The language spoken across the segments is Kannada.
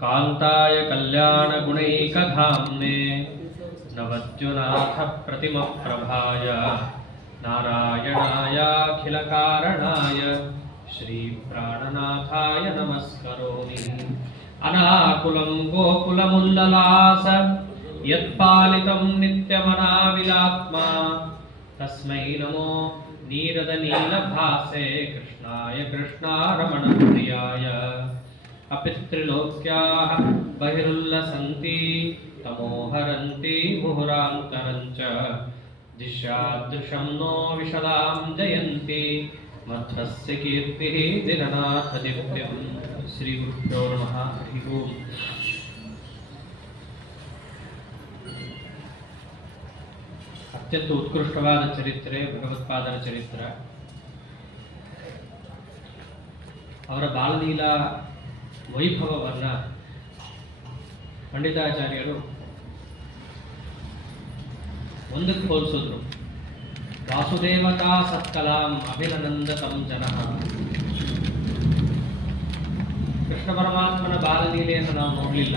कान्ताय कल्याणगुणैकधाम्ने नवद्युनाथप्रतिमप्रभाय नारायणायाखिलकारणाय श्रीप्राणनाथाय नमस्करोमि। अनाकुलं गोकुलमुल्ललास यत्पालितं नित्यमनाविलात्मा तस्मै नमो नीरदनीलभासे कृष्णाय कृष्णारमणप्रियाय। अपितृलोक्याः बहिरुल्लसन्ति तमोहरन्ति मुहुरान्तरञ्च दिशादृशं नो विशदां जयन्ति मध्वस्य कीर्तिः दिननाथदिव्यं। श्रीगुरुभ्यो नमः। हरि ओम्। ಅತ್ಯಂತ ಉತ್ಕೃಷ್ಟವಾದ ಚರಿತ್ರೆ ಭಗವತ್ಪಾದರ ಚರಿತ್ರೆ. ಅವರ ಬಾಲಲೀಲಾ ವೈಭವವನ್ನು ಪಂಡಿತಾಚಾರ್ಯರು ಒಂದಕ್ಕೆ ಹೋಲಿಸಿದ್ರು. ವಾಸುದೇವತಾ ಸತ್ಕಲಾಂ ಅಭಿನಂದತಂ ಜನಃ. ಕೃಷ್ಣ ಪರಮಾತ್ಮನ ಬಾಲಲೀಲೆಯನ್ನು ನಾವು ನೋಡಲಿಲ್ಲ,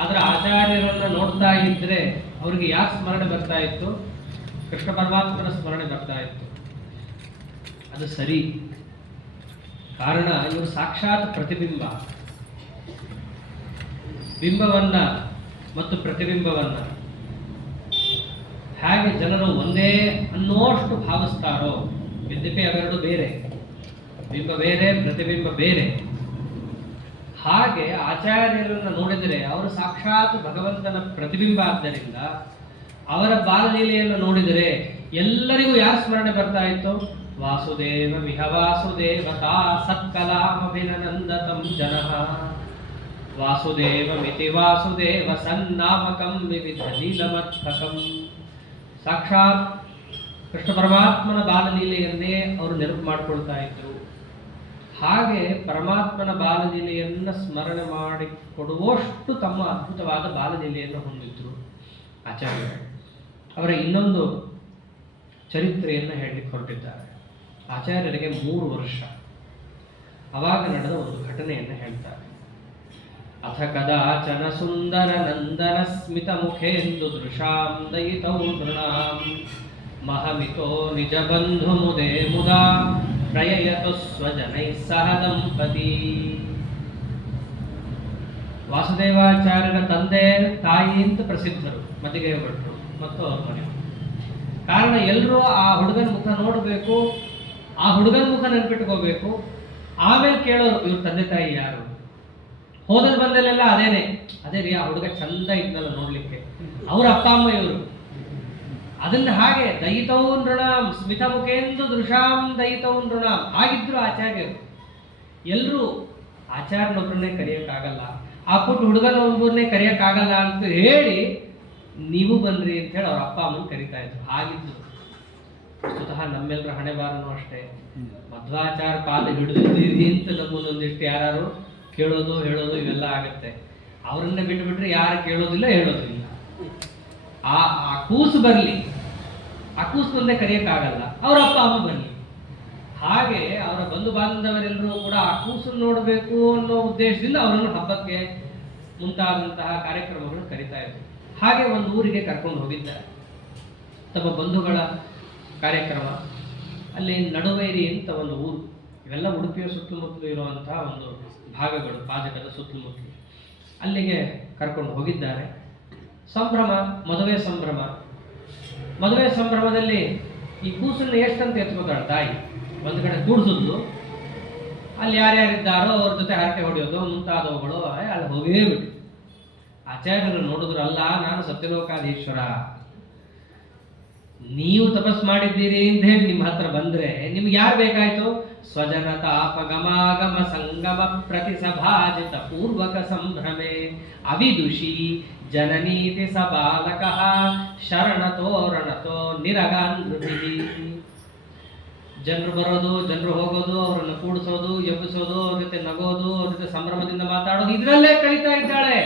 ಆದರೆ ಆಚಾರ್ಯರನ್ನು ನೋಡ್ತಾ ಇದ್ರೆ ಅವ್ರಿಗೆ ಯಾಕೆ ಸ್ಮರಣೆ ಬರ್ತಾ ಇತ್ತು? ಕೃಷ್ಣ ಪರಮಾತ್ಮನ ಸ್ಮರಣೆ ಬರ್ತಾ ಇತ್ತು. ಅದು ಸರಿ. ಕಾರಣ ಇವರು ಸಾಕ್ಷಾತ್ ಪ್ರತಿಬಿಂಬ. ಬಿಂಬವನ್ನ ಮತ್ತು ಪ್ರತಿಬಿಂಬವನ್ನ ಹೇಗೆ ಜನರು ಒಂದೇ ಅನ್ನೋಷ್ಟು ಭಾವಿಸ್ತಾರೋ, ಯದ್ಯಪಿ ಅವೆರಡು ಬೇರೆ, ಬಿಂಬ ಬೇರೆ ಪ್ರತಿಬಿಂಬ ಬೇರೆ, ಹಾಗೆ ಆಚಾರ್ಯರನ್ನು ನೋಡಿದರೆ ಅವರು ಸಾಕ್ಷಾತ್ ಭಗವಂತನ ಪ್ರತಿಬಿಂಬ. ಆದ್ದರಿಂದ ಅವರ ಬಾಲಲೀಲೆಯನ್ನು ನೋಡಿದರೆ ಎಲ್ಲರಿಗೂ ಯಾರು ಸ್ಮರಣೆ ಬರ್ತಾ ಇತ್ತು? ವಾಸುದೇವ ವಿಹ ವಾಸುದೇವತಾ ಸತ್ಕಲಾಮಭಿನಂದತಂ ಜನಃ. ವಾಸುದೇವ ಮಿತಿ ವಾಸುದೇವ ಸನ್ನಾಮಕಂ ವಿವಿಧ ಲೀಲಮರ್ಥಕಂ. ಸಾಕ್ಷಾತ್ ಕೃಷ್ಣ ಪರಮಾತ್ಮನ ಬಾಲಲೀಲೆಯನ್ನೇ ಅವರು ನೆನಪು ಮಾಡಿಕೊಳ್ತಾ ಇದ್ರು. ಹಾಗೆ ಪರಮಾತ್ಮನ ಬಾಲಲೀಲೆಯನ್ನು ಸ್ಮರಣೆ ಮಾಡಿಕೊಡುವಷ್ಟು ತಮ್ಮ ಅದ್ಭುತವಾದ ಬಾಲಲೀಲೆಯನ್ನು ಹೊಂದಿದ್ರು ಆಚಾರ್ಯರು. ಅವರ ಇನ್ನೊಂದು ಚರಿತ್ರೆಯನ್ನು ಹೇಳಲಿಕ್ಕೆ ಹೊರಟಿದ್ದಾರೆ. ಆಚಾರ್ಯರಿಗೆ 3 ವರ್ಷ ಅವಾಗ ನಡೆದ ಒಂದು ಘಟನೆಯನ್ನು ಹೇಳ್ತಾರೆ. ಅಥ ಕದಾಚನ ಸುಂದರ ನಂದನ ಸ್ಮಿತ ಮುಖೇಂದು ದೃಶಾಂ ದಯಿತೌ ನೃಣಾಂ ಮಹಮಿತೋ ನಿಜ ಬಂಧು ಮುದೇ ಮುದಾ ಪ್ರಯಯತು ಸ್ವಜನೈ ಸಹ ದಂಪತಿ. ವಾಸುದೇವಾಚಾರ್ಯರ ತಂದೆ ತಾಯಿ ಅಂತ ಪ್ರಸಿದ್ಧರು ಮದಿಗೆ ಭಟ್ರು ಮತ್ತು ಅವ್ರ ಮನೆ. ಕಾರಣ ಎಲ್ಲರೂ ಆ ಹುಡುಗನ ಮುಖ ನೋಡಬೇಕು, ಆ ಹುಡುಗನ ಮುಖ ನೆನ್ಪಿಟ್ಕೋಬೇಕು, ಆಮೇಲೆ ಕೇಳೋರು ಇವ್ರ ತಂದೆ ತಾಯಿ ಯಾರು. ಹೋದಲ್ಲಿ ಬಂದಲ್ಲೆಲ್ಲ ಅದೇ ರೀ, ಆ ಹುಡುಗ ಚಂದ ಇದ್ನಲ್ಲ ನೋಡ್ಲಿಕ್ಕೆ, ಅವ್ರ ಅಪ್ಪ ಅಮ್ಮ ಇವರು. ಅದನ್ನ ಹಾಗೆ ದಯಿತೌ ನೃಣಾಂ ಸ್ಮಿತ ಮುಖೇಂದು ದೃಶಾಂ ದಯಿತೌ ನೃಣಾಂ ಆಗಿದ್ರು ಆಚಾರ್ಯರು. ಎಲ್ಲರೂ ಆಚಾರ್ಯನೊಬ್ಬರನ್ನೇ ಕರೆಯೋಕ್ಕಾಗಲ್ಲ, ಆ ಪುಟ್ಟ ಹುಡುಗನೊಬ್ಬರನ್ನೇ ಕರೆಯೋಕ್ಕಾಗಲ್ಲ ಅಂತ ಹೇಳಿ ನೀವು ಬನ್ರಿ ಅಂತ ಹೇಳಿ ಅವ್ರ ಅಪ್ಪ ಅಮ್ಮನ ಕರಿತಾ ಇದ್ರು. ಹಾಗಿದ್ರು ಸ್ವತಃ ನಮ್ಮೆಲ್ಲರ ಹಣೆ ಬಾರನು ಅಷ್ಟೇ. ಮಧ್ವಾಚಾರ ಪಾದ ಹಿಡಿದಿದ್ದೀರಿ ಅಂತ ನಮ್ಮದೊಂದಿಷ್ಟು ಯಾರು ಕೇಳೋದು ಹೇಳೋದು ಇವೆಲ್ಲ ಆಗತ್ತೆ. ಅವರನ್ನ ಬಿಟ್ಟುಬಿಟ್ರೆ ಯಾರು ಕೇಳೋದಿಲ್ಲ ಹೇಳೋದಿಲ್ಲ. ಆ ಕೂಸು ಬರಲಿ, ಆ ಕೂಸು ಮುಂದೆ ಕರೆಯೋಕ್ಕಾಗಲ್ಲ, ಅವರ ಅಪ್ಪ ಅಮ್ಮ ಬರಲಿ. ಹಾಗೆ ಅವರ ಬಂಧು ಬಾಂಧವರೆಲ್ಲರೂ ಕೂಡ ಆ ಕೂಸನ್ನು ನೋಡಬೇಕು ಅನ್ನೋ ಉದ್ದೇಶದಿಂದ ಅವರನ್ನು ಹಬ್ಬಕ್ಕೆ ಮುಂತಾದಂತಹ ಕಾರ್ಯಕ್ರಮಗಳನ್ನು ಕರೀತಾ ಇದ್ರು. ಹಾಗೆ ಒಂದು ಊರಿಗೆ ಕರ್ಕೊಂಡು ಹೋಗಿದ್ದಾರೆ ತಮ್ಮ ಬಂಧುಗಳ ಕಾರ್ಯಕ್ರಮ. ಅಲ್ಲಿ ನಡುವೈರಿ ಅಂತ ಒಂದು ಊರು. ಇವೆಲ್ಲ ಉಡುಪಿಯ ಸುತ್ತಮುತ್ತಲು ಇರುವಂತಹ ಒಂದು ಭಾಗಗಳು, ಪಾಜಕದ ಸುತ್ತಮುತ್ತಲು. ಅಲ್ಲಿಗೆ ಕರ್ಕೊಂಡು ಹೋಗಿದ್ದಾರೆ. ಸಂಭ್ರಮ, ಮದುವೆ ಸಂಭ್ರಮ. ಮದುವೆ ಸಂಭ್ರಮದಲ್ಲಿ ಈ ಕೂಸನ್ನು ಎಷ್ಟಂತ ಎತ್ಕೋತಾಳೆ ತಾಯಿ. ಒಂದು ಕಡೆ ಕೂಡಿಸಿದ್ಲು, ಅಲ್ಲಿ ಯಾರ್ಯಾರಿದ್ದಾರೋ ಅವ್ರ ಜೊತೆ ಹರಟೆ ಹೊಡೆಯೋದು ಮುಂತಾದವುಗಳು ಅಲ್ಲಿ ಹೋಗೇ ಬಿಟ್ಟು. ಆಚಾರ್ಯರು ನೋಡಿದ್ರು, ಅಲ್ಲ ನಾನು ಸತ್ಯಲೋಕಾಧೀಶ್ವರ, ನೀವು ತಪಸ್ ಮಾಡಿದ್ದೀರಿ ಅಂತ ಹೇಳಿ ನಿಮ್ಮ ಹತ್ರ ಬಂದ್ರೆ ನಿಮ್ಗೆ ಯಾರು ಬೇಕಾಯ್ತು? ಸ್ವಜನತಾಪಗಮಾಗಮ ಸಂಗಮ ಪ್ರತಿಸಭಾಜಿತ ಪೂರ್ವಕ ಸಂಭ್ರಮೆ ಅವಿದುಷಿ ಜನನೀತಿ ಸಬಾಲಕ ಶರಣತೋ ನಿರಗಾನ್ಭೃತಿ. ಜನರು ಬರೋದು, ಜನರು ಹೋಗೋದು, ಅವರನ್ನು ಕೂಡಿಸೋದು, ಎಬ್ಬಿಸೋದು, ಅವ್ರ ಜೊತೆ ನಗೋದು, ಅವ್ರ ಜೊತೆ ಸಂಭ್ರಮದಿಂದ ಮಾತಾಡೋದು, ಇದರಲ್ಲೇ ಕಳೀತಾ ಇದ್ದಾಳೆ.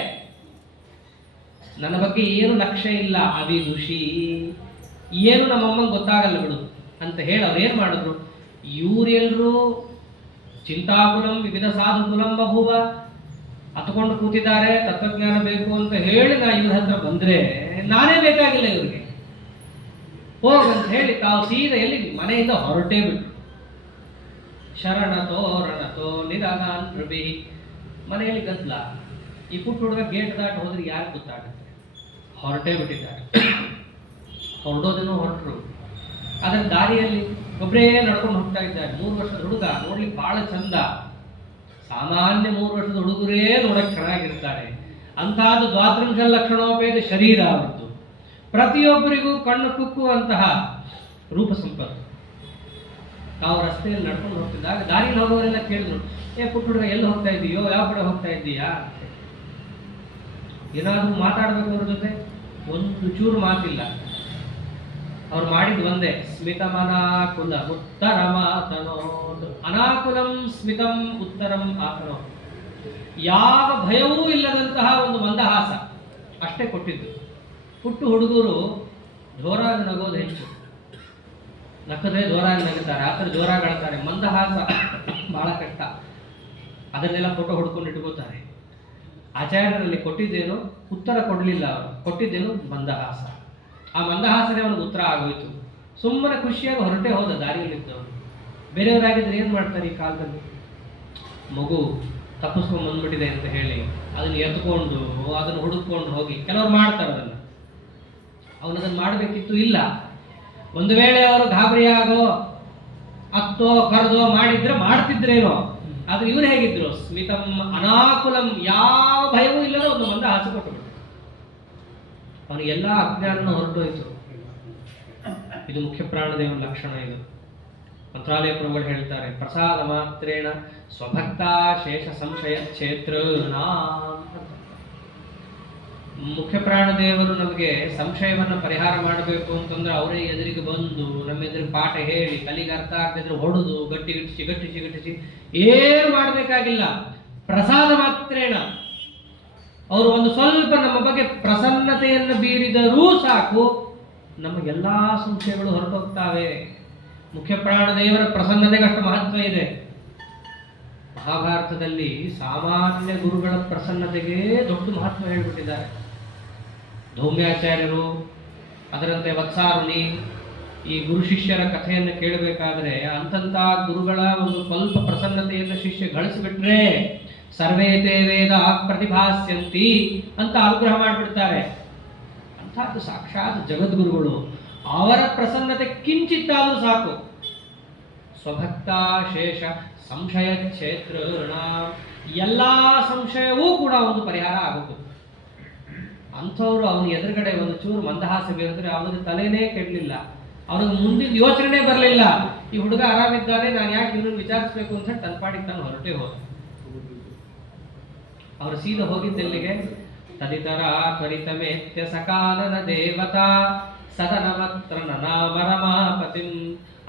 ನನ್ನ ಬಗ್ಗೆ ಏನು ಲಕ್ಷ್ಯ ಇಲ್ಲ. ಅವಿದುಷಿ, ಏನು ನಮ್ಮಮ್ಮಂಗೆ ಗೊತ್ತಾಗಲ್ಲ ಬಿಡು ಅಂತ ಹೇಳಿ ಅವ್ರು ಏನು ಮಾಡಿದ್ರು? ಇವರೆಲ್ಲರೂ ಚಿಂತಾಕುಲಂ ವಿವಿಧ ಸಾಧುಕುಲಂ ಬಭುವ, ಹತ್ಕೊಂಡು ಕೂತಿದ್ದಾರೆ, ತತ್ವಜ್ಞಾನ ಬೇಕು ಅಂತ ಹೇಳಿ ನಾ ಇವ್ರ ಹತ್ರ ಬಂದ್ರೆ ನಾನೇ ಬೇಕಾಗಿಲ್ಲ ಇವ್ರಿಗೆ, ಹೋಗಂತ ಹೇಳಿ ತಾವು ಸೀದಾ ಎಲ್ಲಿ ಮನೆಯಿಂದ ಹೊರಟೇ ಬಿಟ್ರು. ಶರಣತೋ ರಣತೋ ನಿರಾಗಾನ್ ಪ್ರಭಿ. ಮನೆಯಲ್ಲಿ ಗದ್ದಲ, ಈ ಪುಟ್ಟ ಹುಡುಗ ಗೇಟ್ ದಾಟಿ ಹೋದ್ರೆ ಯಾರು ಗೊತ್ತಾಗುತ್ತೆ, ಹೊರಟೇ ಬಿಟ್ಟಿದ್ದಾರೆ. ಹೊರಡೋದೇನೋ ಹೊರಟರು, ಅದರ ದಾರಿಯಲ್ಲಿ ಒಬ್ಬರೇ ನಡ್ಕೊಂಡು ಹೋಗ್ತಾ ಇದ್ದಾರೆ. 3 ವರ್ಷದ ಹುಡುಗ, ನೋಡ್ಲಿಕ್ಕೆ ಬಹಳ ಚಂದ, ಸಾಮಾನ್ಯ 3 ವರ್ಷದ ಹುಡುಗರೇ ನೋಡಕ್ಕೆ ಚೆನ್ನಾಗಿರ್ತಾರೆ. ಅಂತಹದ್ದು ದ್ವಾತ್ರಿಂಶ ಲಕ್ಷಣೋಪೇತ ಶರೀರ ಅವರದ್ದು, ಪ್ರತಿಯೊಬ್ಬರಿಗೂ ಕಣ್ಣು ಕುಕ್ಕುವಂತಹ ರೂಪ ಸಂಪತ್ತು. ನಾವು ರಸ್ತೆಯಲ್ಲಿ ನಡ್ಕೊಂಡು ಹೋಗ್ತಿದ್ದಾಗ ದಾರಿಯಲ್ಲಿ ಹೋಗೋರೆಲ್ಲ ಕೇಳಿದ್ರು, ಪುಟ್ಟ ಹುಡುಗ ಎಲ್ಲಿ ಹೋಗ್ತಾ ಇದ್ದೀಯೋ, ಯಾವ ಕಡೆ ಹೋಗ್ತಾ ಇದ್ದೀಯಾ? ಏನಾದರೂ ಮಾತಾಡ್ಬೇಕು ಅವ್ರ ಜೊತೆ, ಒಂದು ಚೂರು ಮಾತಿಲ್ಲ. ಅವ್ರು ಮಾಡಿದ್ ಒಂದೇ, ಸ್ಮಿತಮನಾಕುಲ ಉತ್ತರಮಾತನೋದು. ಅನಾಕುಲಂ ಸ್ಮಿತಂ ಉತ್ತರಂ ಆತನೋ. ಯಾವ ಭಯವೂ ಇಲ್ಲದಂತಹ ಒಂದು ಮಂದಹಾಸ ಅಷ್ಟೇ ಕೊಟ್ಟಿದ್ದು. ಪುಟ್ಟು ಹುಡುಗರು ಜೋರಾಗಿ ನಗೋದು ಹೆಚ್ಚು, ನಕ್ಕದ್ರೆ ಜೋರಾಗಿ ನಗುತ್ತಾರೆ, ಆ ಥರ ಜೋರಾಗಿ ಅಳ್ತಾರೆ. ಮಂದಹಾಸ ಬಹಳ ಕಷ್ಟ, ಅದನ್ನೆಲ್ಲ ಫೋಟೋ ಹೊಡ್ಕೊಂಡು ಇಟ್ಕೋತಾರೆ. ಆಚಾರ್ಯರಲ್ಲಿ ಕೊಟ್ಟಿದ್ದೇನು ಉತ್ತರ ಕೊಡಲಿಲ್ಲ, ಅವರು ಕೊಟ್ಟಿದ್ದೇನು ಮಂದಹಾಸ. ಆ ಮಂದಹಾಸನೇ ಅವನಿಗೆ ಉತ್ತರ ಆಗೋಯ್ತು. ಸುಮ್ಮನೆ ಖುಷಿಯಾಗಿ ಹೊರಟೆ ಹೋದ ದಾರಿಯಲ್ಲಿದ್ದವನು. ಬೇರೆಯವರಾಗಿದ್ರೆ ಏನು ಮಾಡ್ತಾರೆ ಈ ಕಾಲದಲ್ಲಿ? ಮಗು ತಪ್ಪಿಸ್ಕೊಂಡು ಬಂದ್ಬಿಟ್ಟಿದೆ ಅಂತ ಹೇಳಿ ಅದನ್ನು ಎತ್ಕೊಂಡು ಅದನ್ನು ಹುಡುಕೊಂಡು ಹೋಗಿ ಕೆಲವರು ಮಾಡ್ತಾರೆ ಅದನ್ನು. ಅವನದನ್ನು ಮಾಡಬೇಕಿತ್ತು, ಇಲ್ಲ. ಒಂದು ವೇಳೆ ಅವರು ಗಾಬರಿಯಾಗೋ ಅತ್ತೋ ಕರೆದೋ ಮಾಡಿದ್ರೆ ಮಾಡ್ತಿದ್ರೇನೋ. ಆದ್ರೆ ಇವರು ಹೇಗಿದ್ರು, ಸ್ಮಿತಂ ಅನಾಕುಲಂ, ಯಾವ ಭಯವೂ ಇಲ್ಲದ ಒಂದು ಮಂದಹಾಸ ಕೊಟ್ಟುಬಿಟ್ಟು ಅವನಿಗೆಲ್ಲ ಅಜ್ಞಾನ ಹೊರಟೋಯ್ತು. ಇದು ಮುಖ್ಯ ಪ್ರಾಣದೇವನ ಲಕ್ಷಣ. ಇದು ಮಂತ್ರಾಲಯ ಪ್ರಭುಗಳು ಹೇಳ್ತಾರೆ, ಪ್ರಸಾದ ಮಾತ್ರೇಣ ಸ್ವಭಕ್ತ ಶೇಷ ಸಂಶಯ ಕ್ಷೇತ್ರ. ಮುಖ್ಯ ಪ್ರಾಣದೇವರು ನಮಗೆ ಸಂಶಯವನ್ನು ಪರಿಹಾರ ಮಾಡಬೇಕು ಅಂತಂದ್ರೆ ಅವರೇ ಎದುರಿಗೆ ಬಂದು ನಮ್ಮ ಎದುರಿಗೆ ಪಾಠ ಹೇಳಿ, ಕಲಿಗೆ ಅರ್ಥ ಆಗದಿದ್ರೆ ಹೊಡೆದು ಗಟ್ಟಿಸಿ ಏನು ಮಾಡಬೇಕಾಗಿಲ್ಲ. ಪ್ರಸಾದ ಮಾತ್ರೇಣ ಅವರು ಒಂದು ಸ್ವಲ್ಪ ನಮ್ಮ ಬಗ್ಗೆ ಪ್ರಸನ್ನತೆಯನ್ನು ಬೀರಿದರೂ ಸಾಕು, ನಮಗೆಲ್ಲ ಸಂಶಯಗಳು ಹೊರಟೋಗ್ತಾವೆ. ಮುಖ್ಯ ಪ್ರಾಣದೇವರ ಪ್ರಸನ್ನತೆಗಷ್ಟು ಮಹತ್ವ ಇದೆ. ಮಹಾಭಾರತದಲ್ಲಿ ಸಾಮಾನ್ಯ ಗುರುಗಳ ಪ್ರಸನ್ನತೆಗೆ ದೊಡ್ಡ ಮಹತ್ವ ಹೇಳಿಬಿಟ್ಟಿದ್ದಾರೆ. ಧೌಮ್ಯಾಚಾರ್ಯರು, ಅದರಂತೆ ವತ್ಸಾರುಣಿ, ಈ ಗುರು ಶಿಷ್ಯರ ಕಥೆಯನ್ನು ಕೇಳಬೇಕಾದ್ರೆ ಅಂತಂತ ಗುರುಗಳ ಒಂದು ಸ್ವಲ್ಪ ಪ್ರಸನ್ನತೆಯನ್ನು ಶಿಷ್ಯ ಗಳಿಸಿಬಿಟ್ರೆ ಸರ್ವೇತೇ ವೇದ ಪ್ರತಿಭಾಸ್ಯಂತಿ ಅಂತ ಅನುಗ್ರಹ ಮಾಡಿಬಿಡ್ತಾರೆ. ಅಂಥದ್ದು ಸಾಕ್ಷಾತ್ ಜಗದ್ಗುರುಗಳು, ಅವರ ಪ್ರಸನ್ನತೆ ಕಿಂಚಿತ್ತಾದರೂ ಸಾಕು. ಸ್ವಭಕ್ತ ಶೇಷ ಸಂಶಯ ಕ್ಷೇತ್ರ, ಎಲ್ಲ ಸಂಶಯವೂ ಕೂಡ ಒಂದು ಪರಿಹಾರ ಆಗುತ್ತೆ. ಅಂಥವ್ರು ಅವನ ಎದುರುಗಡೆ ಒಂದು ಚೂರು ಮಂದಹಾಸ ಬೀರಿದ್ರೆ ಅವನಿಗೆ ತಲೆನೇ ಕೆಡಲಿಲ್ಲ, ಅವನಿಗೆ ಮುಂದಿನ ಯೋಚನೆ ಬರಲಿಲ್ಲ. ಈ ಹುಡುಗ ಆರಾಮಿದ್ದಾನೆ, ನಾನು ಯಾಕೆ ಇವನನ್ನು ವಿಚಾರಿಸ್ಬೇಕು ಅಂತ ಹೇಳಿ ತನ್ಪಾಡಿಗೆ ತಾನು ಹೊರಟೇ ಹೋದ. ಅವರು ಸೀದಾ ಹೋಗಿದ್ದೆಲ್ಲಿಗೆ, ತದಿತರ ತ್ವರಿತಮೇತ್ಯ ಸಕಾಲನ ದೇವತಾ ಸದನಮತ್ರ ನನಾಮರಮಾಪತಿಂ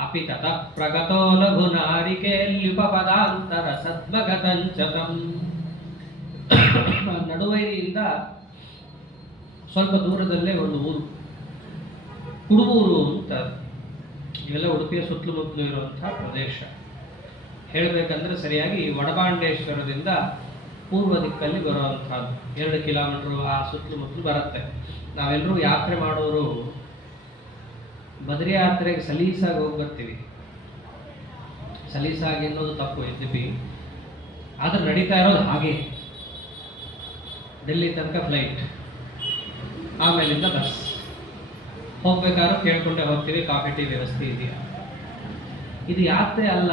ಅಪಿ ತತ ಪ್ರಗತೋ ಲಘು ನಾರಿಕೆಲ್ಯುಪಪದಾಂತರ ಸದ್ಮಗತಂಚತಂ. ನಡುವೈರಿಯಿಂದ ಸ್ವಲ್ಪ ದೂರದಲ್ಲೇ ಒಂದು ಊರು, ಕುಡುಬೂರು ಅಂತ. ಇವೆಲ್ಲ ಉಡುಪಿಯ ಸುತ್ತಮುತ್ತಲು ಇರುವಂತಹ ಪ್ರದೇಶ. ಹೇಳಬೇಕಂದ್ರೆ ಸರಿಯಾಗಿ ವಡಬಾಂಡೇಶ್ವರದಿಂದ ಪೂರ್ವ ದಿಕ್ಕಲ್ಲಿ ಬರುವಂತಹದ್ದು 2 ಕಿಲೋಮೀಟರ್ ಆ ಸುತ್ತಮುತ್ತಲು ಬರುತ್ತೆ. ನಾವೆಲ್ಲರೂ ಯಾತ್ರೆ ಮಾಡೋರು ಬದ್ರಿ ಯಾತ್ರೆಗೆ ಸಲೀಸಾಗಿ ಹೋಗಿ ಬರ್ತೀವಿ. ಸಲೀಸಾಗಿ ಅನ್ನೋದು ತಪ್ಪು ಇದ್ದೀವಿ, ಆದ್ರೆ ನಡೀತಾ ಇರೋದು ಹಾಗೆ. ಡೆಲ್ಲಿ ತನಕ ಫ್ಲೈಟ್, ಆಮೇಲಿಂದ ಬಸ್. ಹೋಗ್ಬೇಕಾದ್ರೂ ಕೇಳ್ಕೊಂಡೇ ಹೋಗ್ತೀವಿ, ಕಾಫಿ ಟೀ ವ್ಯವಸ್ಥೆ ಇದೆಯಾ. ಇದು ಯಾತ್ರೆ ಅಲ್ಲ,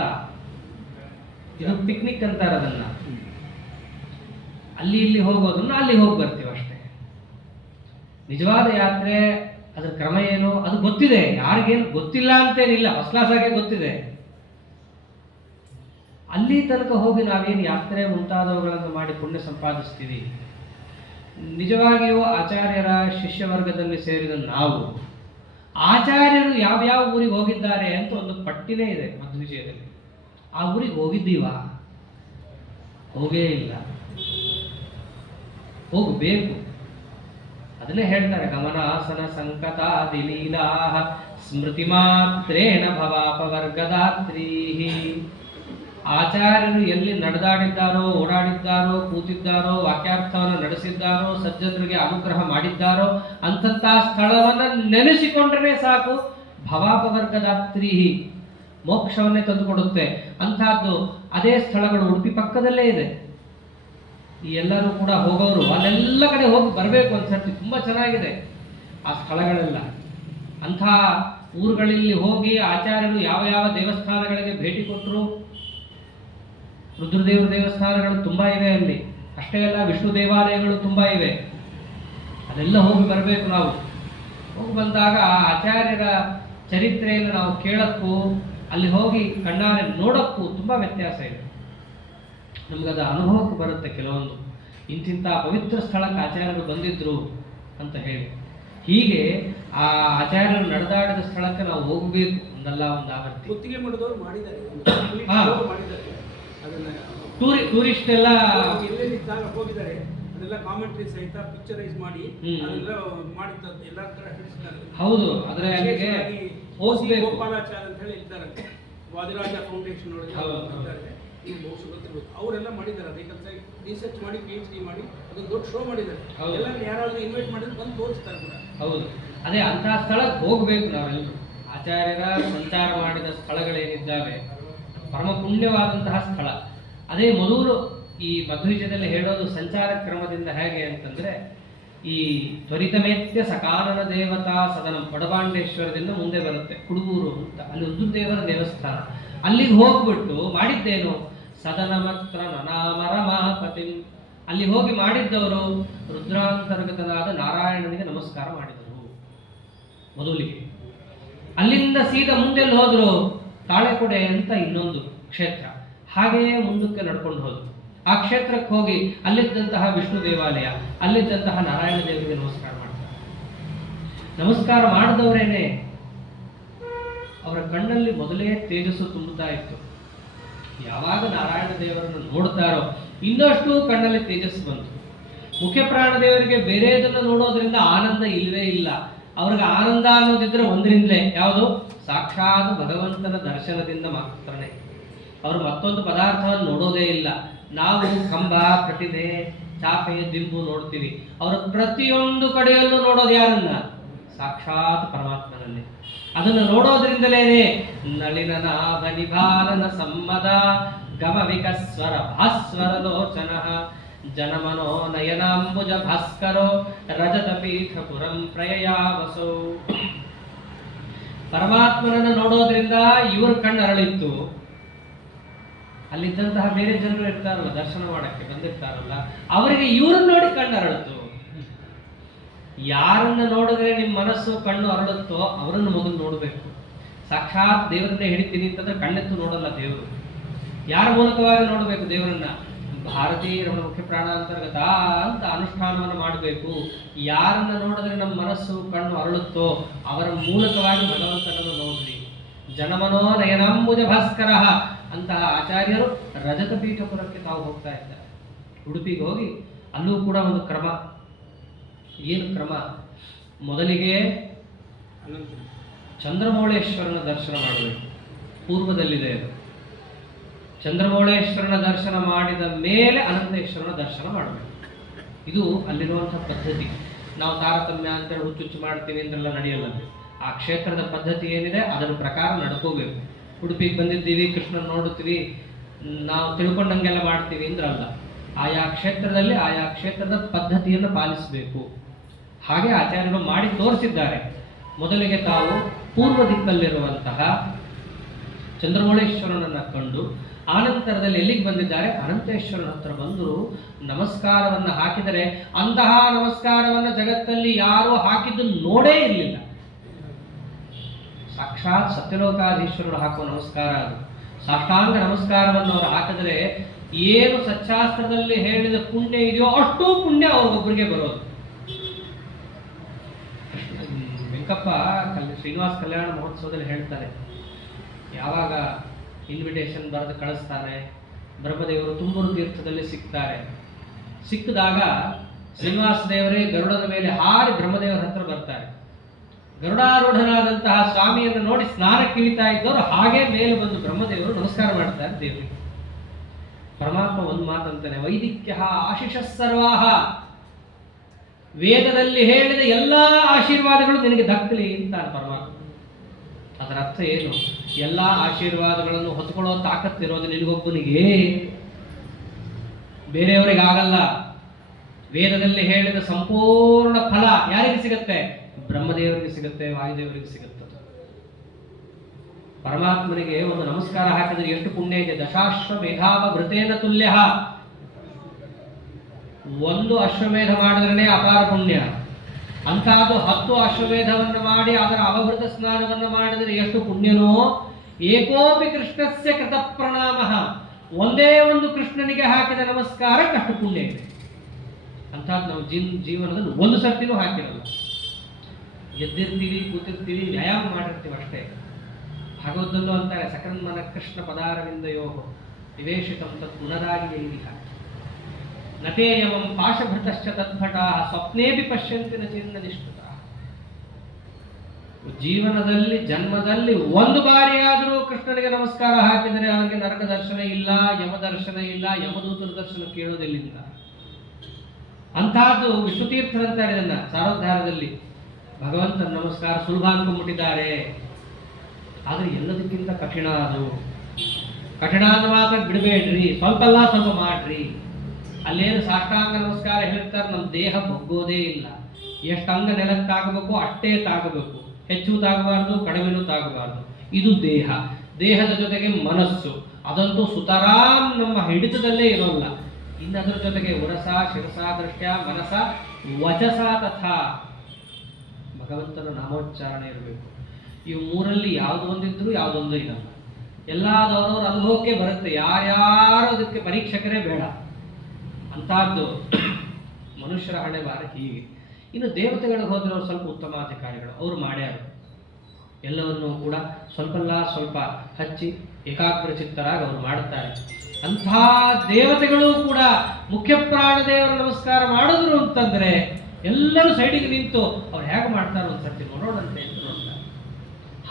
ಇದು ಪಿಕ್ನಿಕ್ ಅಂತಾರೆ ಅದನ್ನ. ಅಲ್ಲಿ ಇಲ್ಲಿ ಹೋಗೋದನ್ನ ಅಲ್ಲಿ ಹೋಗಿ ಬರ್ತೀವಿ ಅಷ್ಟೇ. ನಿಜವಾದ ಯಾತ್ರೆ, ಅದ್ರ ಕ್ರಮ ಏನು ಅದು ಗೊತ್ತಿದೆ, ಯಾರಿಗೇನು ಗೊತ್ತಿಲ್ಲ ಅಂತೇನಿಲ್ಲ, ಫಸ್ಟ್ ಕ್ಲಾಸ್ ಆಗೇ ಗೊತ್ತಿದೆ. ಅಲ್ಲಿ ತನಕ ಹೋಗಿ ನಾವೇನು ಯಾತ್ರೆ ಮುಂತಾದವುಗಳನ್ನು ಮಾಡಿ ಪುಣ್ಯ ಸಂಪಾದಿಸ್ತೀವಿ. ನಿಜವಾಗಿಯೂ ಆಚಾರ್ಯರ ಶಿಷ್ಯವರ್ಗದಲ್ಲಿ ಸೇರಿದ ನಾವು ಆಚಾರ್ಯರು ಯಾವ್ಯಾವ ಊರಿಗೆ ಹೋಗಿದ್ದಾರೆ ಅಂತ ಒಂದು ಪಟ್ಟಿನೇ ಇದೆ ಮಧ್ವಿಜಯದಲ್ಲಿ. ಆ ಊರಿಗೆ ಹೋಗಿದ್ದೀವ? ಹೋಗೇ ಇಲ್ಲ. ಹೋಗಬೇಕು. ಅದನ್ನೇ ಹೇಳ್ತಾರೆ, ಗಮನಾಸನ ಸಂಕತಾದಿ ಲೀಲಾ ಸ್ಮೃತಿ ಮಾತ್ರೇಣ ಭವಾಪವರ್ಗದಾತ್ರೀ. ಆಚಾರ್ಯರು ಎಲ್ಲಿ ನಡೆದಾಡಿದ್ದಾರೋ, ಓಡಾಡಿದ್ದಾರೋ, ಕೂತಿದ್ದಾರೋ, ವಾಕ್ಯಾರ್ಥವನ್ನು ನಡೆಸಿದ್ದಾರೋ, ಸಜ್ಜನರಿಗೆ ಅನುಗ್ರಹ ಮಾಡಿದ್ದಾರೋ ಅಂತಂಥ ಸ್ಥಳವನ್ನು ನೆನೆಸಿಕೊಂಡ್ರೆ ಸಾಕು, ಭವಾಪವರ್ಗದಾತ್ರಿ ಮೋಕ್ಷವನ್ನೇ ತಂದುಕೊಡುತ್ತೆ. ಅಂಥದ್ದು ಅದೇ ಸ್ಥಳಗಳು ಉಡುಪಿ ಪಕ್ಕದಲ್ಲೇ ಇದೆ. ಈ ಎಲ್ಲರೂ ಕೂಡ ಹೋಗೋರು ಅಲ್ಲೆಲ್ಲ ಕಡೆ ಹೋಗಿ ಬರಬೇಕು ಅನ್ಸರ್ತಿ. ತುಂಬ ಚೆನ್ನಾಗಿದೆ ಆ ಸ್ಥಳಗಳೆಲ್ಲ. ಅಂಥ ಊರುಗಳಲ್ಲಿ ಹೋಗಿ ಆಚಾರ್ಯರು ಯಾವ ಯಾವ ದೇವಸ್ಥಾನಗಳಿಗೆ ಭೇಟಿ ಕೊಟ್ಟರು. ರುದ್ರದೇವರ ದೇವಸ್ಥಾನಗಳು ತುಂಬ ಇವೆ ಅಲ್ಲಿ. ಅಷ್ಟೇ ಅಲ್ಲ, ವಿಷ್ಣು ದೇವಾಲಯಗಳು ತುಂಬ ಇವೆ. ಅದೆಲ್ಲ ಹೋಗಿ ಬರಬೇಕು ನಾವು. ಹೋಗಿ ಬಂದಾಗ ಆ ಆಚಾರ್ಯರ ಚರಿತ್ರೆಯನ್ನು ನಾವು ಕೇಳಕ್ಕೂ ಅಲ್ಲಿ ಹೋಗಿ ಕಣ್ಣಾರೆ ನೋಡೋಕ್ಕೂ ತುಂಬ ವ್ಯತ್ಯಾಸ ಇದೆ. ನಮಗದ ಅನುಭವಕ್ಕೆ ಬರುತ್ತೆ ಕೆಲವೊಂದು. ಇಂತಿಂಥ ಪವಿತ್ರ ಸ್ಥಳಕ್ಕೆ ಆಚಾರ್ಯರು ಬಂದಿದ್ರು ಅಂತ ಹೇಳಿ. ಹೀಗೆ ಆ ಆಚಾರ್ಯರು ನಡೆದಾಡಿದ ಸ್ಥಳಕ್ಕೆ ನಾವು ಹೋಗಬೇಕು ಒಂದಲ್ಲ ಒಂದು ಆವರ್ತಿ. ಗುತ್ತಿಗೆ ಮಾಡಿದವರು ಮಾಡಿದ್ದಾರೆ, ಟೂರಿಸ್ಟ್ ಎಲ್ಲ ಎಲ್ಲೆಲ್ಲಿದ್ದಾಗ ಹೋಗಿದ್ದಾರೆ. ಅದೆಲ್ಲ ಕಾಮೆಂಟ್ರಿ ಸಹಿತ ಪಿಕ್ಚರೈಸ್ ಮಾಡಿ ಅದೆಲ್ಲ ಮಾಡಿದ್ದು ಎಲ್ಲ ಕಡೆ ತಿಳಿಸಿದ್ದಾರೆ. ಹೌದು, ಆದರೆ ಅಲ್ಲಿಗೆ ಹೋಗ್ಬೇಕು. ಗೋಪಾಲಾಚಾರ್ಯ ಅಂತ ಹೇಳಿ ಇದ್ದಾರೆ, ವಾದಿರಾಜ ಫೌಂಡೇಶನ್ ಒಳಗೆ ಇದ್ದಾರೆ. ನೀವು ಬಹುಶಃ ಗೊತ್ತಿರ್ಬೇಕು. ಅವರೆಲ್ಲ ಮಾಡಿದ್ದಾರೆ ಅದೇ ಕೆಲಸ, ರಿಸರ್ಚ್ ಮಾಡಿ PhD ಮಾಡಿ ಅದೊಂದು ದೊಡ್ಡ ಶೋ ಮಾಡಿದ್ದಾರೆ. ಎಲ್ಲ ಯಾರಾದ್ರೂ ಇನ್ವೈಟ್ ಮಾಡಿದ್ರೆ ಬಂದು ತೋರಿಸ್ತಾರೆ ಕೂಡ. ಹೌದು, ಅದೇ ಅಂತಹ ಸ್ಥಳಕ್ಕೆ ಹೋಗ್ಬೇಕು ನಾವೆಲ್ಲರೂ. ಆಚಾರ್ಯರ ಸಂಚಾರ ಮಾಡಿದ ಸ್ಥಳಗಳೇನಿದ್ದಾವೆ ಪರಮ ಪುಣ್ಯವಾದಂತಹ ಸ್ಥಳ. ಅದೇ ಮೊದಲು ಈ ಮಧ್ವಿಜಯದಲ್ಲಿ ಹೇಳೋದು ಸಂಚಾರ ಕ್ರಮದಿಂದ ಹೇಗೆ ಅಂತಂದ್ರೆ, ಈ ತ್ವರಿತಮೇತ್ಯ ಸಕಾನನ ದೇವತಾ ಸದನ ಪಡಬಾಂಡೇಶ್ವರದಿಂದ ಮುಂದೆ ಬರುತ್ತೆ ಕುಡುಗೂರು ಅಂತ, ಅಲ್ಲಿ ರುದ್ರದೇವರ ದೇವಸ್ಥಾನ. ಅಲ್ಲಿಗೆ ಹೋಗ್ಬಿಟ್ಟು ಮಾಡಿದ್ದೇನು, ಸದನಮತ್ರ ನನಾಮರಮಾಪತಿ. ಅಲ್ಲಿ ಹೋಗಿ ಮಾಡಿದ್ದವರು ರುದ್ರಾಂತರ್ಗತನಾದ ನಾರಾಯಣನಿಗೆ ನಮಸ್ಕಾರ ಮಾಡಿದರು ಮೊದಲಿಗೆ. ಅಲ್ಲಿಂದ ಸೀದಾ ಮುಂದೆಲ್ಲಿ ಹೋದ್ರು, ತಾಳೆಕೊಡೆ ಅಂತ ಇನ್ನೊಂದು ಕ್ಷೇತ್ರ. ಹಾಗೆಯೇ ಮುಂದಕ್ಕೆ ನಡ್ಕೊಂಡು ಹೋದ್ರು. ಆ ಕ್ಷೇತ್ರಕ್ಕೆ ಹೋಗಿ ಅಲ್ಲಿದ್ದಂತಹ ವಿಷ್ಣು ದೇವಾಲಯ, ಅಲ್ಲಿದ್ದಂತಹ ನಾರಾಯಣ ದೇವರಿಗೆ ನಮಸ್ಕಾರ ಮಾಡ್ತಾರೆ. ನಮಸ್ಕಾರ ಮಾಡಿದವರೇನೆ ಅವರ ಕಣ್ಣಲ್ಲಿ ಮೊದಲೇ ತೇಜಸ್ಸು ತುಂಬುತ್ತಾ ಇತ್ತು. ಯಾವಾಗ ನಾರಾಯಣ ದೇವರನ್ನು ನೋಡ್ತಾರೋ ಇನ್ನಷ್ಟು ಕಣ್ಣಲ್ಲಿ ತೇಜಸ್ಸು ಬಂತು. ಮುಖ್ಯ ಪ್ರಾಣ ದೇವರಿಗೆ ಬೇರೆದನ್ನು ನೋಡೋದ್ರಿಂದ ಆನಂದ ಇಲ್ಲವೇ ಇಲ್ಲ. ಅವ್ರಿಗೆ ಆನಂದ ಅನ್ನೋದಿದ್ರೆ ಒಂದರಿಂದಲೇ, ಯಾವುದು, ಸಾಕ್ಷಾತ್ ಭಗವಂತನ ದರ್ಶನದಿಂದ ಮಾತ್ರನೇ. ಅವರು ಮತ್ತೊಂದು ಪದಾರ್ಥವನ್ನು ನೋಡೋದೇ ಇಲ್ಲ. ನಾವು ಕಂಬ, ಪ್ರತಿಮೆ, ಚಾಪೆ, ದಿಂಬು ನೋಡ್ತೀವಿ. ಅವರು ಪ್ರತಿಯೊಂದು ಕಡೆಯಲ್ಲೂ ನೋಡೋದು ಯಾರನ್ನ, ಸಾಕ್ಷಾತ್ ಪರಮಾತ್ಮನಲ್ಲಿ. ಅದನ್ನು ನೋಡೋದ್ರಿಂದಲೇನೆ ನಳಿನ ನಾಭ ನಿಭಾಲನ ಸಮ್ಮದ ಗಮ ವಿಕಸ್ವರ ಭಾಸ್ವರ ಲೋಚನ ಜನಮನೋ ನಯನಾಂಬುಜ ಭಾಸ್ಕರೋ ರಜತ ಪೀಠಪುರಂ ಪ್ರಯಯಾವಸೋ. ಪರಮಾತ್ಮನನ್ನು ನೋಡೋದ್ರಿಂದ ಇವ್ರ ಕಣ್ಣು ಅರಳಿತ್ತು. ಅಲ್ಲಿದ್ದಂತಹ ಬೇರೆ ಜನರು ಇರ್ತಾರಲ್ಲ, ದರ್ಶನ ಮಾಡಕ್ಕೆ ಬಂದಿರ್ತಾರಲ್ಲ, ಅವರಿಗೆ ಇವ್ರನ್ನ ನೋಡಿ ಕಣ್ಣು ಅರಳುತ್ತು. ಯಾರನ್ನ ನೋಡಿದ್ರೆ ನಿಮ್ಮ ಮನಸ್ಸು ಕಣ್ಣು ಅರಳುತ್ತೋ ಅವರನ್ನು ಮೊದಲು ನೋಡಬೇಕು. ಸಾಕ್ಷಾತ್ ದೇವರನ್ನೇ ಹಿಡಿತೀನಿ ಅಂತಂದ್ರೆ ಕಣ್ಣೆತ್ತು ನೋಡಲ್ಲ ದೇವರು. ಯಾರ ಮೂಲಕವಾಗಿ ನೋಡಬೇಕು ದೇವರನ್ನ, ಭಾರತೀಯ ರಮಣ ಮುಖ್ಯ ಪ್ರಾಣ ಅಂತರ್ಗತ ಅಂತ ಅನುಷ್ಠಾನವನ್ನು ಮಾಡಬೇಕು. ಯಾರನ್ನ ನೋಡಿದ್ರೆ ನಮ್ಮ ಮನಸ್ಸು ಕಣ್ಣು ಅರಳುತ್ತೋ ಅವರ ಮೂಲಕವಾಗಿ ಭಗವಂತನನ್ನು ನೋಡ್ರಿ. ಜನಮನೋ ನಯನಾಂಬುಜ ಭಾಸ್ಕರ ಅಂತಹ ಆಚಾರ್ಯರು ರಜತ ಪೀಠಪುರಕ್ಕೆ ತಾವು ಹೋಗ್ತಾ ಇದ್ದಾರೆ. ಉಡುಪಿಗೆ ಹೋಗಿ ಅಲ್ಲೂ ಕೂಡ ಒಂದು ಕ್ರಮ. ಏನು ಕ್ರಮ? ಮೊದಲಿಗೆ ಚಂದ್ರಮೌಳೇಶ್ವರನ ದರ್ಶನ ಮಾಡಬೇಕು. ಪೂರ್ವದಲ್ಲಿದೆ ಅದು. ಚಂದ್ರಮೌಳೇಶ್ವರನ ದರ್ಶನ ಮಾಡಿದ ಮೇಲೆ ಅನಂತೇಶ್ವರನ ದರ್ಶನ ಮಾಡಬೇಕು. ಇದು ಅಲ್ಲಿರುವಂಥ ಪದ್ಧತಿ. ನಾವು ತಾರತಮ್ಯ ಅಂತೇಳಿ ಹುಚ್ಚುಚ್ಚು ಮಾಡ್ತೀವಿ ಅಂತೆಲ್ಲ ನಡೆಯಲ್ಲ. ಆ ಕ್ಷೇತ್ರದ ಪದ್ಧತಿ ಏನಿದೆ ಅದರ ಪ್ರಕಾರ ನಡ್ಕೋಬೇಕು. ಉಡುಪಿಗೆ ಬಂದಿದ್ದೀವಿ, ಕೃಷ್ಣನ ನೋಡುತ್ತೀವಿ, ನಾವು ತಿಳ್ಕೊಂಡಂಗೆಲ್ಲ ಮಾಡ್ತೀವಿ ಅಂದ್ರಲ್ಲ. ಆಯಾ ಕ್ಷೇತ್ರದಲ್ಲಿ ಆಯಾ ಕ್ಷೇತ್ರದ ಪದ್ಧತಿಯನ್ನು ಪಾಲಿಸಬೇಕು. ಹಾಗೆ ಆಚಾರ್ಯರು ಮಾಡಿ ತೋರಿಸಿದ್ದಾರೆ. ಮೊದಲಿಗೆ ತಾವು ಪೂರ್ವ ದಿಕ್ಕಲ್ಲಿರುವಂತಹ ಚಂದ್ರಮೌಳೇಶ್ವರನನ್ನು ಕಂಡು ಆನಂತರದಲ್ಲಿ ಎಲ್ಲಿಗೆ ಬಂದಿದ್ದಾರೆ, ಅನಂತೇಶ್ವರನ ಹತ್ರ ಬಂದು ನಮಸ್ಕಾರವನ್ನು ಹಾಕಿದರೆ ಅಂತಹ ನಮಸ್ಕಾರವನ್ನು ಜಗತ್ತಲ್ಲಿ ಯಾರೂ ಹಾಕಿದ್ದು ನೋಡೇ ಇರಲಿಲ್ಲ. ಸಾಕ್ಷಾತ್ ಸತ್ಯಲೋಕಾಧೀಶ್ವರರು ಹಾಕುವ ನಮಸ್ಕಾರ ಅದು. ಸಾಷ್ಟಾಂಗ ನಮಸ್ಕಾರವನ್ನು ಅವರು ಹಾಕಿದರೆ ಏನು ಸಚ್ಚಾಸ್ತ್ರದಲ್ಲಿ ಹೇಳಿದ ಪುಣ್ಯ ಇದೆಯೋ ಅಷ್ಟೂ ಪುಣ್ಯ ಅವ್ರಿಗೊಬ್ಬರಿಗೆ ಬರೋದು. ವೆಂಕಪ್ಪ ಶ್ರೀನಿವಾಸ ಕಲ್ಯಾಣ ಮಹೋತ್ಸವದಲ್ಲಿ ಹೇಳ್ತಾರೆ, ಯಾವಾಗ ಇನ್ವಿಟೇಷನ್ ಬರೆದು ಕಳಿಸ್ತಾರೆ, ಬ್ರಹ್ಮದೇವರು ತುಂಬೂರು ತೀರ್ಥದಲ್ಲಿ ಸಿಗ್ತಾರೆ. ಸಿಕ್ಕಿದಾಗ ಶ್ರೀನಿವಾಸ ದೇವರೇ ಗರುಡದ ಮೇಲೆ ಹಾರಿ ಬ್ರಹ್ಮದೇವರ ಹತ್ರ ಬರ್ತಾರೆ. ಗರುಡಾರೂಢನಾದಂತಹ ಸ್ವಾಮಿಯನ್ನು ನೋಡಿ ಸ್ನಾನಕ್ಕೆ ಇಳಿತಾ ಇದ್ದವರು ಹಾಗೆ ಮೇಲೆ ಬಂದು ಬ್ರಹ್ಮದೇವರು ನಮಸ್ಕಾರ ಮಾಡ್ತಾರೆ ದೇವರಿಗೆ. ಪರಮಾತ್ಮ ಒಂದು ಮಾತಂತಾನೆ, ವೈದಿಕ್ಯ ಆಶಿಷ ಸರ್ವಾಹ, ವೇದದಲ್ಲಿ ಹೇಳಿದ ಎಲ್ಲ ಆಶೀರ್ವಾದಗಳು ನಿನಗೆ ದಕ್ಕಲಿ ಅಂತಾನೆ ಪರಮಾತ್ಮ. ಅದರ ಅರ್ಥ ಏನು? ಎಲ್ಲ ಆಶೀರ್ವಾದಗಳನ್ನು ಹೊತ್ಕೊಳ್ಳೋ ತಾಕತ್ತಿರೋದು ನಿನಗೊಬ್ಬನಿಗೆ, ಬೇರೆಯವರಿಗಾಗಲ್ಲ. ವೇದದಲ್ಲಿ ಹೇಳಿದ ಸಂಪೂರ್ಣ ಫಲ ಯಾರಿಗೆ ಸಿಗುತ್ತೆ? ಬ್ರಹ್ಮದೇವರಿಗೆ ಸಿಗುತ್ತೆ, ವಾಯುದೇವರಿಗೆ ಸಿಗುತ್ತೆ. ಪರಮಾತ್ಮನಿಗೆ ಒಂದು ನಮಸ್ಕಾರ ಹಾಕಿದ್ರೆ ಎಷ್ಟು ಪುಣ್ಯ ಇದೆ. ದಶಾಶ್ವಮೇಧಾವ ವೃತೇನ ತುಲ್ಯ. ಒಂದು ಅಶ್ವಮೇಧ ಮಾಡಿದ್ರೆ ಅಪಾರ ಪುಣ್ಯ. ಅಂತಹದ್ದು 10 ಅಶ್ವಮೇಧವನ್ನು ಮಾಡಿ ಅದರ ಅವಭೃತ ಸ್ನಾನವನ್ನು ಮಾಡಿದರೆ ಎಷ್ಟು ಪುಣ್ಯನೋ. ಏಕೋಪಿ ಕೃಷ್ಣಸ್ಯ ಕೃತ ಪ್ರಣಾಮ, ಒಂದೇ ಒಂದು ಕೃಷ್ಣನಿಗೆ ಹಾಕಿದ ನಮಸ್ಕಾರಕ್ಕೆ ಅಷ್ಟು ಪುಣ್ಯ ಇದೆ. ಅಂತಹದ್ದು ನಾವು ಜೀವನದಲ್ಲಿ ಒಂದು ಸರ್ತಿನೂ ಹಾಕಿರಲ್ಲ. ಎದ್ದಿರ್ತೀವಿ, ಕೂತಿರ್ತೀವಿ, ವ್ಯಾಯಾಮ ಮಾಡಿರ್ತೀವಿ ಅಷ್ಟೇ. ಭಾಗವತದಲ್ಲೂ ಅಂತಾರೆ, ಸಕನ್ಮನ ಕೃಷ್ಣ ಪದಾರವಿಂದಯೋ ನಿವೇಶಿತಂ ತತ್ ಗುಣರಾಗಿ ಎಲ್ಲಿಹ ನತೇಯಮಂ ಪಾಶಭೃತಶ್ಚ ತದ್ಭಟ ಸ್ವಪ್ನೇಪಿ ಪಶ್ಯಂತಿ ನ ಚಿನ್ನ ನಿಷ್ಠುತ. ಜೀವನದಲ್ಲಿ ಜನ್ಮದಲ್ಲಿ ಒಂದು ಬಾರಿಯಾದರೂ ಕೃಷ್ಣನಿಗೆ ನಮಸ್ಕಾರ ಹಾಕಿದರೆ ಅವರಿಗೆ ನರಕ ದರ್ಶನ ಇಲ್ಲ, ಯಮ ದರ್ಶನ ಇಲ್ಲ, ಯಮದೂತರ ದರ್ಶನ ಕೇಳೋದಿಲ್ಲ. ಅಂತಹದ್ದು ವಿಷ್ಣುತೀರ್ಥರಂತಾರೆ ಇದನ್ನ ಸಾರೋದ್ಧಾರದಲ್ಲಿ. ಭಗವಂತನ ನಮಸ್ಕಾರ ಸುಲಭ ಅಂದ್ಕೊಂಡ್ಬಿಟ್ಟಿದ್ದಾರೆ. ಆದರೆ ಎಲ್ಲದಕ್ಕಿಂತ ಕಠಿಣ ಅದು. ಕಠಿಣ ಅಂತ ಮಾತ್ರ ಬಿಡಬೇಡ್ರಿ, ಸ್ವಲ್ಪ ಅಲ್ಲ ಸ್ವಲ್ಪ ಮಾಡ್ರಿ. ಅಲ್ಲೇನು ಸಾಷ್ಟಾಂಗ ನಮಸ್ಕಾರ ಹೇಳ್ತಾರೆ, ನಮ್ಮ ದೇಹ ಬಗ್ಗೋದೇ ಇಲ್ಲ. ಎಷ್ಟು ಅಂಗ ನೆಲಕ್ಕೆ ತಾಗಬೇಕು ಅಷ್ಟೇ ತಾಗಬೇಕು, ಹೆಚ್ಚು ತಾಗಬಾರ್ದು, ಕಡಿಮೆನೂ ತಾಗಬಾರ್ದು. ಇದು ದೇಹ. ದೇಹದ ಜೊತೆಗೆ ಮನಸ್ಸು, ಅದಂತೂ ಸುತರಾಮ್ ನಮ್ಮ ಹಿಡಿತದಲ್ಲೇ ಇರೋಲ್ಲ. ಇನ್ನದರ ಜೊತೆಗೆ ಉರಸ, ಶಿರಸ, ದೃಷ್ಟ್ಯ, ಮನಸ, ವಚಸ ತಥಾ ಭಗವಂತನ ನಾಮೋಚ್ಚಾರಣೆ ಇರಬೇಕು. ಇವು ಮೂರಲ್ಲಿ ಯಾವುದೋ ಒಂದಿದ್ರು ಯಾವುದೊಂದು ಇರಲ್ಲ. ಎಲ್ಲದವರವ್ರ ಅನುಭವಕ್ಕೆ ಬರುತ್ತೆ. ಯಾರ್ಯಾರು ಅದಕ್ಕೆ ಪರೀಕ್ಷಕರೇ ಬೇಡ. ಅಂತಹದ್ದು ಮನುಷ್ಯರ ಹಣೆ ಬಾರ ಹೀಗೆ. ಇನ್ನು ದೇವತೆಗಳಿಗೆ ಹೋದ್ರೆ ಅವ್ರು ಸ್ವಲ್ಪ ಉತ್ತಮಾಧಿಕಾರಿಗಳು, ಅವರು ಮಾಡ್ಯಾರು. ಎಲ್ಲವನ್ನೂ ಕೂಡ ಸ್ವಲ್ಪಲ್ಲ ಸ್ವಲ್ಪ ಹಚ್ಚಿ ಏಕಾಗ್ರಚಿತ್ತರಾಗಿ ಅವರು ಮಾಡುತ್ತಾರೆ. ಅಂಥ ದೇವತೆಗಳು ಕೂಡ ಮುಖ್ಯ ಪ್ರಾಣ ದೇವರ ನಮಸ್ಕಾರ ಮಾಡಿದ್ರು ಅಂತಂದ್ರೆ ಎಲ್ಲರೂ ಸೈಡಿಗೆ ನಿಂತು ಅವ್ರು ಹೇಗೆ ಮಾಡ್ತಾರೆ ಒಂದ್ಸರ್ತಿ ನೋಡೋಣಂತೆ ಅಂತ ನೋಡ್ತಾರೆ.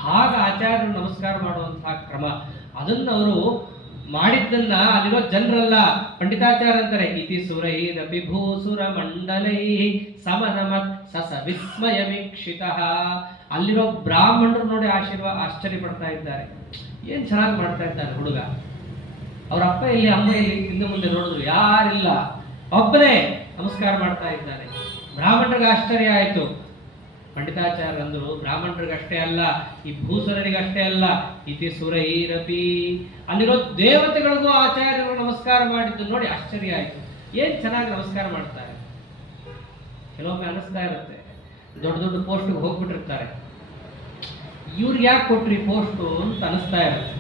ಹಾಗ ಆಚಾರ್ಯರು ನಮಸ್ಕಾರ ಮಾಡುವಂತಹ ಕ್ರಮ, ಅದನ್ನು ಅವರು ಮಾಡಿದ್ದನ್ನ ಅಲ್ಲಿರೋ ಜನರಲ್ಲ, ಪಂಡಿತಾಚಾರ್ಯ ಅಂತಾರೆ, ಇತಿ ಸುರೈರಪಿ ಭೂಸುರ ಮಂಡಲೈ ಸಮನಮತ್ ಸಸ ವಿಸ್ಮಯ ವೀಕ್ಷಿತ. ಅಲ್ಲಿರೋ ಬ್ರಾಹ್ಮಣರು ನೋಡಿ ಆಶ್ಚರ್ಯ ಪಡ್ತಾ ಇದ್ದಾರೆ. ಏನ್ ಚೆನ್ನಾಗಿ ಮಾಡ್ತಾ ಇದ್ದಾರೆ ಹುಡುಗ. ಅವ್ರ ಅಪ್ಪ ಇಲ್ಲಿ, ಅಮ್ಮ ಇಲ್ಲಿ, ಹಿಂದೆ ಮುಂದೆ ನೋಡಿದ್ರು ಯಾರಿಲ್ಲ, ಒಬ್ಬನೇ ನಮಸ್ಕಾರ ಮಾಡ್ತಾ ಇದ್ದಾನೆ. ಬ್ರಾಹ್ಮಣರಿಗೆ ಆಶ್ಚರ್ಯ ಆಯಿತು. ಪಂಡಿತಾಚಾರ್ಯ ಅಂದ್ರು, ಬ್ರಾಹ್ಮಣರಿಗಷ್ಟೇ ಅಲ್ಲ, ಈ ಭೂಸುರರಿಗಷ್ಟೇ ಅಲ್ಲ, ಇತಿ ಸುರೈರಪಿ, ಅಲ್ಲಿರೋ ದೇವತೆಗಳಿಗೂ ಆಚಾರ್ಯರು ನಮಸ್ಕಾರ ಮಾಡಿದ್ದು ನೋಡಿ ಆಶ್ಚರ್ಯ ಆಯಿತು. ಏನ್ ಚೆನ್ನಾಗಿ ನಮಸ್ಕಾರ ಮಾಡ್ತಾರೆ. ಕೆಲವೊಮ್ಮೆ ಅನಿಸ್ತಾ ಇರುತ್ತೆ, ದೊಡ್ಡ ದೊಡ್ಡ ಪೋಸ್ಟ್ಗೆ ಹೋಗ್ಬಿಟ್ಟಿರ್ತಾರೆ, ಇವ್ರಿಗೆ ಯಾಕೆ ಕೊಟ್ರಿ ಪೋಸ್ಟು ಅಂತ ಅನಿಸ್ತಾ ಇರುತ್ತೆ.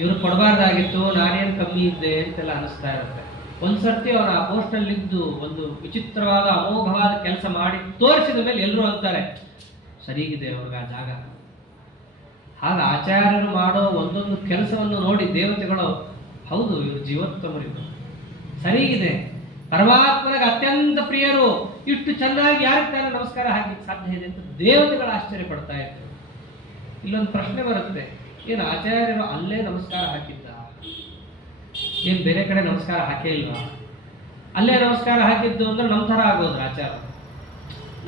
ಇವ್ರು ಕೊಡಬಾರ್ದಾಗಿತ್ತು, ನಾನೇನು ಕಮ್ಮಿ ಇದ್ದೆ ಅಂತೆಲ್ಲ ಅನಿಸ್ತಾ ಇರುತ್ತೆ. ಒಂದ್ಸರ್ತಿ ಅವರ ಆ ಪೋಸ್ಟಲ್ಲಿದ್ದು ಒಂದು ವಿಚಿತ್ರವಾದ ಅಮೋಘವಾದ ಕೆಲಸ ಮಾಡಿ ತೋರಿಸಿದ ಮೇಲೆ ಎಲ್ಲರೂ ಅಂತಾರೆ ಸರಿಗಿದೆ ಅವ್ರಿಗೆ ಆ ಜಾಗ. ಹಾಗ ಆಚಾರ್ಯರು ಮಾಡೋ ಒಂದೊಂದು ಕೆಲಸವನ್ನು ನೋಡಿ ದೇವತೆಗಳು ಹೌದು ಇವರು ಜೀವೋತ್ತಮರಿವರು, ಸರಿಗಿದೆ, ಪರಮಾತ್ಮನಿಗೆ ಅತ್ಯಂತ ಪ್ರಿಯರು, ಇಷ್ಟು ಚೆನ್ನಾಗಿ ಯಾರಿಗೆ ತಾನೇ ನಮಸ್ಕಾರ ಹಾಕಲಿಕ್ಕೆ ಸಾಧ್ಯ ಇದೆ ಅಂತ ದೇವತೆಗಳು ಆಶ್ಚರ್ಯ ಪಡ್ತಾ ಇದ್ರು. ಇಲ್ಲೊಂದು ಪ್ರಶ್ನೆ ಬರುತ್ತೆ, ಏನು ಆಚಾರ್ಯರು ಅಲ್ಲೇ ನಮಸ್ಕಾರ ಹಾಕಿದ್ದ, ಏನ್ ಬೇರೆ ಕಡೆ ನಮಸ್ಕಾರ ಹಾಕೇ ಇಲ್ವಾ? ಅಲ್ಲೇ ನಮಸ್ಕಾರ ಹಾಕಿದ್ದು ಅಂದ್ರೆ ನಮ್ಮ ಥರ ಆಗೋದ್ರ ಆಚಾರ.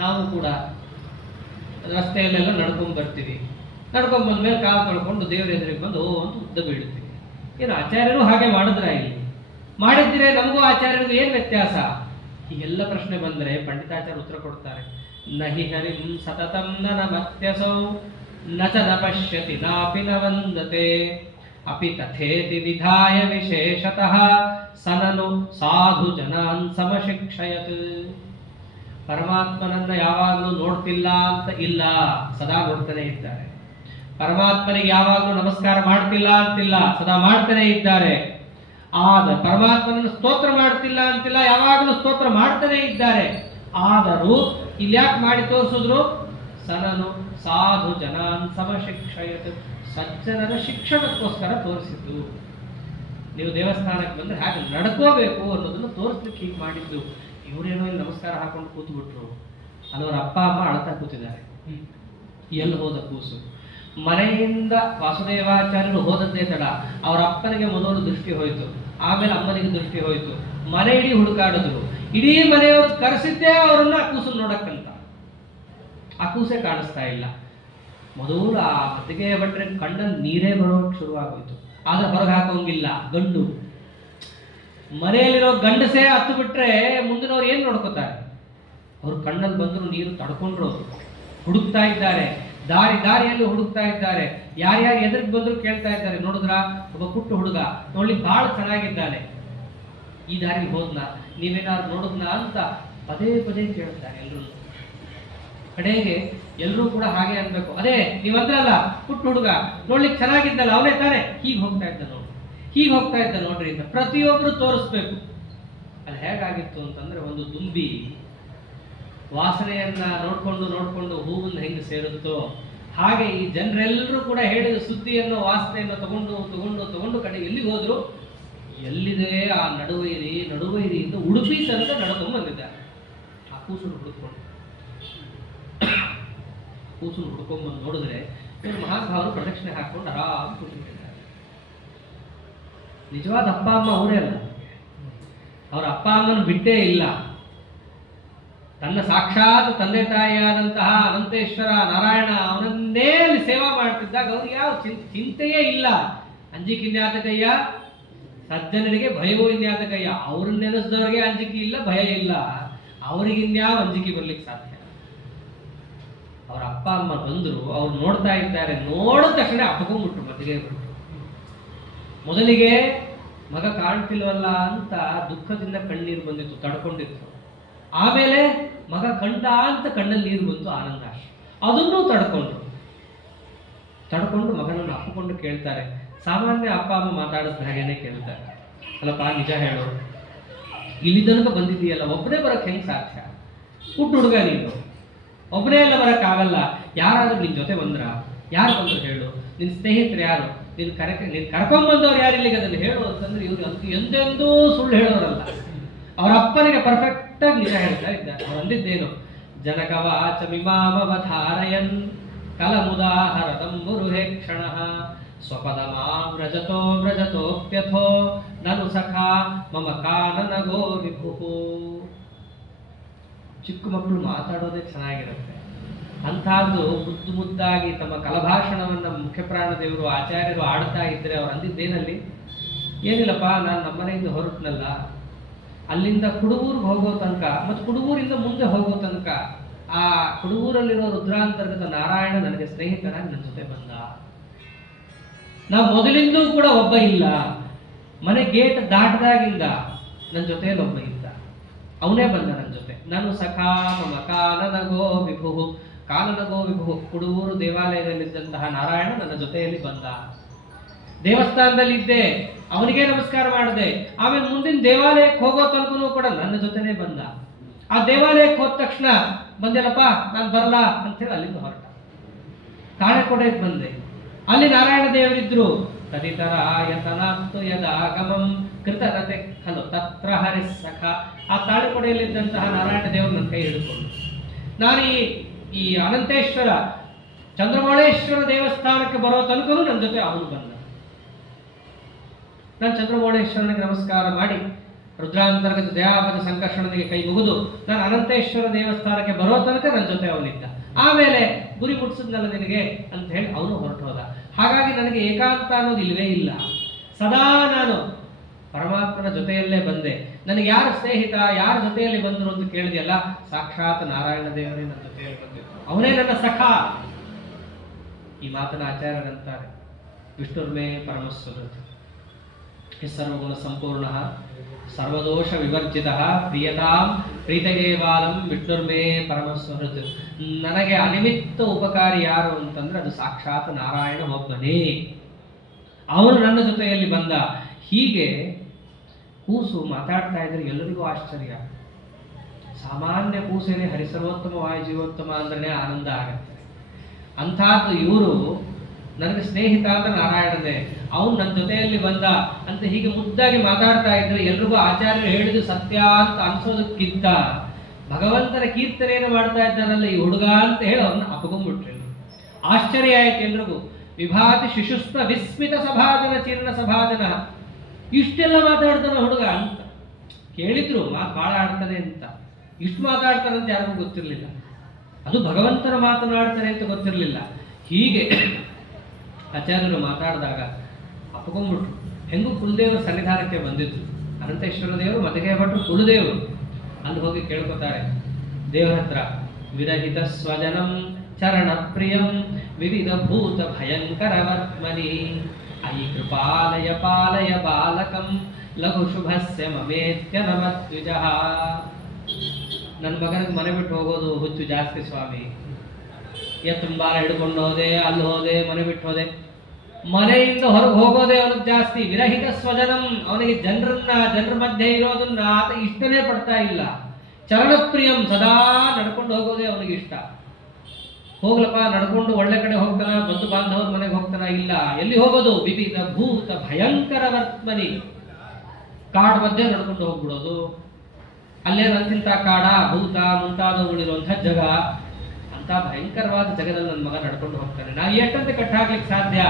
ನಾವು ಕೂಡ ರಸ್ತೆಯಲ್ಲೆಲ್ಲ ನಡ್ಕೊಂಡ್ ಬರ್ತೀವಿ, ನಡ್ಕೊಂಡ್ ಬಂದ್ಮೇಲೆ ಕಾಲು ತೊಳ್ಕೊಂಡು ದೇವ್ರ ಎದುರಿಗೆ ಬಂದು ಓ ಅಂತ ಉದ್ದ ಬೀಳ್ತೀವಿ. ಏನು ಆಚಾರ್ಯರು ಹಾಗೆ ಮಾಡಿದ್ರ? ಇಲ್ಲಿ ಮಾಡಿದ್ರೆ ನಮಗೂ ಆಚಾರ್ಯರಿಗೂ ಏನ್ ವ್ಯತ್ಯಾಸ? ಹೀಗೆಲ್ಲ ಪ್ರಶ್ನೆ ಬಂದ್ರೆ ಪಂಡಿತಾಚಾರ್ಯ ಉತ್ತರ ಕೊಡ್ತಾರೆ. ನಹಿ ಹರಿಂ ಸತತಂ ನ ಮತ್ಯಸೌ ನ ಚ ನ ಪಶ್ಯತಿ ನಾಪಿ ನ ವಂದತೆ ಅಪಿ ತಥೇತಿ ವಿಧಾಯ ವಿಶೇಷತಃ ಸನನು ಸಾಧು ಜನಾನ್ ಸಮಶಿಕ್ಷಯತ್. ಪರಮಾತ್ಮನನ್ನ ಯಾವಾಗಲೂ ನೋಡ್ತಿಲ್ಲ ಅಂತ ಇಲ್ಲ, ಸದಾ ನೋಡ್ತಾನೆ ಇದ್ದಾರೆ. ಪರಮಾತ್ಮನಿಗೆ ಯಾವಾಗಲೂ ನಮಸ್ಕಾರ ಮಾಡ್ತಿಲ್ಲ ಅಂತಿಲ್ಲ, ಸದಾ ಮಾಡ್ತಾನೆ ಇದ್ದಾರೆ. ಆದ ಪರಮಾತ್ಮನನ್ನು ಸ್ತೋತ್ರ ಮಾಡ್ತಿಲ್ಲ ಅಂತಿಲ್ಲ, ಯಾವಾಗಲೂ ಸ್ತೋತ್ರ ಮಾಡ್ತಾನೆ ಇದ್ದಾರೆ. ಆದರೂ ಇಲ್ಲಿ ಯಾಕೆ ಮಾಡಿ ತೋರಿಸಿದ್ರು? ಸನನು ಸಾಧು ಜನಾನ್ ಸಮಶಿಕ್ಷಯತ್, ಸಜ್ಜನರ ಶಿಕ್ಷಣಕ್ಕೋಸ್ಕರ ತೋರಿಸಿದ್ದು. ನೀವು ದೇವಸ್ಥಾನಕ್ಕೆ ಬಂದ್ರೆ ಹಾಗೆ ನಡ್ಕೋಬೇಕು ಅನ್ನೋದನ್ನು ತೋರಿಸ್ಲಿಕ್ಕೆ ಹೀಗೆ ಮಾಡಿದ್ದು. ಇವರೇನೋ ಇಲ್ಲಿ ನಮಸ್ಕಾರ ಹಾಕೊಂಡು ಕೂತ್ಬಿಟ್ರು, ಅದವರ ಅಪ್ಪ ಅಮ್ಮ ಅಳ್ತಾ ಕೂತಿದ್ದಾರೆ, ಎಲ್ಲಿ ಹೋದ ಕೂಸು. ಮನೆಯಿಂದ ವಾಸುದೇವಾಚಾರ್ಯರು ಹೋದದ್ದೇ ತಡ. ಅವರ ಅಪ್ಪನಿಗೆ ಮೊದಲು ದೃಷ್ಟಿ ಹೋಯಿತು, ಆಮೇಲೆ ಅಮ್ಮನಿಗೆ ದೃಷ್ಟಿ ಹೋಯಿತು. ಮನೆ ಇಡೀ ಹುಡುಕಾಡಿದ್ರು. ಇಡೀ ಮನೆಯವರು ಕರೆಸಿದ್ದೇ ಅವರನ್ನ ಆ ಕೂಸು ನೋಡಕ್ಕಂತ. ಆ ಕೂಸೆ ಕಾಣಿಸ್ತಾ ಇಲ್ಲ. ಮೊದಲು ಆ ಮದ್ದಿಗೆ ಭಟ್ರೆ ಕಣ್ಣಲ್ಲಿ ನೀರೇ ಬರೋಕ್ಕೆ ಶುರುವಾಗೋಯ್ತು. ಆದ್ರೆ ಹೊರಗೆ ಹಾಕೋಂಗಿಲ್ಲ, ಗಂಡು. ಮನೆಯಲ್ಲಿರೋ ಗಂಡಸೇ ಹತ್ತು ಬಿಟ್ರೆ ಮುಂದಿನವ್ರು ಏನು ನೋಡ್ಕೋತಾರೆ? ಅವ್ರು ಕಣ್ಣಲ್ಲಿ ಬಂದ್ರು ನೀರು ತಡ್ಕೊಂಡ್ರು. ಹುಡುಕ್ತಾ ಇದ್ದಾರೆ, ದಾರಿಯಲ್ಲಿ ಹುಡುಕ್ತಾ ಇದ್ದಾರೆ. ಯಾರ್ಯಾರು ಎದುರಿಗೆ ಬಂದ್ರು ಕೇಳ್ತಾ ಇದ್ದಾರೆ. ನೋಡಿದ್ರ ಒಬ್ಬ ಪುಟ್ಟ ಹುಡುಗ ನೋಡ್ಲಿಕ್ಕೆ ಬಹಳ ಚೆನ್ನಾಗಿದ್ದಾನೆ, ಈ ದಾರಿ ಹೋದ್ನ, ನೀವೇನಾದ್ರು ನೋಡಿದ್ನ ಅಂತ ಪದೇ ಪದೇ ಕೇಳ್ತಾರೆ ಎಲ್ಲರೂ. ಕಡೆಗೆ ಎಲ್ಲರೂ ಕೂಡ ಹಾಗೆ ಅನ್ಬೇಕು, ಅದೇ ನೀವಂದ್ರಲ್ಲ ಪುಟ್ಟ ಹುಡುಗ ನೋಡ್ಲಿಕ್ಕೆ ಚೆನ್ನಾಗಿದ್ದಲ್ಲ ಅವನೇ ತಾನೆ, ಹೀಗೆ ಹೋಗ್ತಾ ಇದ್ದ ನೋಡಿ, ಹೀಗೆ ಹೋಗ್ತಾ ಇದ್ದ ನೋಡ್ರಿ ಅಂತ ಪ್ರತಿಯೊಬ್ರು ತೋರಿಸ್ಬೇಕು. ಅಲ್ಲಿ ಹೇಗಾಗಿತ್ತು ಅಂತಂದ್ರೆ, ಒಂದು ದುಂಬಿ ವಾಸನೆಯನ್ನ ನೋಡ್ಕೊಂಡು ಹೂವನ್ನ ಹೆಂಗೆ ಸೇರುತ್ತೋ ಹಾಗೆ ಈ ಜನರೆಲ್ಲರೂ ಕೂಡ ಹೇಳಿದ ಸುದ್ದಿಯನ್ನು, ವಾಸನೆಯನ್ನು ತಗೊಂಡು ಕಡೆ ಎಲ್ಲಿಗೆ ಹೋದ್ರು? ಎಲ್ಲಿದೆ ಆ ನಡುವೈರಿಯಿಂದ ಉಡುಪಿ ತನಕ ನಡ್ಕೊಂಡು ಬಂದಿದ್ದಾರೆ. ಆ ಕೂಸನ್ನು ಹುಡ್ಕೊಂಡ್ಬಂದು ನೋಡಿದ್ರೆ ಮಹಾನುಭಾವರು ಪ್ರದಕ್ಷಿಣೆ ಹಾಕೊಂಡು ಆರಾಮ್ ಕೂತ್ಕೊಂಡಿದ್ದಾರೆ. ನಿಜವಾದ ಅಪ್ಪ ಅಮ್ಮ ಅವರೇ ಅಲ್ಲ, ಅವರ ಅಪ್ಪ ಅಮ್ಮನ ಬಿಟ್ಟೇ ಇಲ್ಲ. ತನ್ನ ಸಾಕ್ಷಾತ್ ತಂದೆ ತಾಯಿಯಾದಂತಹ ಅನಂತೇಶ್ವರ ನಾರಾಯಣ ಅವನನ್ನೇ ಅಲ್ಲಿ ಸೇವಾ ಮಾಡ್ತಿದ್ದಾಗ ಅವ್ರಿಗೆ ಯಾವ ಚಿಂತೆಯೇ ಇಲ್ಲ. ಅಂಜಿಕಿನ್ಯಾತಕಯ್ಯ, ಸಜ್ಜನರಿಗೆ ಭಯವೂ ಇನ್ಯಾತಕಯ್ಯ. ಅವ್ರನ್ನ ನೆನೆಸಿದವ್ರಿಗೆ ಅಂಜಿಕೆ ಇಲ್ಲ, ಭಯ ಇಲ್ಲ. ಅವ್ರಿಗೆ ಇನ್ಯಾವ ಅಂಜಿಕೆ ಬರ್ಲಿಕ್ಕೆ ಸಾಧ್ಯ? ಅವ್ರ ಅಪ್ಪ ಅಮ್ಮ ಬಂದ್ರು, ಅವ್ರು ನೋಡ್ತಾ ಇದ್ದಾರೆ. ನೋಡಿದ ತಕ್ಷಣ ಅಪ್ಕೊಂಡ್ಬಿಟ್ರು, ಮದ್ದಿಗೆ ಬಿಟ್ರು. ಮೊದಲಿಗೆ ಮಗ ಕಾಣ್ತಿಲ್ವಲ್ಲ ಅಂತ ದುಃಖದಿಂದ ಕಣ್ಣೀರು ಬಂದಿತ್ತು, ತಡ್ಕೊಂಡಿತ್ತು. ಆಮೇಲೆ ಮಗ ಕಂಡ ಅಂತ ಕಣ್ಣಲ್ಲಿ ನೀರು ಬಂತು, ಆನಂದ. ಅದನ್ನೂ ತಡ್ಕೊಂಡು ಮಗನನ್ನು ಅಪ್ಪಿಕೊಂಡು ಕೇಳ್ತಾರೆ. ಸಾಮಾನ್ಯ ಅಪ್ಪ ಅಮ್ಮ ಮಾತಾಡಿದ ಹಾಗೇನೆ ಕೇಳ್ತಾರೆ, ಅಲ್ಲಪ್ಪ ನಿಜ ಹೇಳು, ಇಲ್ಲಿ ತನಕ ಬಂದಿದ್ದೀಯಲ್ಲ, ಒಬ್ಬನೇ ಬರಕ್ಕೆ ಹೆಂಗ್ ಸಾಧ್ಯ? ಪುಟ್ಟ ಹುಡುಗ ನೀನು, ಒಬ್ಬನೇ ಎಲ್ಲ ಬರಕ್ಕಾಗಲ್ಲ. ಯಾರಾದ್ರೂ ನಿನ್ ಜೊತೆ ಬಂದ್ರ? ಯಾರು ಬಂದ್ರು ಹೇಳು? ನಿನ್ ಸ್ನೇಹಿತರು ಯಾರು? ನೀನ್ ಕರ್ಕೊಂಡ್ಬಂದವ್ರು ಯಾರು ಇಲ್ಲಿಗೆ? ಅದನ್ನು ಹೇಳು ಅಂತಂದ್ರೆ ಇವ್ರು ಎಂದೆಂದೂ ಸುಳ್ಳು ಹೇಳೋರಲ್ಲ. ಅವರ ಅಪ್ಪನಿಗೆ ಪರ್ಫೆಕ್ಟ್ ಆಗಿ ನಿಜ ಹೇಳ್ತಾ ಇದ್ದಾರೆ. ಅವ್ರು ಅಂದಿದ್ದೇನು? ಜನಕವಾಚ ಮಿಮಾಮವಧಾರಯನ್ ಕಲಮುದಾಹರದಂಬುರುಹೇ ಕ್ಷಣಃ ಸ್ವಪದಮಾವ್ರಜತೋಪ್ಯಥೋ ನನು ಸಖಾ ಮಮ ಕಾನನಗೋ ವಿಭುಃ. ಚಿಕ್ಕ ಮಕ್ಕಳು ಮಾತಾಡೋದೇ ಚೆನ್ನಾಗಿರುತ್ತೆ. ಅಂಥದ್ದು ಮುದ್ದಾಗಿ ತಮ್ಮ ಕಲಭಾಷಣವನ್ನ ಮುಖ್ಯಪ್ರಾಣ ದೇವರು ಆಚಾರ್ಯರು ಆಡ್ತಾ ಇದ್ರೆ ಅವ್ರು ಅಂದಿದ್ದೇನಲ್ಲಿ, ಏನಿಲ್ಲಪ್ಪ, ನಾನು ನಮ್ಮನೆಯಿಂದ ಹೊರಟ್ನಲ್ಲ, ಅಲ್ಲಿಂದ ಕುಡುಗೂರಿಗೆ ಹೋಗೋ ತನಕ ಮತ್ತು ಕುಡುಗೂರಿಂದ ಮುಂದೆ ಹೋಗೋ ತನಕ ಆ ಕುಡುಗೂರಲ್ಲಿರೋ ರುದ್ರಾಂತರ್ಗತ ನಾರಾಯಣ ನನಗೆ ಸ್ನೇಹಿತನಾಗಿ ನನ್ನ ಜೊತೆ ಬಂದ. ನಾವು ಮೊದಲಿಂದೂ ಕೂಡ ಒಬ್ಬ ಇಲ್ಲ, ಮನೆ ಗೇಟ್ ದಾಟದಾಗಿಂದ ನನ್ನ ಜೊತೆಯಲ್ಲಿ ಒಬ್ಬ ಇದ್ದ, ಅವನೇ ಬಂದ ನನ್ನ ಜೊತೆ. ನಾನು ಸಖಾ ಮಮ ಕಾನನಗೋ ವಿಭು. ಕಾನನಗೋ ವಿಭು, ಕುಡುಗೂರು ದೇವಾಲಯದಲ್ಲಿದ್ದಂತಹ ನಾರಾಯಣ ನನ್ನ ಜೊತೆಯಲ್ಲಿ ಬಂದ. ದೇವಸ್ಥಾನದಲ್ಲಿದ್ದೆ, ಅವನಿಗೆ ನಮಸ್ಕಾರ ಮಾಡಿದೆ. ಆಮೇಲೆ ಮುಂದಿನ ದೇವಾಲಯಕ್ಕೆ ಹೋಗೋ ತನಕನೂ ಕೂಡ ನನ್ನ ಜೊತೆನೇ ಬಂದ. ಆ ದೇವಾಲಯಕ್ಕೆ ಹೋದ ತಕ್ಷಣ ಬಂದೆಲ್ಲಪ್ಪ, ನಾನು ಬರಲ್ಲ ಅಂತೇಳಿ ಅಲ್ಲಿಂದ ಹೊರಟ. ತಾಳೆಕೊಡೆಗೆ ಬಂದೆ, ಅಲ್ಲಿ ನಾರಾಯಣ ದೇವರಿದ್ರು. ತದಿತರಾಯತನಾತ್ತು ಯದಾಗಮಂ ಕೃತರತೆ ಖಲು ತತ್ರ ಹರಿಸ್ಸಖ. ಆ ತಾಳೆಕೊಡೆಯಲ್ಲಿದ್ದಂತಹ ನಾರಾಯಣ ದೇವರು ನನ್ನ ಕೈ ಹಿಡ್ಕೊಂಡು ನಾನು ಈ ಅನಂತೇಶ್ವರ ಚಂದ್ರಮೌಳೇಶ್ವರ ದೇವಸ್ಥಾನಕ್ಕೆ ಬರೋ ತನಕನೂ ನನ್ನ ಜೊತೆ ಅವನು ಬಂದ. ನಾನು ಚಂದ್ರಮೌಳೇಶ್ವರನಿಗೆ ನಮಸ್ಕಾರ ಮಾಡಿ ರುದ್ರಾಂತರ್ಗತ ದಯಾಪದ ಸಂಕರ್ಷಣನಿಗೆ ಕೈ ಮುಗಿದು ನಾನು ಅನಂತೇಶ್ವರ ದೇವಸ್ಥಾನಕ್ಕೆ ಬರೋ ತನಕ ನನ್ನ ಜೊತೆ ಅವನಿದ್ದ. ಆಮೇಲೆ ಗುರಿ ಮುಟ್ಸಿದ್ನಲ್ಲ ನಿನಗೆ ಅಂತ ಹೇಳಿ ಅವನು ಹೊರಟು ಹೋದ. ಹಾಗಾಗಿ ನನಗೆ ಏಕಾಂತ ಅನ್ನೋದು ಇಲ್ವೇ ಇಲ್ಲ. ಸದಾ ನಾನು ಪರಮಾತ್ಮನ ಜೊತೆಯಲ್ಲೇ ಬಂದೆ. ನನಗೆ ಯಾರು ಸ್ನೇಹಿತ, ಯಾರ ಜೊತೆಯಲ್ಲಿ ಬಂದರು ಅಂತ ಕೇಳಿದೆಯಲ್ಲ, ಸಾಕ್ಷಾತ್ ನಾರಾಯಣ ದೇವರೇ ನನ್ನ ಜೊತೆಯಲ್ಲಿ ಬಂದಿದ್ರು, ಅವನೇ ನನ್ನ ಸಖ. ಈ ಮಾತನ ಆಚಾರ್ಯರಂತಾರೆ, ವಿಷ್ಣುರ್ಮೇ ಪರಮಸ್ವರೂಪ ಸರ್ವಗುಣ ಸಂಪೂರ್ಣ ಸರ್ವದೋಷ ವಿವರ್ಜಿತ ಪ್ರಿಯತಾಂ ಪ್ರೀತಗೇವಾಲಂ ವಿಷ್ಣುರ್ಮೇ ಪರಮಸ್ವಹೃತ್. ನನಗೆ ಅನಿಮಿತ್ತ ಉಪಕಾರಿ ಯಾರು ಅಂತಂದ್ರೆ ಅದು ಸಾಕ್ಷಾತ್ ನಾರಾಯಣ ಒಬ್ಬನೇ. ಅವನು ನನ್ನ ಜೊತೆಯಲ್ಲಿ ಬಂದ. ಹೀಗೆ ಕೂಸು ಮಾತಾಡ್ತಾ ಇದ್ರೆ ಎಲ್ಲರಿಗೂ ಆಶ್ಚರ್ಯ. ಸಾಮಾನ್ಯ ಕೂಸೇನೆ ಹರಿಸರ್ವೋತ್ತಮ ವಾಯುಜೀವೋತ್ತಮ ಅಂದ್ರೆ ಆನಂದ ಆಗತ್ತೆ. ಅಂಥದ್ದು ಇವರು ನನಗೆ ಸ್ನೇಹಿತ ಅಂದ್ರೆ ನಾರಾಯಣನೇ, ಅವನು ನನ್ನ ಜೊತೆಯಲ್ಲಿ ಬಂದ ಅಂತ ಹೀಗೆ ಮುದ್ದಾಗಿ ಮಾತಾಡ್ತಾ ಇದ್ರೆ ಎಲ್ರಿಗೂ ಆಚಾರ್ಯರು ಹೇಳಿದ್ದು ಸತ್ಯ ಅಂತ ಅನ್ಸೋದಕ್ಕಿಂತ ಭಗವಂತನ ಕೀರ್ತನೆಯನ್ನು ಮಾಡ್ತಾ ಇದ್ದಾನಲ್ಲ ಈ ಹುಡುಗ ಅಂತ ಹೇಳಿ ಅವನ್ನ ಅಪ್ಕೊಂಡ್ಬಿಟ್ರೆ ಆಶ್ಚರ್ಯ ಆಯ್ತು ಎಲ್ರಿಗೂ. ವಿಭಾತಿ ಶಿಶುಸ್ತ ವಿಸ್ಮಿತ ಸಭಾಜನ ಚೀರ್ಣ ಸಭಾಜನ, ಇಷ್ಟೆಲ್ಲ ಮಾತಾಡ್ತಾನೆ ಹುಡುಗ ಅಂತ ಕೇಳಿದ್ರು. ಮಾತು ಭಾಳ ಆಡ್ತಾನೆ ಅಂತ, ಇಷ್ಟು ಮಾತಾಡ್ತಾನೆ ಅಂತ ಯಾರಿಗೂ ಗೊತ್ತಿರಲಿಲ್ಲ. ಅದು ಭಗವಂತನ ಮಾತನಾಡ್ತಾನೆ ಅಂತ ಗೊತ್ತಿರಲಿಲ್ಲ. ಹೀಗೆ ಆಚಾರ್ಯರು ಮಾತಾಡಿದಾಗ ಅಪ್ಕೊಂಡ್ಬಿಟ್ರು. ಹೆಂಗೂ ಕುಲದೇವರ ಸನ್ನಿಧಾನಕ್ಕೆ ಬಂದಿದ್ರು. ಅನಂತೇಶ್ವರ ದೇವರು ಮತಗೆ ಭಟ್ರು ಕುಲದೇವರು. ಅಲ್ಲಿ ಹೋಗಿ ಕೇಳ್ಕೊತಾರೆ ದೇವರ ಹತ್ರ, ವಿರಹಿತ ಸ್ವಜನಂ ಚರಣ ಪ್ರಿಯಂ ವಿವಿಧ ಭೂತ ಭಯಂಕರ ವರ್ತ್ಮನಿ ಅಯಿ ಕೃಪಾಲಯ ಪಾಲಯ ಬಾಲಕಂ ಲಘು ಶುಭಸ್ಯ ಮಮೇತ್ಯ ನಮದ್ವಿಜಃ. ನನ್ನ ಮಗನಿಗೆ ಮನೆ ಬಿಟ್ಟು ಹೋಗೋದು ಹುಚ್ಚು ಜಾಸ್ತಿ ಸ್ವಾಮಿ. ತುಂಬಾ ಹಿಡ್ಕೊಂಡು ಹೋದೆ, ಅಲ್ಲಿ ಹೋದೆ, ಮನೆ ಬಿಟ್ಟು ಹೋದೆ. ಮನೆಯಿಂದ ಹೊರಗೆ ಹೋಗೋದೇ ಅವನಿಗೆ ಜಾಸ್ತಿ. ವಿರಹಿತ ಸ್ವಜನಂ, ಅವನಿಗೆ ಜನರ ಮಧ್ಯೆ ಇರೋದನ್ನ ಆತ ಇಷ್ಟನೇ ಪಡ್ತಾ ಇಲ್ಲ. ಚರಣಪ್ರಿಯಂ, ಸದಾ ನಡ್ಕೊಂಡು ಹೋಗೋದೇ ಅವನಿಗೆ ಇಷ್ಟ. ಹೋಗ್ಲಪ್ಪ ನಡ್ಕೊಂಡು ಒಳ್ಳೆ ಕಡೆ ಹೋಗ್ತಾನ, ಬಂಧು ಬಾಂಧವರ ಮನೆಗೆ ಹೋಗ್ತಾನ, ಇಲ್ಲ. ಎಲ್ಲಿ ಹೋಗೋದು? ವಿವಿಧ ಭೂತ ಭಯಂಕರ ವರ್ತಮನಿ, ಕಾಡ್ ಮಧ್ಯೆ ನಡ್ಕೊಂಡು ಹೋಗ್ಬಿಡೋದು. ಅಲ್ಲೇನಂತಿಂತ ಕಾಡ, ಭೂತ ಮುಂತಾದವುಗಳಿರುವಂಥ ಜಗ, ಅಂತ ಭಯಂಕರವಾದ ಜಗದಲ್ಲಿ ನನ್ನ ಮಗ ನಡ್ಕೊಂಡು ಹೋಗ್ತಾನೆ. ನಾವು ಎಷ್ಟಂತೆ ಕಟ್ಟಾಕ್ಲಿಕ್ಕೆ ಸಾಧ್ಯ?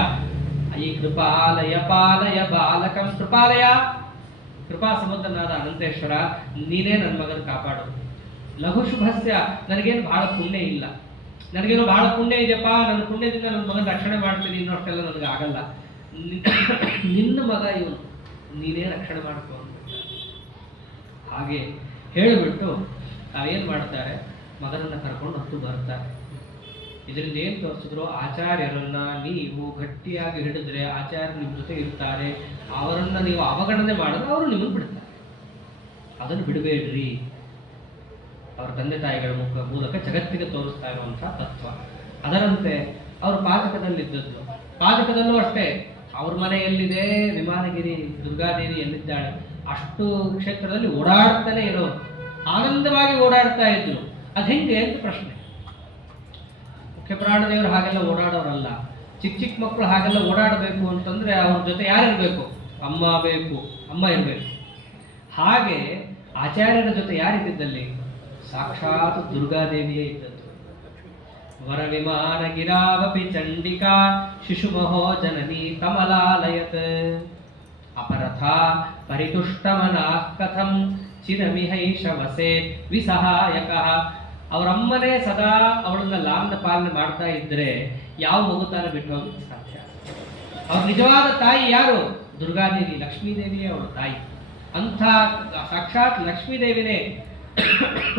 ಈ ಕೃಪಾಲಯ ಪಾಲಯ ಬಾಲಕಂ, ಕೃಪಾಲಯ, ಕೃಪಾ ಸಮುದ್ರನಾದ ಅನಂತೇಶ್ವರ, ನೀನೇ ನನ್ನ ಮಗನ ಕಾಪಾಡು. ಲಘು ಶುಭಸ್ಯ, ನನಗೇನು ಬಹಳ ಪುಣ್ಯ ಇಲ್ಲ, ನನಗೇನೋ ಬಹಳ ಪುಣ್ಯ ಇದೆಯಪ್ಪ, ನನ್ನ ಪುಣ್ಯದಿಂದ ನನ್ನ ಮಗನ ರಕ್ಷಣೆ ಮಾಡ್ತೀನಿ, ಇನ್ನೊಷ್ಟೆಲ್ಲ ನನಗೆ ಆಗಲ್ಲ. ನಿನ್ನ ಮಗ ಇವನು, ನೀನೇ ರಕ್ಷಣೆ ಮಾಡ್ಕೊ ಅಂತ ಹಾಗೆ ಹೇಳಿಬಿಟ್ಟು ತಾವೇನು ಮಾಡ್ತಾರೆ, ಮಗನನ್ನು ಕರ್ಕೊಂಡು ಹೊತ್ತು ಬರ್ತಾರೆ. ಇದರಿಂದ ಏನು ತೋರಿಸಿದ್ರು? ಆಚಾರ್ಯರನ್ನ ನೀವು ಗಟ್ಟಿಯಾಗಿ ಹಿಡಿದ್ರೆ ಆಚಾರ್ಯರು ನಿಮ್ಮ ಜೊತೆ ಇರ್ತಾರೆ. ಅವರನ್ನು ನೀವು ಅವಗಣನೆ ಮಾಡಿದ್ರೆ ಅವರು ನಿಮಗೆ ಬಿಡ್ತಾರೆ. ಅದನ್ನು ಬಿಡಬೇಡ್ರಿ. ಅವರ ತಂದೆ ತಾಯಿಗಳ ಮೂಲಕ ಜಗತ್ತಿಗೆ ತೋರಿಸ್ತಾ ಇರುವಂಥ ತತ್ವ. ಅದರಂತೆ ಅವರು ಪಾಜಕದಲ್ಲಿದ್ದದ್ದು. ಪಾಜಕದಲ್ಲೂ ಅಷ್ಟೇ, ಅವ್ರ ಮನೆ ಎಲ್ಲಿದೆ, ವಿಮಾನಗಿರಿ ದುರ್ಗಾದೇವಿ ಎಲ್ಲಿದ್ದಾಳೆ, ಅಷ್ಟು ಕ್ಷೇತ್ರದಲ್ಲಿ ಓಡಾಡ್ತಾನೆ ಇರೋರು, ಆನಂದವಾಗಿ ಓಡಾಡ್ತಾ ಇದ್ರು. ಅದು ಹೆಂಗೆ ಅಂತ ಪ್ರಶ್ನೆ. ಮುಖ್ಯ ಪ್ರಾಣದೇವರು ಹಾಗೆಲ್ಲ ಓಡಾಡೋರಲ್ಲ. ಚಿಕ್ಕ ಮಕ್ಕಳು ಹಾಗೆಲ್ಲ ಓಡಾಡಬೇಕು ಅಂತಂದ್ರೆ ಅವ್ರ ಜೊತೆ ಯಾರಿರ್ಬೇಕು? ಅಮ್ಮ ಬೇಕು, ಅಮ್ಮ ಇರಬೇಕು. ಹಾಗೆ ಆಚಾರ್ಯರ ಜೊತೆ ಯಾರಿದ್ದಲ್ಲಿ? ಸಾಕ್ಷಾತ್ ದುರ್ಗಾದೇವಿಯೇ ಇದ್ದದ್ದು. ವರ ವಿಮಾನ ಗಿರಾವಪಿ ಚಂಡಿಕಾ ಶಿಶುಮಹೋ ಜನನಿ ಕಮಲಾಲಯತ್ ಅಪರಥ ಪರಿತುಷ್ಟಮನಃ ಕಥಂ ಚಿರಮಿಹೈಷ ವಸೇ ವಿಸಹಾಯಕ. ಅವರಮ್ಮನೇ ಸದಾ ಅವಳನ್ನ ಲಾಲನ ಪಾಲನೆ ಮಾಡ್ತಾ ಇದ್ರೆ ಯಾವ ಮಗುತಾನ ಬಿಟ್ಟು ಹೋಗಲಿಕ್ಕೆ ಸಾಧ್ಯ? ಅವ್ರ ನಿಜವಾದ ತಾಯಿ ಯಾರು? ದುರ್ಗಾದೇವಿ, ಲಕ್ಷ್ಮೀದೇವಿಯೇ ಅವಳ ತಾಯಿ. ಅಂಥ ಸಾಕ್ಷಾತ್ ಲಕ್ಷ್ಮೀದೇವಿನೇ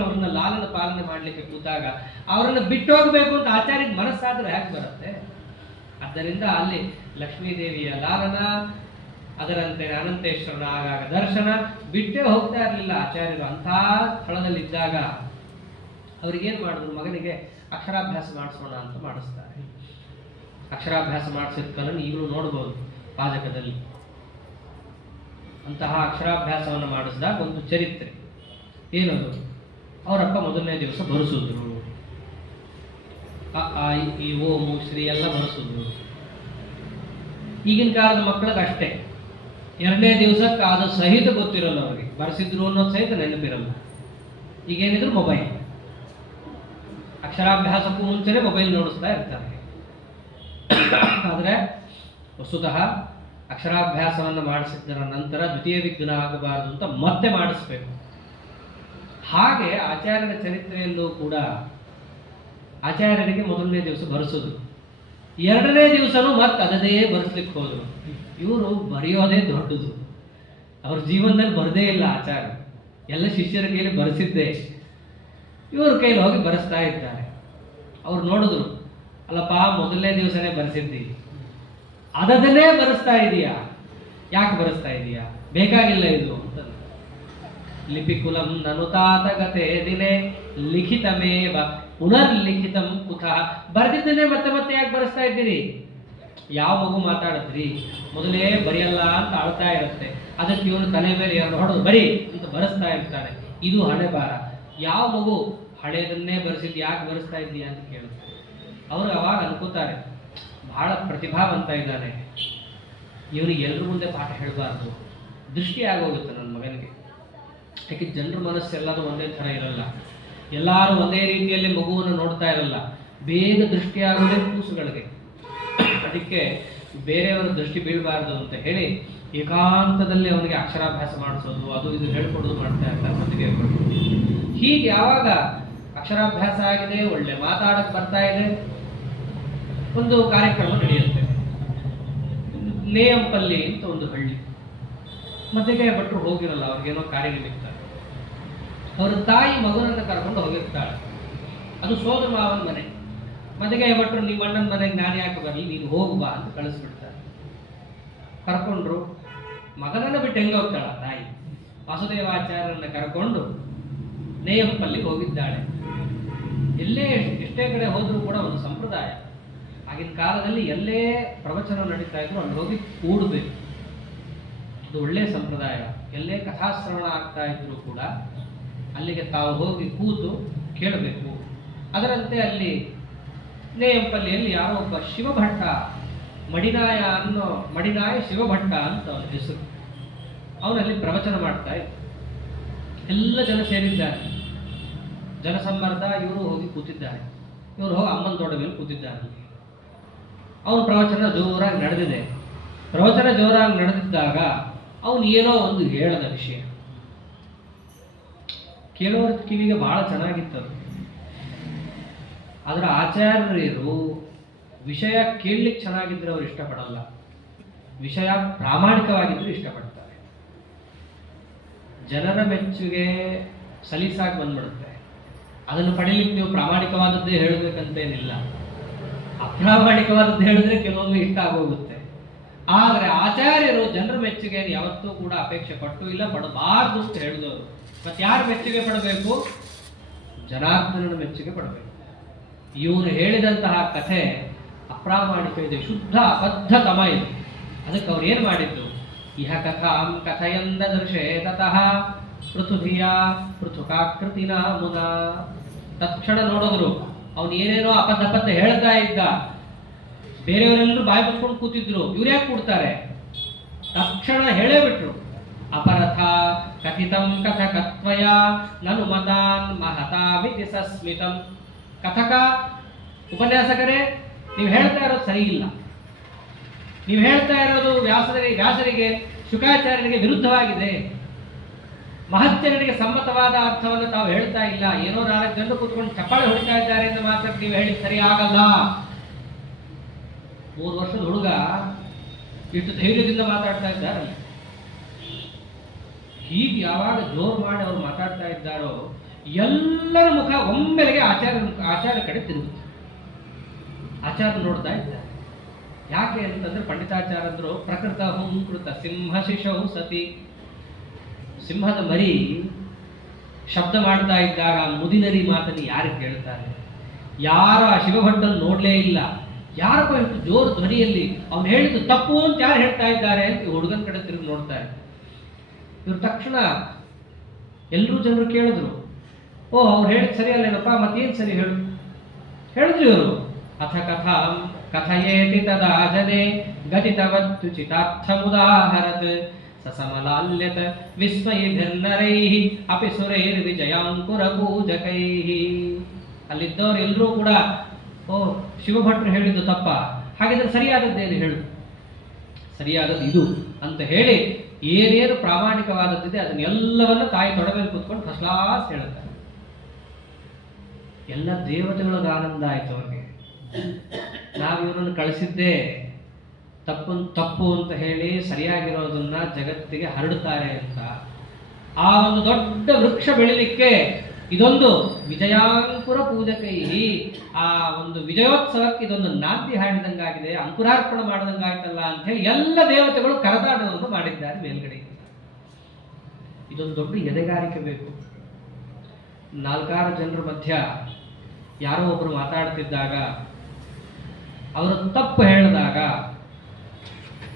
ಅವ್ರನ್ನ ಲಾಲನ ಪಾಲನೆ ಮಾಡಲಿಕ್ಕೆ ಕೂತಾಗ ಅವರನ್ನು ಬಿಟ್ಟು ಹೋಗಬೇಕು ಅಂತ ಆಚಾರ್ಯಗೆ ಮನಸ್ಸಾದ್ರೆ ಹೇಗೆ ಬರುತ್ತೆ? ಆದ್ದರಿಂದ ಅಲ್ಲಿ ಲಕ್ಷ್ಮೀದೇವಿಯ ಲಾಲನ, ಅದರಂತೆ ಅನಂತೇಶ್ವರನ ಆಗಾಗ ದರ್ಶನ, ಬಿಟ್ಟೇ ಹೋಗ್ತಾ ಇರಲಿಲ್ಲ ಆಚಾರ್ಯರು. ಅಂಥ ಸ್ಥಳದಲ್ಲಿದ್ದಾಗ ಅವ್ರಿಗೇನು ಮಾಡಿದ್ರು? ಮಗನಿಗೆ ಅಕ್ಷರಾಭ್ಯಾಸ ಮಾಡಿಸೋಣ ಅಂತ ಮಾಡಿಸ್ತಾರೆ. ಅಕ್ಷರಾಭ್ಯಾಸ ಮಾಡಿಸಿರ್ತಾರನ್ನು ಈಗಲೂ ನೋಡ್ಬೋದು ಪಾಜಕದಲ್ಲಿ. ಅಂತಹ ಅಕ್ಷರಾಭ್ಯಾಸವನ್ನು ಮಾಡಿಸಿದಾಗ ಒಂದು ಚರಿತ್ರೆ ಏನದು? ಅವರಪ್ಪ ಮೊದಲನೇ ದಿವಸ ಬರೆಸಿದ್ರು. ಈ ಓಮು ಶ್ರೀ ಎಲ್ಲ ಬರೆಸಿದ್ರು. ಈಗಿನ ಕಾಲದ ಮಕ್ಕಳಿಗೆ ಅಷ್ಟೇ, ಎರಡನೇ ದಿವಸಕ್ಕೆ ಅದು ಸಹಿತ ಗೊತ್ತಿರಲ್ಲ ಅವ್ರಿಗೆ, ಬರೆಸಿದ್ರು ಅನ್ನೋದು ಸಹಿತ ನೆನಪಿರಲ್ಲ. ಈಗೇನಿದ್ರು ಮೊಬೈಲ್, ಅಕ್ಷರಾಭ್ಯಾಸಕ್ಕೂ ಮುಂಚೆನೇ ಮೊಬೈಲ್ ನೋಡಿಸ್ತಾ ಇರ್ತಾರೆ. ಆದರೆ ವಸ್ತುತಃ ಅಕ್ಷರಾಭ್ಯಾಸವನ್ನು ಮಾಡಿಸಿದ್ದರ ನಂತರ ದ್ವಿತೀಯ ವಿಘ್ನ ಆಗಬಾರದು ಅಂತ ಮತ್ತೆ ಮಾಡಿಸ್ಬೇಕು. ಹಾಗೆ ಆಚಾರ್ಯರ ಚರಿತ್ರೆಯಲ್ಲೂ ಕೂಡ ಆಚಾರ್ಯರಿಗೆ ಮೊದಲನೇ ದಿವಸ ಬರೆಸೋದು, ಎರಡನೇ ದಿವಸನೂ ಮತ್ತೆ ಅದನ್ನೇ ಬರೆಸ್ಲಿಕ್ಕೆ ಹೋದರು. ಇವರು ಬರೆಯೋದೇ ದೊಡ್ಡದು. ಅವ್ರ ಜೀವನದಲ್ಲಿ ಬರದೇ ಇಲ್ಲ ಆಚಾರ್ಯ, ಎಲ್ಲ ಶಿಷ್ಯರ ಕೈಲಿ ಬರೆಸಿದ್ದೆ. ಇವ್ರ ಕೈಲಿ ಹೋಗಿ ಬರೆಸ್ತಾ ಇದ್ದಾರೆ. ಅವ್ರು ನೋಡಿದ್ರು, ಅಲ್ಲಪ್ಪ ಮೊದಲನೇ ದಿವಸನೇ ಬರೆಸಿದ್ದಿ, ಅದನ್ನೇ ಬರೆಸ್ತಾ ಇದೀಯಾ, ಯಾಕೆ ಬರೆಸ್ತಾ ಇದೀಯಾ? ಬೇಕಾಗಿಲ್ಲ ಇದು ಅಂತ. ಲಿಪಿಕುಲಂ ನನುತಾತಗತೆ ದಿನೇ ಲಿಖಿತಮೇವ ಪುನರ್ಲಿಖಿತಂ ಕುತಃ. ಬರೆದಿದ್ದನ್ನೇ ಮತ್ತೆ ಮತ್ತೆ ಯಾಕೆ ಬರೆಸ್ತಾ ಇದ್ದೀರಿ? ಯಾವ ಮಗು ಮಾತಾಡಿದ್ರಿ? ಮೊದಲೇ ಬರೆಯಲ್ಲ ಅಂತ ಅಳ್ತಾ ಇರುತ್ತೆ, ಅದಕ್ಕೆ ಇವನು ತಲೆ ಮೇಲೆ ಎರಡು ಹೊಡೆದು ಬರಿ ಅಂತ ಬರೆಸ್ತಾ ಇರ್ತಾನೆ. ಇದು ಹಣೆ ಬಾರ. ಯಾವ ಮಗು ಹಳೆಯದನ್ನೇ ಬರೆಸಿದ್ದು ಯಾಕೆ ಬರೆಸ್ತಾ ಇದ್ದೀಯಾ ಅಂತ ಕೇಳುತ್ತೆ. ಅವರು ಅವಾಗ ಅನ್ಕೋತಾರೆ, ಬಹಳ ಪ್ರತಿಭಾವಂತ ಇದ್ದಾನೆ, ಇವನಿಗೆ ಎಲ್ಲರ ಮುಂದೆ ಪಾಠ ಹೇಳಬಾರ್ದು, ದೃಷ್ಟಿ ಆಗೋಗುತ್ತೆ ನನ್ನ ಮಗನಿಗೆ. ಯಾಕೆ ಜನರ ಮನಸ್ಸೆಲ್ಲರೂ ಒಂದೇ ಥರ ಇರಲ್ಲ, ಎಲ್ಲರೂ ಒಂದೇ ರೀತಿಯಲ್ಲಿ ಮಗುವನ್ನು ನೋಡ್ತಾ ಇರಲ್ಲ. ಬೇಗ ದೃಷ್ಟಿಯಾಗುವುದೇ ಕೂಸುಗಳಿಗೆ. ಅದಕ್ಕೆ ಬೇರೆಯವರ ದೃಷ್ಟಿ ಬೀಳಬಾರ್ದು ಅಂತ ಹೇಳಿ ಏಕಾಂತದಲ್ಲಿ ಅವನಿಗೆ ಅಕ್ಷರಾಭ್ಯಾಸ ಮಾಡಿಸೋದು, ಅದು ಇದು ಹೇಳ್ಕೊಡೋದು ಮಾಡ್ತಾ ಇರ್ತಾರೆ ಮತ್ತಿಗೆ. ಹೀಗೆ ಯಾವಾಗ ಅಕ್ಷರಾಭ್ಯಾಸ ಆಗಿದೆ, ಒಳ್ಳೆ ಮಾತಾಡಕ್ಕೆ ಬರ್ತಾ ಇದೆ, ಒಂದು ಕಾರ್ಯಕ್ರಮ ನಡೆಯುತ್ತೆ. ನೇಯಂಪಲ್ಲಿ ಅಂತ ಒಂದು ಹಳ್ಳಿ. ಮದ್ದಿಗೆ ಭಟ್ರು ಹೋಗಿರಲ್ಲ, ಅವ್ರಿಗೇನೋ ಕಾರ್ಯನಿಮಿತ್ತ. ಅವರ ತಾಯಿ ಮಗುನನ್ನು ಕರ್ಕೊಂಡು ಹೋಗಿರ್ತಾಳೆ. ಅದು ಸೋದರ ಮಾವನ ಮನೆ. ಮದ್ದಿಗೆ ಭಟ್ರು ನಿಮ್ಮ ಅಣ್ಣನ ಮನೆಗೆ ನಾನು ಯಾಕೆ ಬರಲಿ, ನೀನು ಹೋಗು ಬಾ ಅಂತ ಕಳಿಸ್ಬಿಡ್ತಾರೆ. ಕರ್ಕೊಂಡ್ರು. ಮಗನನ್ನು ಬಿಟ್ಟು ಹೆಂಗೆ ಹೋಗ್ತಾಳ ತಾಯಿ? ವಾಸುದೇವಾಚಾರ್ಯರನ್ನ ಕರ್ಕೊಂಡು ನೇಯಂಪಲ್ಲಿಗೆ ಹೋಗಿದ್ದಾಳೆ. ಎಷ್ಟೇ ಕಡೆ ಹೋದ್ರೂ ಕೂಡ ಒಂದು ಸಂಪ್ರದಾಯ. ಆಗಿನ ಕಾಲದಲ್ಲಿ ಎಲ್ಲೇ ಪ್ರವಚನ ನಡೀತಾ ಇದ್ರು ಅಲ್ಲಿ ಹೋಗಿ ಕೂಡಬೇಕು. ಅದು ಒಳ್ಳೆಯ ಸಂಪ್ರದಾಯ. ಎಲ್ಲೇ ಕಥಾಶ್ರವಣ ಆಗ್ತಾ ಇದ್ರು ಕೂಡ ಅಲ್ಲಿಗೆ ತಾವು ಹೋಗಿ ಕೂತು ಕೇಳಬೇಕು. ಅದರಂತೆ ಅಲ್ಲಿ ನೇಯಂಪಲ್ಲಿಯಲ್ಲಿ ಯಾರೋ ಒಬ್ಬ ಶಿವಭಟ್ಟ, ಮಡಿನಾಯ ಶಿವಭಟ್ಟ ಅಂತ ಅವನ ಹೆಸರು. ಅವನಲ್ಲಿ ಪ್ರವಚನ ಮಾಡ್ತಾ ಇದ್ದ. ಎಲ್ಲ ಜನ ಸೇರಿದ್ದಾರೆ. ಜನಸಂಬರ್ಧ. ಇವರು ಹೋಗಿ ಕೂತಿದ್ದಾರೆ. ಇವರು ಹೋಗಿ ಅಮ್ಮನ ದೊಡ್ಡ ಮೇಲೆ ಕೂತಿದ್ದಾರೆ. ಅವನ ಪ್ರವಚನ ಜೋರಾಗಿ ನಡೆದಿದೆ. ಪ್ರವಚನ ಜೋರಾಗಿ ನಡೆದಿದ್ದಾಗ ಅವನು ಏನೋ ಒಂದು ಹೇಳದ ವಿಷಯ ಕೇಳೋರ ಕಿವಿಗೆ ಬಹಳ ಚೆನ್ನಾಗಿತ್ತದು. ಅದರ ಆಚಾರ್ಯರು ವಿಷಯ ಕೇಳಲಿಕ್ಕೆ ಚೆನ್ನಾಗಿದ್ರೆ ಅವ್ರು ಇಷ್ಟಪಡಲ್ಲ, ವಿಷಯ ಪ್ರಾಮಾಣಿಕವಾಗಿದ್ರೆ ಇಷ್ಟಪಡ್ತಾರೆ. ಜನರ ಮೆಚ್ಚುಗೆ ಸಲೀಸಾಗಿ ಬಂದ್ಬಿಡುತ್ತೆ. ಅದನ್ನು ಪಡೀಲಿಕ್ಕೆ ನೀವು ಪ್ರಾಮಾಣಿಕವಾದದ್ದೇ ಹೇಳಬೇಕಂತೇನಿಲ್ಲ. ಅಪ್ರಾಮಾಣಿಕವಾದದ್ದು ಹೇಳಿದ್ರೆ ಕೆಲವೊಮ್ಮೆ ಇಷ್ಟ ಆಗೋಗುತ್ತೆ. ಆದರೆ ಆಚಾರ್ಯರು ಜನರ ಮೆಚ್ಚುಗೆಯನ್ನು ಯಾವತ್ತೂ ಕೂಡ ಅಪೇಕ್ಷೆ ಪಟ್ಟು ಇಲ್ಲ, ಪಡಬಾರ್ದು ಅಂತ ಹೇಳಿದವರು. ಮತ್ತೆ ಯಾರು ಮೆಚ್ಚುಗೆ ಪಡಬೇಕು? ಜನಾರ್ದನನ ಮೆಚ್ಚುಗೆ ಪಡಬೇಕು. ಇವರು ಹೇಳಿದಂತಹ ಕಥೆ ಅಪ್ರಾಮಾಣಿಕ ಇದೆ, ಶುದ್ಧ ಅಬದ್ಧತಮ ಇದೆ. ಅದಕ್ಕೆ ಅವ್ರು ಏನು ಮಾಡಿದ್ದು? ಇಹ ಕಥಾಂ ಕಥೆಯಂದ ದೃಶೇ ತತಃ ಪೃಥುಧಿಯ ಪೃಥುಕಾಕೃತಿನ ಮುನ. ತಕ್ಷಣ ನೋಡಿದ್ರು ಅವನು ಏನೇನೋ ಅಪದ್ಧ ಹೇಳ್ತಾ ಇದ್ದ. ಬೇರೆಯವರೆಲ್ಲರೂ ಬಾಯಿ ಮುಚ್ಕೊಂಡು ಕೂತಿದ್ರು. ಇವ್ರು ಯಾಕೆ ಕೂಡ್ತಾರೆ? ತಕ್ಷಣ ಹೇಳೇ ಬಿಟ್ರು. ಅಪರಥ ಕಥಿತಂ ಕಥಕತ್ವಯ ನನು ಮತಾನ್ ಮಹತಾಮಿತಿ ಸಸ್ಮಿತಂ. ಕಥಕ, ಉಪನ್ಯಾಸಕರೇ, ನೀವು ಹೇಳ್ತಾ ಇರೋದು ಸರಿ ಇಲ್ಲ. ನೀವು ಹೇಳ್ತಾ ಇರೋದು ವ್ಯಾಸರಿಗೆ ಶುಕಾಚಾರ್ಯರಿಗೆ ವಿರುದ್ಧವಾಗಿದೆ. ಮಹತ್ಯಗಳಿಗೆ ಸಮ್ಮತವಾದ ಅರ್ಥವನ್ನು ತಾವು ಹೇಳ್ತಾ ಇಲ್ಲ. ಏನೋ 4 ಜನರು ಕೂತ್ಕೊಂಡು ಚಪ್ಪಾಳೆ ಹೊಡಿತಾ ಇದ್ದಾರೆ ಎಂದು ಮಾತ್ರ ನೀವು ಹೇಳಿ ಸರಿ ಆಗಲ್ಲ. 3 ವರ್ಷದ ಹುಡುಗ ಇಷ್ಟು ಧೈರ್ಯದಿಂದ ಮಾತಾಡ್ತಾ ಇದ್ದಾರಲ್ಲ. ಹೀಗೆ ಯಾವಾಗ ಜೋರು ಮಾಡಿ ಅವರು ಮಾತಾಡ್ತಾ ಇದ್ದಾರೋ ಎಲ್ಲರ ಮುಖ ಒಮ್ಮೆಲೆಗೆ ಆಚಾರ್ಯ ಕಡೆ ತಿರುಗುತ್ತೆ. ಆಚಾರ್ಯ ನೋಡ್ತಾ ಇದ್ದಾರೆ. ಯಾಕೆ ಅಂತಂದ್ರೆ ಪಂಡಿತಾಚಾರ್ಯರು ಪ್ರಕೃತ ಹುಂಕೃತ ಸಿಂಹ ಶಿಶವು ಸತಿ. ಸಿಂಹದ ಮರಿ ಶಬ್ದ ಮಾಡ್ತಾ ಇದ್ದಾಗ ಮುದಿನರಿ ಮಾತನ್ನು ಯಾರು ಕೇಳ್ತಾರೆ? ಯಾರು ಆ ಶಿವಭಟ್ಟನ್ನು ನೋಡಲೇ ಇಲ್ಲ. ಯಾರಪ್ಪ ಇಷ್ಟು ಜೋರು ಧ್ವನಿಯಲ್ಲಿ ಅವ್ನು ಹೇಳಿದ್ದು ತಪ್ಪು ಅಂತ ಯಾರು ಹೇಳ್ತಾ ಇದ್ದಾರೆ ಅಂತ ಹುಡುಗನ ಕಡೆ ತಿರುಗಿ ನೋಡ್ತಾರೆ. ಇವ್ರು ತಕ್ಷಣ ಎಲ್ಲರೂ ಜನರು ಕೇಳಿದ್ರು, ಓ ಅವ್ರು ಹೇಳಿದ್ ಸರಿ ಅಲ್ಲೇನಪ್ಪ, ಮತ್ತೇನು ಸರಿ ಹೇಳಿದ್ರು ಇವರು. ಅಥ ಕಥಾಂ ಕಥಯೇತಿ ತದಾ ಜನೆ ಗತಿತವತ್ತು ಚಿತಾರ್ಥಮುದಾಹರತ್ ಸಸಮಲಾಲ್ಯತ ವಿಸ್ಮಯಿಭಿರ್ನರೈಃ ಅಪಿ ಸುರೈರ್ ವಿಜಯಾಂಕುರ ಪೂಜಕೈಃ. ಅಲ್ಲಿದ್ದವರು ಎಲ್ಲರೂ ಕೂಡ ಓ ಶಿವಭಟ್ರು ಹೇಳಿದ್ದು ತಪ್ಪ, ಹಾಗಿದ್ರೆ ಸರಿಯಾದದ್ದೇನು ಹೇಳು, ಸರಿಯಾದದ್ದು ಇದು ಅಂತ ಹೇಳಿ ಏನೇನು ಪ್ರಾಮಾಣಿಕವಾದದ್ದಿದೆ ಅದನ್ನೆಲ್ಲವನ್ನ ತಾಯಿ ತೊಡೆ ಮೇಲೆ ಕೂತ್ಕೊಂಡು ಫಸ್ಟ್ ಕ್ಲಾಸ್ ಹೇಳ್ತಾರೆ. ಎಲ್ಲ ದೇವತೆಗಳಿಗೆ ಆನಂದ ಆಯ್ತು ಅವ್ರಿಗೆ. ನಾವು ಇವರನ್ನು ಕಳಿಸಿದ್ದೇ ತಪ್ಪು ಅಂತ ಹೇಳಿ ಸರಿಯಾಗಿರೋದನ್ನ ಜಗತ್ತಿಗೆ ಹರಡುತ್ತಾರೆ ಅಂತ. ಆ ಒಂದು ದೊಡ್ಡ ವೃಕ್ಷ ಬೆಳಿಲಿಕ್ಕೆ ಇದೊಂದು ವಿಜಯಾಂಕುರ ಪೂಜಕೈ, ಆ ಒಂದು ವಿಜಯೋತ್ಸವಕ್ಕೆ ಇದೊಂದು ನಾಂದಿ ಹಾಡಿದಂಗಾಗಿದೆ, ಅಂಕುರಾರ್ಪಣೆ ಮಾಡಿದಂಗಾಯ್ತಲ್ಲ ಅಂತ ಹೇಳಿ ಎಲ್ಲ ದೇವತೆಗಳು ಕರದಾಡವನ್ನು ಮಾಡಿದ್ದಾರೆ ಮೇಲ್ಗಡೆ. ಇದೊಂದು ದೊಡ್ಡ ಎದೆಗಾರಿಕೆ ಬೇಕು. 4 ಜನರ ಮಧ್ಯ ಯಾರೋ ಒಬ್ರು ಮಾತಾಡ್ತಿದ್ದಾಗ ಅವರು ತಪ್ಪು ಹೇಳಿದಾಗ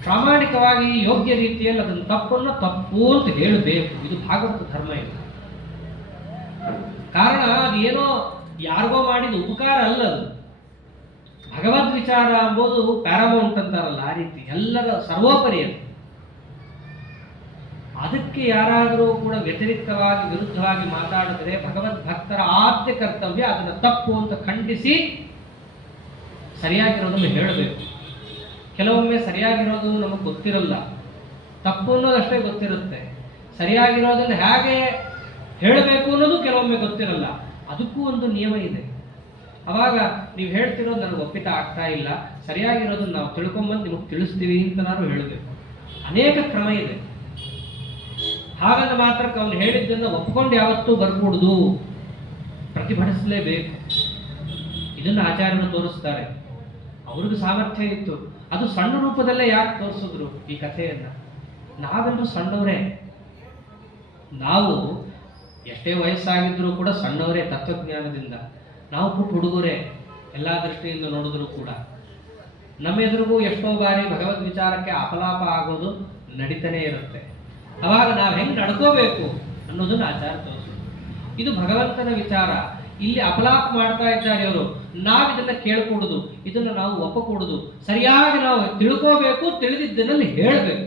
ಪ್ರಾಮಾಣಿಕವಾಗಿ ಯೋಗ್ಯ ರೀತಿಯಲ್ಲಿ ಅದನ್ನು ತಪ್ಪನ್ನು ತಪ್ಪು ಅಂತ ಹೇಳಬೇಕು. ಇದು ಭಾಗವತ ಧರ್ಮ ಇಲ್ಲ. ಕಾರಣ ಅದೇನೋ ಯಾರಿಗೋ ಮಾಡಿದ ಉಪಕಾರ ಅಲ್ಲ, ಅದು ಭಗವದ್ ವಿಚಾರ ಎಂಬುದು ಪ್ಯಾರಾಮೌಂಟ್ ಅಂತಾರಲ್ಲ, ಆ ರೀತಿ ಎಲ್ಲರ ಸರ್ವೋಪರಿ ಅದು. ಅದಕ್ಕೆ ಯಾರಾದರೂ ಕೂಡ ವ್ಯತಿರಿಕ್ತವಾಗಿ ವಿರುದ್ಧವಾಗಿ ಮಾತಾಡಿದ್ರೆ ಭಗವದ್ ಭಕ್ತರ ಆದ್ಯ ಕರ್ತವ್ಯ ಅದನ್ನು ತಪ್ಪು ಅಂತ ಖಂಡಿಸಿ ಸರಿಯಾಗಿರೋದನ್ನು ಹೇಳಬೇಕು. ಕೆಲವೊಮ್ಮೆ ಸರಿಯಾಗಿರೋದು ನಮಗೆ ಗೊತ್ತಿರಲ್ಲ, ತಪ್ಪು ಅನ್ನೋದಷ್ಟೇ ಗೊತ್ತಿರುತ್ತೆ. ಸರಿಯಾಗಿರೋದನ್ನು ಹೇಗೆ ಹೇಳಬೇಕು ಅನ್ನೋದು ಕೆಲವೊಮ್ಮೆ ಗೊತ್ತಿರಲ್ಲ. ಅದಕ್ಕೂ ಒಂದು ನಿಯಮ ಇದೆ. ಅವಾಗ ನೀವು ಹೇಳ್ತಿರೋದು ನನಗೆ ಒಪ್ಪಿತ ಆಗ್ತಾ ಇಲ್ಲ, ಸರಿಯಾಗಿರೋದನ್ನು ನಾವು ತಿಳ್ಕೊಂಬಂದು ನಿಮಗೆ ತಿಳಿಸ್ತೀವಿ ಅಂತ ನಾನು ಹೇಳಬೇಕು. ಅನೇಕ ಕ್ರಮ ಇದೆ. ಹಾಗಂದ ಮಾತ್ರಕ್ಕೆ ಅವನು ಹೇಳಿದ್ದನ್ನು ಒಪ್ಕೊಂಡು ಯಾವತ್ತೂ ಬರ್ಕೂಡ್ದು, ಪ್ರತಿಭಟಿಸಲೇಬೇಕು. ಇದನ್ನು ಆಚಾರ್ಯರು ತೋರಿಸ್ತಾರೆ. ಅವ್ರಿಗೂ ಸಾಮರ್ಥ್ಯ ಇತ್ತು. ಅದು ಸಣ್ಣ ರೂಪದಲ್ಲೇ ಯಾಕೆ ತೋರಿಸಿದ್ರು ಈ ಕಥೆಯನ್ನ? ನಾವೆಲ್ಲರೂ ಸಣ್ಣವರೇ. ನಾವು ಎಷ್ಟೇ ವಯಸ್ಸಾಗಿದ್ರೂ ಕೂಡ ಸಣ್ಣವರೇ ತತ್ವಜ್ಞಾನದಿಂದ. ನಾವು ಪುಟ್ಟ ಹುಡುಗರೇ ಎಲ್ಲ ದೃಷ್ಟಿಯಿಂದ ನೋಡಿದ್ರು ಕೂಡ. ನಮ್ಮ ಎದುರಿಗೂ ಎಷ್ಟೋ ಬಾರಿ ಭಗವದ್ ವಿಚಾರಕ್ಕೆ ಅಪಲಾಪ ಆಗೋದು ನಡೀತಾನೆ ಇರುತ್ತೆ. ಅವಾಗ ನಾವು ಹೆಂಗೆ ನಡ್ಕೋಬೇಕು ಅನ್ನೋದನ್ನು ಆಚಾರ ತೋರಿಸೋದು. ಇದು ಭಗವಂತನ ವಿಚಾರ. ಇಲ್ಲಿ ಅಪಲಾಪ ಮಾಡ್ತಾ ಇದ್ದಾರೆ ಅವರು. ನಾವಿದನ್ನು ಕೇಳ್ಕೊಡುದು, ಇದನ್ನು ನಾವು ಒಪ್ಪಕೊಡುದು, ಸರಿಯಾಗಿ ನಾವು ತಿಳ್ಕೋಬೇಕು, ತಿಳಿದಿದ್ದನಲ್ಲಿ ಹೇಳಬೇಕು.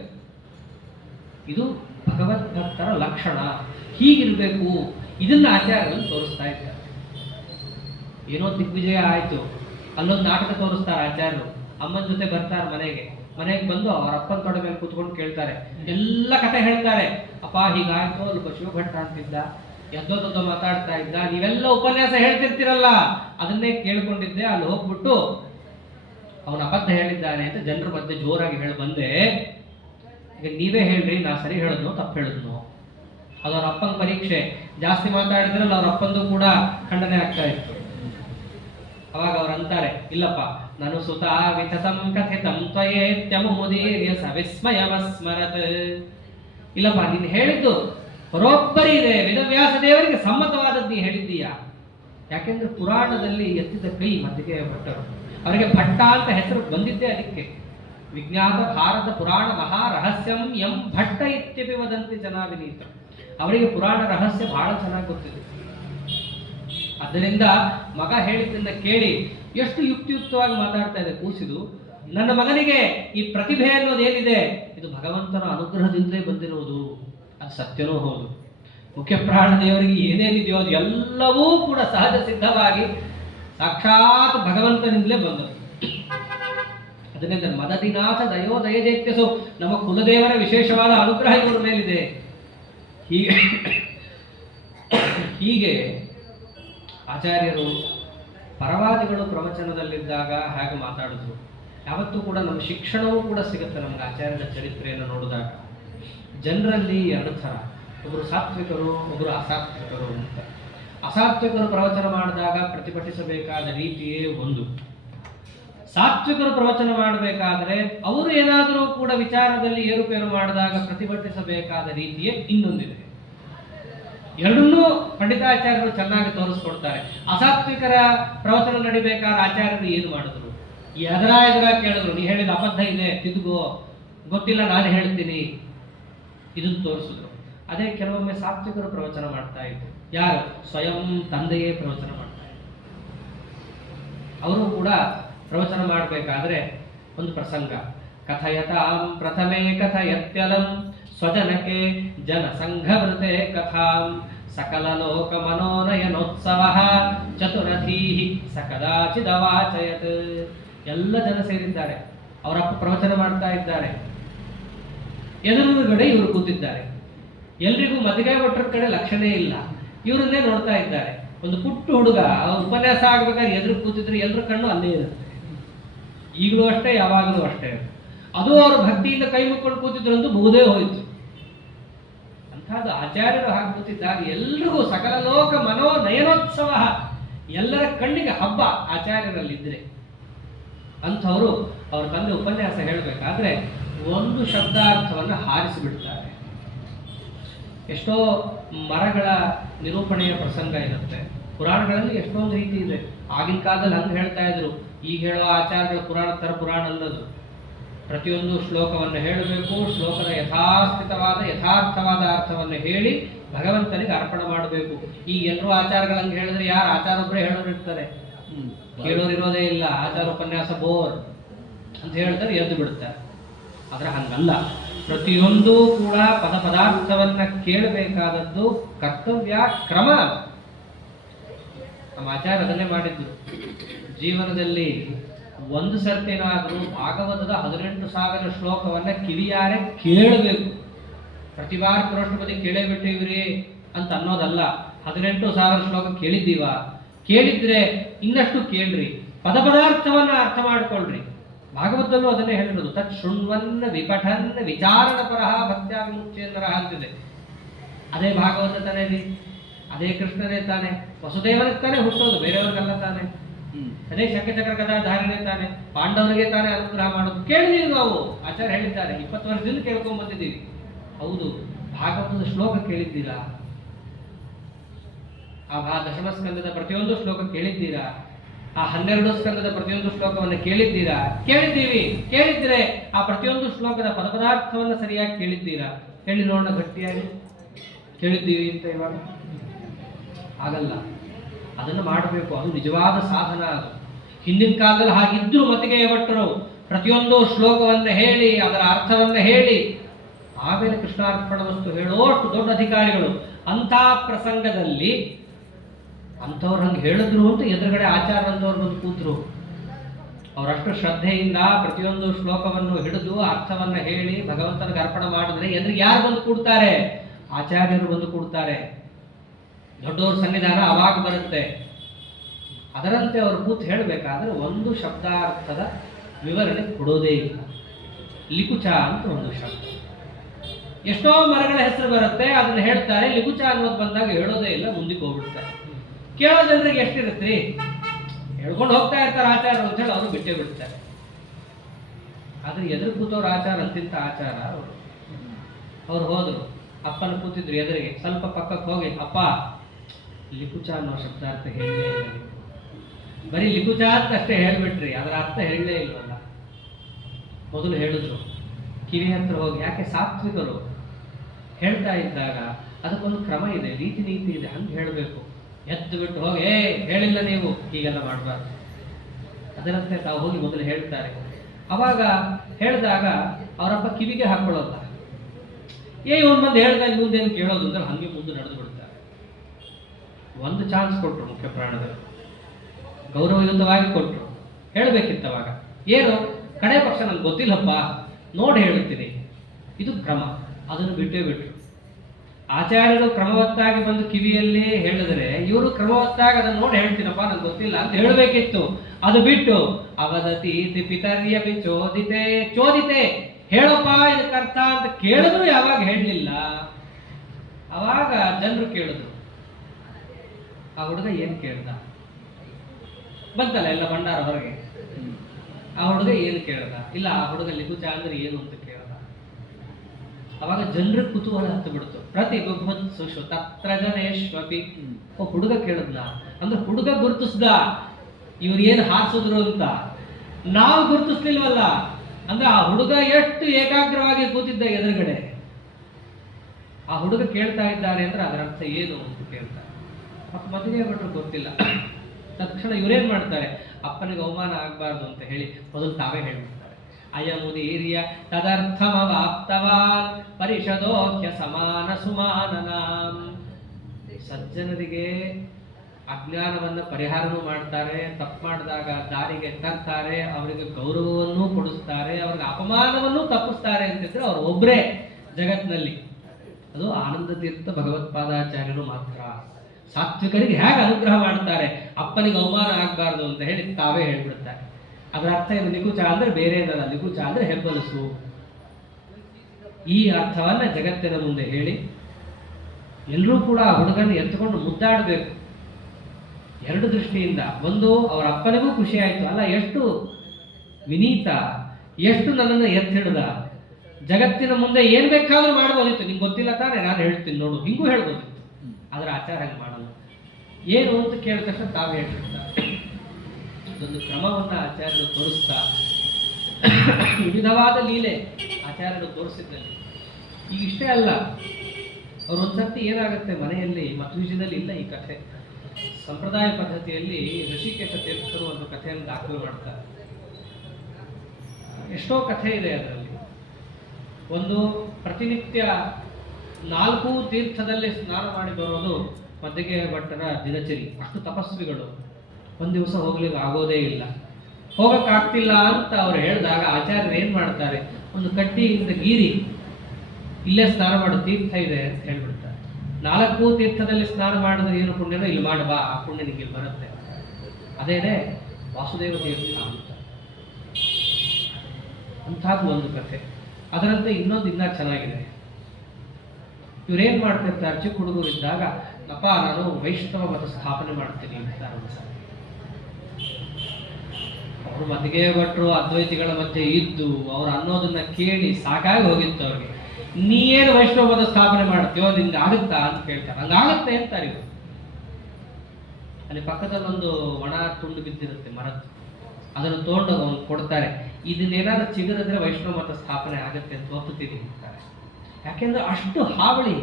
ಇದು ಭಗವದ್ಭಕ್ತರ ಲಕ್ಷಣ. ಹೀಗಿರಬೇಕು. ಇದನ್ನು ಆಚಾರ್ಯರಲ್ಲಿ ತೋರಿಸ್ತಾ ಇದ್ದಾರೆ. ಏನೋ ದಿಗ್ವಿಜಯ ಆಯಿತು, ಅಲ್ಲೊಂದು ನಾಟಕ ತೋರಿಸ್ತಾರೆ ಆಚಾರ್ಯರು. ಅಮ್ಮನ ಜೊತೆ ಬರ್ತಾರೆ ಮನೆಗೆ ಬಂದು ಅವ್ರ ಅಪ್ಪನ ತೊಡೆ ಮೇಲೆ ಕೂತ್ಕೊಂಡು ಕೇಳ್ತಾರೆ. ಎಲ್ಲ ಕಥೆ ಹೇಳ್ತಾರೆ. ಅಪ್ಪ ಹೀಗಾಯ್ತು, ಅಲ್ಲಿ ಶಿವಭಟ್ಟ ಅಂತಿದ್ದ, ಎದ್ದೋ ಮಾತಾಡ್ತಾ ಇದ್ದ, ನೀವೆಲ್ಲ ಉಪನ್ಯಾಸ ಹೇಳ್ತಿರ್ತೀರಲ್ಲ, ಅದನ್ನೇ ಕೇಳ್ಕೊಂಡಿದ್ದೆ. ಅಲ್ಲಿ ಹೋಗ್ಬಿಟ್ಟು ಅವನ ಅಬದ್ಧ ಹೇಳಿದ್ದಾನೆ ಅಂತ ಜನರ ಮಧ್ಯೆ ಜೋರಾಗಿ ಹೇಳಿ ಬಂದೆ. ಈಗ ನೀವೇ ಹೇಳ್ರಿ, ನಾ ಸರಿ ಹೇಳಿದ್ನೋ ತಪ್ಪು ಹೇಳಿದ್ನೋ? ಅದು ಅವ್ರ ಅಪ್ಪನ ಪರೀಕ್ಷೆ. ಜಾಸ್ತಿ ಮಾತಾಡಿದ್ರಲ್ಲ ಅವ್ರ ಅಪ್ಪಂದು ಕೂಡ ಖಂಡನೆ ಆಗ್ತಾ ಇತ್ತು. ಅವಾಗ ಅವ್ರು ಅಂತಾರೆ, ಇಲ್ಲಪ್ಪ ನಾನು ಸುತ ವಿತತಂ ಕಥಿತಂ ತ್ವಯೇತ್ಯಮುದೀರ್ಯ ಸವಿಸ್ಮಯವಸ್ಮರತ್. ಇಲ್ಲಪ್ಪ ನೀನು ಹೇಳಿದ್ದು ಬರೋಬ್ಬರಿ ಇದೆ, ವೇದವ್ಯಾಸ ದೇವರಿಗೆ ಸಮ್ಮತವಾದದ್ದು ನೀ ಹೇಳಿದ್ದೀಯಾ. ಯಾಕೆಂದ್ರೆ ಪುರಾಣದಲ್ಲಿ ಎತ್ತಿದ ಕೈ ಮಧ್ಯೆ ಭಟ್ಟರು. ಅವರಿಗೆ ಭಟ್ಟ ಅಂತ ಹೆಸರು ಬಂದಿದ್ದೇ ಅದಕ್ಕೆ. ವಿಜ್ಞಾತ ಭಾರತ ಪುರಾಣ ಮಹಾರಹಸ್ಯಂ ಎಂ ಭಟ್ಟ ಇತ್ಯಪಿ ವದಂತಿ ಜನಾವಿನೀತ. ಅವರಿಗೆ ಪುರಾಣ ರಹಸ್ಯ ಬಹಳ ಚೆನ್ನಾಗಿ ಗೊತ್ತಿದೆ. ಆದ್ದರಿಂದ ಮಗ ಹೇಳಿದ್ದನ್ನ ಕೇಳಿ ಎಷ್ಟು ಯುಕ್ತಿಯುಕ್ತವಾಗಿ ಮಾತಾಡ್ತಾ ಇದೆ ಕೂಸಿದು. ನನ್ನ ಮಗನಿಗೆ ಈ ಪ್ರತಿಭೆ ಅನ್ನೋದೇನಿದೆ, ಇದು ಭಗವಂತನ ಅನುಗ್ರಹದಿಂದಲೇ ಬಂದಿರುವುದು. ಅದು ಸತ್ಯನೂ ಹೌದು. ಮುಖ್ಯ ಪ್ರಾಣ ದೇವರಿಗೆ ಏನೇನಿದೆಯೋ ಅದು ಎಲ್ಲವೂ ಕೂಡ ಸಹಜ ಸಿದ್ಧವಾಗಿ ಸಾಕ್ಷಾತ್ ಭಗವಂತನಿಂದಲೇ ಬಂದವು. ಅದರಿಂದ ಮದದಿನಾಥ ದಯೋ ದಯಜೈತ್ಯಸು, ನಮ್ಮ ಕುಲದೇವರ ವಿಶೇಷವಾದ ಅನುಗ್ರಹ ಇವರ ಮೇಲಿದೆ. ಹೀಗೆ ಆಚಾರ್ಯರು ಪರವಾದಿಗಳು ಪ್ರವಚನದಲ್ಲಿದ್ದಾಗ ಹೇಗೆ ಮಾತಾಡಿದ್ರು. ಯಾವತ್ತೂ ಕೂಡ ನಮ್ಮ ಶಿಕ್ಷಣವೂ ಕೂಡ ಸಿಗುತ್ತೆ ನಮ್ಗೆ ಆಚಾರ್ಯರ ಚರಿತ್ರೆಯನ್ನು ನೋಡಿದಾಗ. ಜನರಲ್ಲಿ ಎರಡು ಥರ, ಒಬ್ಬರು ಸಾತ್ವಿಕರು, ಒಬ್ಬರು ಅಸಾತ್ವಿಕರು ಅಂತ. ಅಸಾತ್ವಿಕರು ಪ್ರವಚನ ಮಾಡಿದಾಗ ಪ್ರತಿಭಟಿಸಬೇಕಾದ ರೀತಿಯೇ ಒಂದು. ಸಾತ್ವಿಕರು ಪ್ರವಚನ ಮಾಡಬೇಕಾದ್ರೆ ಅವರು ಏನಾದರೂ ಕೂಡ ವಿಚಾರದಲ್ಲಿ ಏರುಪೇರು ಮಾಡಿದಾಗ ಪ್ರತಿಭಟಿಸಬೇಕಾದ ರೀತಿಯೇ ಇನ್ನೊಂದಿದೆ. ಎರಡನ್ನೂ ಪಂಡಿತಾಚಾರ್ಯರು ಚೆನ್ನಾಗಿ ತೋರಿಸ್ಕೊಡ್ತಾರೆ. ಅಸಾತ್ವಿಕರ ಪ್ರವಚನ ನಡಿಬೇಕಾದ್ರೆ ಆಚಾರ್ಯರು ಏನು ಮಾಡಿದ್ರು? ಎದುರ ಕೇಳಿದ್ರು, ನೀ ಹೇಳಿದ ಅಬದ್ಧ ಇದೆ, ತಿದ್ದುಗೋ, ಗೊತ್ತಿಲ್ಲ ನಾನು ಹೇಳ್ತೀನಿ, ಇದನ್ನು ತೋರಿಸಿದ್ರು. ಅದೇ ಕೆಲವೊಮ್ಮೆ ಸಾತ್ವಿಕರು ಪ್ರವಚನ ಮಾಡ್ತಾ ಇದ್ರು. ಯಾರು? ಸ್ವಯಂ ತಂದೆಯೇ ಪ್ರವಚನ ಮಾಡ್ತಾ ಇದ್ರು. ಅವರು ಕೂಡ ಪ್ರವಚನ ಮಾಡಬೇಕಾದ್ರೆ ಒಂದು ಪ್ರಸಂಗ, ಕಥಯತಾಂ ಪ್ರಥಮೇ ಕಥಯತ್ಯಲಂ ಸ್ವಜನಕೆ ಜನಸಂಘವೃತೆ ಕಥಾಂ ಸಕಲ ಲೋಕ ಮನೋನಯನೋತ್ಸವ ಚತುರಧೀಹಿ ಸಕದಾಚಿದವಾಚಯತ್. ಎಲ್ಲ ಜನ ಸೇರಿದ್ದಾರೆ. ಅವರಪ್ಪ ಪ್ರವಚನ ಮಾಡ್ತಾ ಇದ್ದಾರೆ. ಎದುರುಗಡೆ ಇವರು ಕೂತಿದ್ದಾರೆ. ಎಲ್ರಿಗೂ ಮದುವೆ ಭಟ್ರ ಕಡೆ ಲಕ್ಷಣೇ ಇಲ್ಲ, ಇವರನ್ನೇ ನೋಡ್ತಾ ಇದ್ದಾರೆ. ಒಂದು ಪುಟ್ಟ ಹುಡುಗ ಉಪನ್ಯಾಸ ಆಗ್ಬೇಕಾದ್ರೆ ಎದುರು ಕೂತಿದ್ರೆ ಎಲ್ಲರ ಕಣ್ಣು ಅಲ್ಲೇ ಇರುತ್ತೆ. ಈಗಲೂ ಅಷ್ಟೇ, ಯಾವಾಗಲೂ ಅಷ್ಟೇ. ಅದು ಅವರು ಭಕ್ತಿಯಿಂದ ಕೈ ಮುಕ್ಕೊಂಡು ಕೂತಿದ್ರಂತೂ ಮುಗಿದೇ ಹೋಯಿತು. ಅಂಥದ್ದು ಆಚಾರ್ಯರು ಹಾಗೆ ಕೂತಿದ್ದಾಗ ಎಲ್ರಿಗೂ ಸಕಲ ಲೋಕ ಮನೋ ನಯನೋತ್ಸವ, ಎಲ್ಲರ ಕಣ್ಣಿಗೆ ಹಬ್ಬ ಆಚಾರ್ಯರಲ್ಲಿದ್ದರೆ. ಅಂಥವರು ಅವ್ರ ತಂದೆ ಉಪನ್ಯಾಸ ಹೇಳಬೇಕಾದ್ರೆ ಒಂದು ಶಬ್ದಾರ್ಥವನ್ನು ಹಾರಿಸಿಬಿಡ್ತಾರೆ. ಎಷ್ಟೋ ಮರಗಳ ನಿರೂಪಣೆಯ ಪ್ರಸಂಗ ಇರುತ್ತೆ. ಪುರಾಣಗಳಲ್ಲಿ ಎಷ್ಟೊಂದು ರೀತಿ ಇದೆ. ಆಗಿನ ಕಾಲದಲ್ಲಿ ಹಂಗೆ ಹೇಳ್ತಾ ಇದ್ರು. ಈಗ ಹೇಳೋ ಆಚಾರಗಳ ಪುರಾಣ ಥರ ಪುರಾಣ ಅಲ್ಲದು. ಪ್ರತಿಯೊಂದು ಶ್ಲೋಕವನ್ನು ಹೇಳಬೇಕು, ಶ್ಲೋಕದ ಯಥಾರ್ಥವಾದ ಅರ್ಥವನ್ನು ಹೇಳಿ ಭಗವಂತನಿಗೆ ಅರ್ಪಣೆ ಮಾಡಬೇಕು. ಈಗ ಎಲ್ಲರೂ ಆಚಾರಗಳು ಹಂಗೆ ಹೇಳಿದ್ರೆ ಯಾರು ಆಚಾರೊಬ್ಬರೇ ಹೇಳೋರು ಇರ್ತಾರೆ, ಕೇಳೋರು ಇರೋದೇ ಇಲ್ಲ. ಆಚಾರ ಉಪನ್ಯಾಸ ಬೋರ್ ಅಂತ ಹೇಳ್ತಾರೆ, ಎದ್ದು ಬಿಡ್ತಾರೆ. ಆದ್ರೆ ಹಂಗಲ್ಲ. ಪ್ರತಿಯೊಂದು ಕೂಡ ಪದಾರ್ಥವನ್ನ ಕೇಳಬೇಕಾದದ್ದು ಕರ್ತವ್ಯ ಕ್ರಮ. ನಮ್ಮ ಆಚಾರ ಅದನ್ನೇ ಮಾಡಿದ್ದು. ಜೀವನದಲ್ಲಿ ಒಂದು ಸರ್ತಿನಾದರೂ ಭಾಗವತದ 18,000 ಶ್ಲೋಕವನ್ನ ಕಿವಿಯಾರೆ ಕೇಳಬೇಕು. ಪ್ರತಿ ಬಾರ ಪುರಾಷ್ಟ್ರಪತಿ ಕೇಳೇ ಬಿಟ್ಟಿವ್ರಿ ಅಂತ ಅನ್ನೋದಲ್ಲ. 18,000 ಶ್ಲೋಕ ಕೇಳಿದ್ದೀವ? ಕೇಳಿದ್ರೆ ಇನ್ನಷ್ಟು ಕೇಳ್ರಿ, ಪದಾರ್ಥವನ್ನ ಅರ್ಥ ಮಾಡ್ಕೊಳ್ರಿ. ಭಾಗವತದಲ್ಲೂ ಅದನ್ನೇ ಹೇಳಿರೋದು, ತತ್ ಶೃಣ್ವನ್ನ ವಿಪಠನ್ ವಿಚಾರಣ ಪರಹ ಭಕ್ತ್ಯಾಭಿಮುಖ್ಯೇಂದ್ರ ಅಂತಿದೆ. ಅದೇ ಭಾಗವತ ತಾನೇ ರೀ, ಅದೇ ಕೃಷ್ಣನೇ ತಾನೆ, ವಸುದೇವನಿಗೆ ತಾನೇ ಹುಟ್ಟೋದು, ಬೇರೆಯವ್ರಿಗೆಲ್ಲ ತಾನೆ. ಅದೇ ಶಂಖಚಕ್ರ ಗದಾ ಧಾರಣೆ ತಾನೆ, ಪಾಂಡವರಿಗೆ ತಾನೇ ಅನುಗ್ರಹ ಮಾಡೋದು. ಕೇಳಿದೀವಿ ನಾವು, ಆಚಾರ್ಯ ಹೇಳಿದ್ದಾರೆ, 20 ವರ್ಷದಿಂದ ಕೇಳ್ಕೊಂಡ್ ಬಂದಿದ್ದೀವಿ. ಹೌದು, ಭಾಗವತದ ಶ್ಲೋಕ ಕೇಳಿದ್ದೀರಾ? ಆ ದಶಮ ಸ್ಕಂದದ ಪ್ರತಿಯೊಂದು ಶ್ಲೋಕ ಕೇಳಿದ್ದೀರಾ? ಆ 12 ಸ್ಕಂದದ ಪ್ರತಿಯೊಂದು ಶ್ಲೋಕವನ್ನು ಕೇಳಿದ್ದೀರಾ? ಕೇಳಿದ್ದೀವಿ. ಕೇಳಿದ್ರೆ ಆ ಪ್ರತಿಯೊಂದು ಶ್ಲೋಕದ ಪದಾರ್ಥವನ್ನು ಸರಿಯಾಗಿ ಕೇಳಿದ್ದೀರಾ? ಹೇಳಿ ನೋಡೋಣ ಗಟ್ಟಿಯಾಗಿ. ಕೇಳಿದ್ದೀವಿ ಅಂತ ಇವಾಗ ಆಗಲ್ಲ, ಅದನ್ನು ಮಾಡಬೇಕು. ಅದು ನಿಜವಾದ ಸಾಧನ. ಅದು ಹಿಂದಿನ ಕಾಲದಲ್ಲಿ ಹಾಗಿದ್ರು ಮತಿಗೆಯ ಭಟ್ಟರು ಪ್ರತಿಯೊಂದು ಶ್ಲೋಕವನ್ನು ಹೇಳಿ ಅದರ ಅರ್ಥವನ್ನು ಹೇಳಿ ಆಮೇಲೆ ಕೃಷ್ಣಾರ್ಪಣ ವಸ್ತು ಹೇಳೋಷ್ಟು ದೊಡ್ಡ ಅಧಿಕಾರಿಗಳು. ಅಂಥ ಪ್ರಸಂಗದಲ್ಲಿ ಅಂಥವ್ರು ಹಂಗೆ ಹೇಳಿದ್ರು ಅಂತ ಎದುರುಗಡೆ ಆಚಾರ್ಯ ಅಂತವ್ರು ಬಂದು ಕೂತರು. ಅವರಷ್ಟು ಶ್ರದ್ಧೆಯಿಂದ ಪ್ರತಿಯೊಂದು ಶ್ಲೋಕವನ್ನು ಹಿಡಿದು ಅರ್ಥವನ್ನು ಹೇಳಿ ಭಗವಂತನಿಗೆ ಅರ್ಪಣೆ ಮಾಡಿದ್ರೆ ಎದುರಿಗೆ ಯಾರು ಬಂದು ಕೂಡ್ತಾರೆ? ಆಚಾರ್ಯರು ಬಂದು ಕೂಡ್ತಾರೆ. ದೊಡ್ಡವ್ರ ಸನ್ನಿಧಾನ ಅವಾಗ ಬರುತ್ತೆ. ಅದರಂತೆ ಅವರು ಕೂತು ಹೇಳಬೇಕಾದ್ರೆ ಒಂದು ಶಬ್ದಾರ್ಥದ ವಿವರಣೆ ಕೊಡೋದೇ ಇಲ್ಲ. ಲಿಕುಚ ಅಂತ ಒಂದು ಶಬ್ದ, ಎಷ್ಟೋ ಮರಗಳ ಹೆಸರು ಬರುತ್ತೆ, ಅದನ್ನು ಹೇಳ್ತಾರೆ. ಲಿಕುಚ ಅನ್ನೋದು ಬಂದಾಗ ಹೇಳೋದೇ ಇಲ್ಲ, ಮುಂದಕ್ಕೆ ಹೋಗ್ಬಿಡ್ತಾರೆ. ಕೇಳೋ ಜನರಿಗೆ ಎಷ್ಟಿರುತ್ತೆ? ಹೇಳ್ಕೊಂಡು ಹೋಗ್ತಾ ಇರ್ತಾರೆ ಆಚಾರ ಅಂತ ಹೇಳಿ ಅವರು ಬಿಟ್ಟೇ ಬಿಡ್ತಾರೆ. ಆದ್ರೆ ಎದುರು ಕೂತವ್ರು ಆಚಾರ ಅಂತಿಂತ ಆಚಾರ. ಅವ್ರು ಹೋದ್ರು, ಅಪ್ಪನ ಕೂತಿದ್ರು ಎದುರಿಗೆ, ಸ್ವಲ್ಪ ಪಕ್ಕಕ್ಕೆ ಹೋಗಿ, ಅಪ್ಪ ಲಿಕುಚ ಅನ್ನೋ ಶಬ್ದಾರ್ಥ ಹೇಳಲೇ ಇಲ್ಲ, ಬರೀ ಲಿಕುಚ ಅಂತ ಅಷ್ಟೇ ಹೇಳ್ಬಿಟ್ರಿ, ಅದರ ಅರ್ಥ ಹೇಳಲೇ ಇಲ್ವಲ್ಲ. ಮೊದಲು ಹೇಳಿದ್ರು, ಕಿವಿ ಹತ್ರ ಹೋಗಿ, ಯಾಕೆ ಸಾತ್ವಿಕರು ಹೇಳ್ತಾ ಇದ್ದಾಗ ಅದಕ್ಕೊಂದು ಕ್ರಮ ಇದೆ, ರೀತಿ ನೀತಿ ಇದೆ, ಹಂಗೆ ಹೇಳಬೇಕು. ಎದ್ದು ಬಿಟ್ಟು ಹೋಗಿ ಹೇಳಿಲ್ಲ ನೀವು, ಹೀಗೆಲ್ಲ ಮಾಡಬಾರ್ದು. ಅದರಂತೆ ತಾವು ಹೋಗಿ ಮೊದಲು ಹೇಳ್ತಾರೆ. ಅವಾಗ ಹೇಳಿದಾಗ ಅವರಪ್ಪ ಕಿವಿಗೆ ಹಾಕೊಳ್ಳೋಲ್ಲ. ಇವನ್ ಬಂದು ಹೇಳ್ದಾಗ ಮುಂದೇನು ಕೇಳೋದು ಅಂದ್ರೆ ಹಂಗೆ ಮುಂದೆ ನಡೆದು ಬಿಡ್ತಾರೆ. ಒಂದು ಚಾನ್ಸ್ ಕೊಟ್ಟರು ಮುಖ್ಯ ಪ್ರಾಣದರು, ಗೌರವಯುತವಾಗಿ ಕೊಟ್ಟರು. ಹೇಳಬೇಕಿತ್ತವಾಗ ಏನು, ಕಡೆ ಪಕ್ಷ ನನ್ಗೆ ಗೊತ್ತಿಲ್ಲಪ್ಪ, ನೋಡಿ ಹೇಳ್ತೀನಿ, ಇದು ಕ್ರಮ. ಅದನ್ನು ಬಿಟ್ಟೇ ಬಿಟ್ರು. ಆಚಾರ್ಯರು ಕ್ರಮವತ್ತಾಗಿ ಬಂದು ಕಿವಿಯಲ್ಲಿ ಹೇಳಿದ್ರೆ ಇವರು ಕ್ರಮವತ್ತಾಗಿ ಅದನ್ನು ನೋಡಿ ಹೇಳ್ತೀನಪ್ಪ, ನನ್ಗೆ ಗೊತ್ತಿಲ್ಲ ಅಂತ ಹೇಳಬೇಕಿತ್ತು. ಅದು ಬಿಟ್ಟು ಅವದತಿ ಪಿತರ್ಯಪಿ ಚೋದಿತೆ ಚೋದಿತೆ, ಹೇಳಪ್ಪ ಇದಕ್ಕೆ ಅರ್ಥ ಅಂತ ಕೇಳಿದ್ರು ಯಾವಾಗ ಹೇಳಲಿಲ್ಲ. ಅವಾಗ ಜನರು ಕೇಳಿದ್ರು, ಆ ಹುಡುಗ ಏನ್ ಕೇಳ್ದ? ಬಂತಲ್ಲ ಎಲ್ಲ ಭಂಡಾರ ಹೊರಗೆ. ಆ ಹುಡುಗ ಏನು ಕೇಳ್ದ? ಇಲ್ಲ, ಆ ಹುಡುಗ ಲಿಕುಚ ಅಂದ್ರೆ ಏನು ಅಂತ ಕೇಳ್ದ. ಅವಾಗ ಜನರ ಕುತೂಹಲ ಹತ್ತು ಬಿಡ್ತು. ಪ್ರತಿ ಸುಶು ತತ್ರ ಜನೇಶ್ವಪಿ. ಹುಡುಗ ಕೇಳದ್ನ ಅಂದ್ರೆ ಹುಡುಗ ಗುರುತಿಸ್ದ ಇವ್ರು ಏನು ಹಾರಿಸಿದ್ರು ಅಂತ. ನಾವು ಗುರುತಿಸ್ಲಿಲ್ವಲ್ಲ. ಅಂದ್ರೆ ಆ ಹುಡುಗ ಎಷ್ಟು ಏಕಾಗ್ರವಾಗಿ ಕೂತಿದ್ದ ಎದುರುಗಡೆ. ಆ ಹುಡುಗ ಕೇಳ್ತಾ ಇದ್ದಾನೆ ಅಂದ್ರೆ ಅದರ ಅರ್ಥ ಏನು ಅಂತ ಕೇಳ್ತಾರೆ. ಮತ್ತೆ ಮದುವೆ ಬಿಟ್ಟರು ಗೊತ್ತಿಲ್ಲ. ತಕ್ಷಣ ಇವರೇನ್ ಮಾಡ್ತಾರೆ, ಅಪ್ಪನಿಗೆ ಅವಮಾನ ಆಗಬಾರ್ದು ಅಂತ ಹೇಳಿ ಮೊದಲು ತಾವೇ ಹೇಳ್ಬಿಡ್ತಾರೆ. ಅಯಮುದೀರ್ಯ ತದರ್ಥಮವಾಪ್ತವಾನ್ ಪರಿಷದೋಖ್ಯ ಸಮಾನ ಸುಮಾನನಾಂ. ಸಜ್ಜನರಿಗೆ ಅಜ್ಞಾನವನ್ನು ಪರಿಹಾರನೂ ಮಾಡ್ತಾರೆ, ತಪ್ಪು ಮಾಡಿದಾಗ ದಾರಿಗೆ ತರ್ತಾರೆ, ಅವರಿಗೆ ಗೌರವವನ್ನು ಕೊಡಿಸ್ತಾರೆ, ಅವರಿಗೆ ಅಪಮಾನವನ್ನು ತಪ್ಪಿಸ್ತಾರೆ ಅಂತಿದ್ರೆ ಅವರು ಒಬ್ಬರೇ ಜಗತ್ತಿನಲ್ಲಿ. ಅದು ಆನಂದ ತೀರ್ಥ ಭಗವತ್ಪಾದಾಚಾರ್ಯರು ಮಾತ್ರ. ಸಾತ್ವಿಕರಿಗೆ ಹೇಗೆ ಅನುಗ್ರಹ ಮಾಡ್ತಾರೆ, ಅಪ್ಪನಿಗೆ ಅವಮಾನ ಆಗಬಾರ್ದು ಅಂತ ಹೇಳಿ ತಾವೇ ಹೇಳ್ಬಿಡ್ತಾರೆ. ಅದರ ಅರ್ಥ ಏನು? ಲಿಕುಚ ಅಂದ್ರೆ ಬೇರೆ ಏನಲ್ಲ, ಲಿಕುಚ ಅಂದ್ರೆ ಹೆಬ್ಬಲಸು. ಈ ಅರ್ಥವನ್ನ ಜಗತ್ತಿನ ಮುಂದೆ ಹೇಳಿ ಎಲ್ಲರೂ ಕೂಡ ಆ ಹುಡುಗನ ಎತ್ತುಕೊಂಡು ಮುದ್ದಾಡಬೇಕು. ಎರಡು ದೃಷ್ಟಿಯಿಂದ. ಒಂದು, ಅವರ ಅಪ್ಪನಿಗೂ ಖುಷಿ ಆಯ್ತು, ಅಲ್ಲ ಎಷ್ಟು ವಿನೀತ, ಎಷ್ಟು ನನ್ನನ್ನು ಎತ್ತಿಡ್ದ, ಜಗತ್ತಿನ ಮುಂದೆ ಏನ್ ಬೇಕಾದ್ರೂ ಮಾಡ್ಬೋದಿತ್ತು, ನಿಂಗೆ ಗೊತ್ತಿಲ್ಲ ತಾನೆ, ನಾನು ಹೇಳ್ತೀನಿ ನೋಡು, ಹಿಂಗೂ ಹೇಳ್ಬೋದಿತ್ತು. ಅದರ ಆಚಾರ ಹಂಗೆ ಮಾಡಲ್ಲ. ಏನು ಅಂತ ಕೇಳಿದ ತಕ್ಷಣ ತಾವೇ ಹೇಳ್ಬಿಡ್ತಾರೆ. ಇದೊಂದು ಕ್ರಮವನ್ನ ಆಚಾರ್ಯರು ತೋರಿಸ್ತಾ ವಿವಿಧವಾದ ಲೀಲೆ ಆಚಾರ್ಯರು ತೋರಿಸಿದ್ದಲ್ಲಿ. ಈಗ ಇಷ್ಟೇ ಅಲ್ಲ, ಅವ್ರು ಒಂದ್ಸರ್ತಿ ಏನಾಗುತ್ತೆ ಮನೆಯಲ್ಲಿ, ಮಧ್ವಿಜಯದಲ್ಲಿ ಇಲ್ಲ ಈ ಕಥೆ, ಸಂಪ್ರದಾಯ ಪದ್ಧತಿಯಲ್ಲಿ ಋಷಿಕೇಶ ತೀರ್ಥರು ಒಂದು ಕಥೆಯನ್ನು ದಾಖಲು ಮಾಡ್ತಾರೆ. ಎಷ್ಟೋ ಕಥೆ ಇದೆ ಅದರಲ್ಲಿ. ಒಂದು, ಪ್ರತಿನಿತ್ಯ 4 ತೀರ್ಥದಲ್ಲಿ ಸ್ನಾನ ಮಾಡಿ ಬರೋದು ಮದ್ದಿಗೆ ಭಟ್ಟರ ದಿನಚರಿ. ಅಷ್ಟು ತಪಸ್ವಿಗಳು. ಒಂದು ದಿವಸ ಹೋಗ್ಲಿಕ್ಕೆ ಆಗೋದೇ ಇಲ್ಲ. ಹೋಗಕ್ಕಾಗ್ತಿಲ್ಲ ಅಂತ ಅವ್ರು ಹೇಳಿದಾಗ ಆಚಾರ್ಯರು ಏನ್ ಮಾಡ್ತಾರೆ, ಒಂದು ಕಡ್ಡಿಯಿಂದ ಗೀರಿ ಇಲ್ಲೇ ಸ್ನಾನ ಮಾಡು, ತೀರ್ಥ ಇದೆ ಅಂತ ಹೇಳ್ಬಿಡ್ತಾರೆ. 4 ತೀರ್ಥದಲ್ಲಿ ಸ್ನಾನ ಮಾಡಿದ್ರೆ ಏನು ಪುಣ್ಯನೋ ಇಲ್ಲಿ ಮಾಡಬಾ, ಆ ಪುಣ್ಯ ನಿಂಗೆ ಇಲ್ಲಿ ಬರುತ್ತೆ. ಅದೇನೆ ವಾಸುದೇವ ತೀರ್ಥ ಅಂತ. ಅಂಥದ್ದು ಒಂದು ಕಥೆ. ಅದರಂತೆ ಇನ್ನೊಂದು ಇನ್ನೂ ಚೆನ್ನಾಗಿದೆ. ಇವ್ರೇನ್ ಮಾಡ್ತಿರ್ತಾರೆ, ಚಿಕ್ಕ ಹುಡುಗರು ಇದ್ದಾಗ, ಅಪ್ಪ ನಾನು ವೈಷ್ಣವ ಮತ ಸ್ಥಾಪನೆ ಮಾಡ್ತೀನಿ ಅಂತಾರೆ ಒಂದ್ಸಲ. ಅವರು ಮದ್ದಿಗೆ ಭಟ್ರು ಅದ್ವೈತಿಗಳ ಮಧ್ಯೆ ಇದ್ದು ಅವ್ರು ಅನ್ನೋದನ್ನ ಕೇಳಿ ಸಾಕಾಗಿ ಹೋಗಿತ್ತು ಅವ್ರಿಗೆ. ನೀ ಏನು ವೈಷ್ಣವ ಮತ ಸ್ಥಾಪನೆ ಮಾಡ್ತೀವೋ ನಿಂಗೆ ಆಗುತ್ತಾ ಅಂತ ಕೇಳ್ತಾರೆ. ಹಂಗಾಗುತ್ತೆ ಅಂತಾರೆ ಇವರು. ಅಲ್ಲಿ ಪಕ್ಕದಲ್ಲಿ ಒಂದು ಒಣ ತುಂಡು ಬಿದ್ದಿರುತ್ತೆ ಮರದ್ದು, ಅದನ್ನು ತಗೊಂಡು ಅವ್ನು ಕೊಡ್ತಾರೆ. ಇದನ್ನೇನಾದ್ರೂ ಚಿಗುರಿದ್ರೆ ವೈಷ್ಣವ ಮತ ಸ್ಥಾಪನೆ ಆಗುತ್ತೆ ಅಂತ ಒಪ್ಪುತ್ತೀನಿ ಅಂತಾರೆ. ಯಾಕೆಂದ್ರೆ ಅಷ್ಟು ಹಾವಳಿ,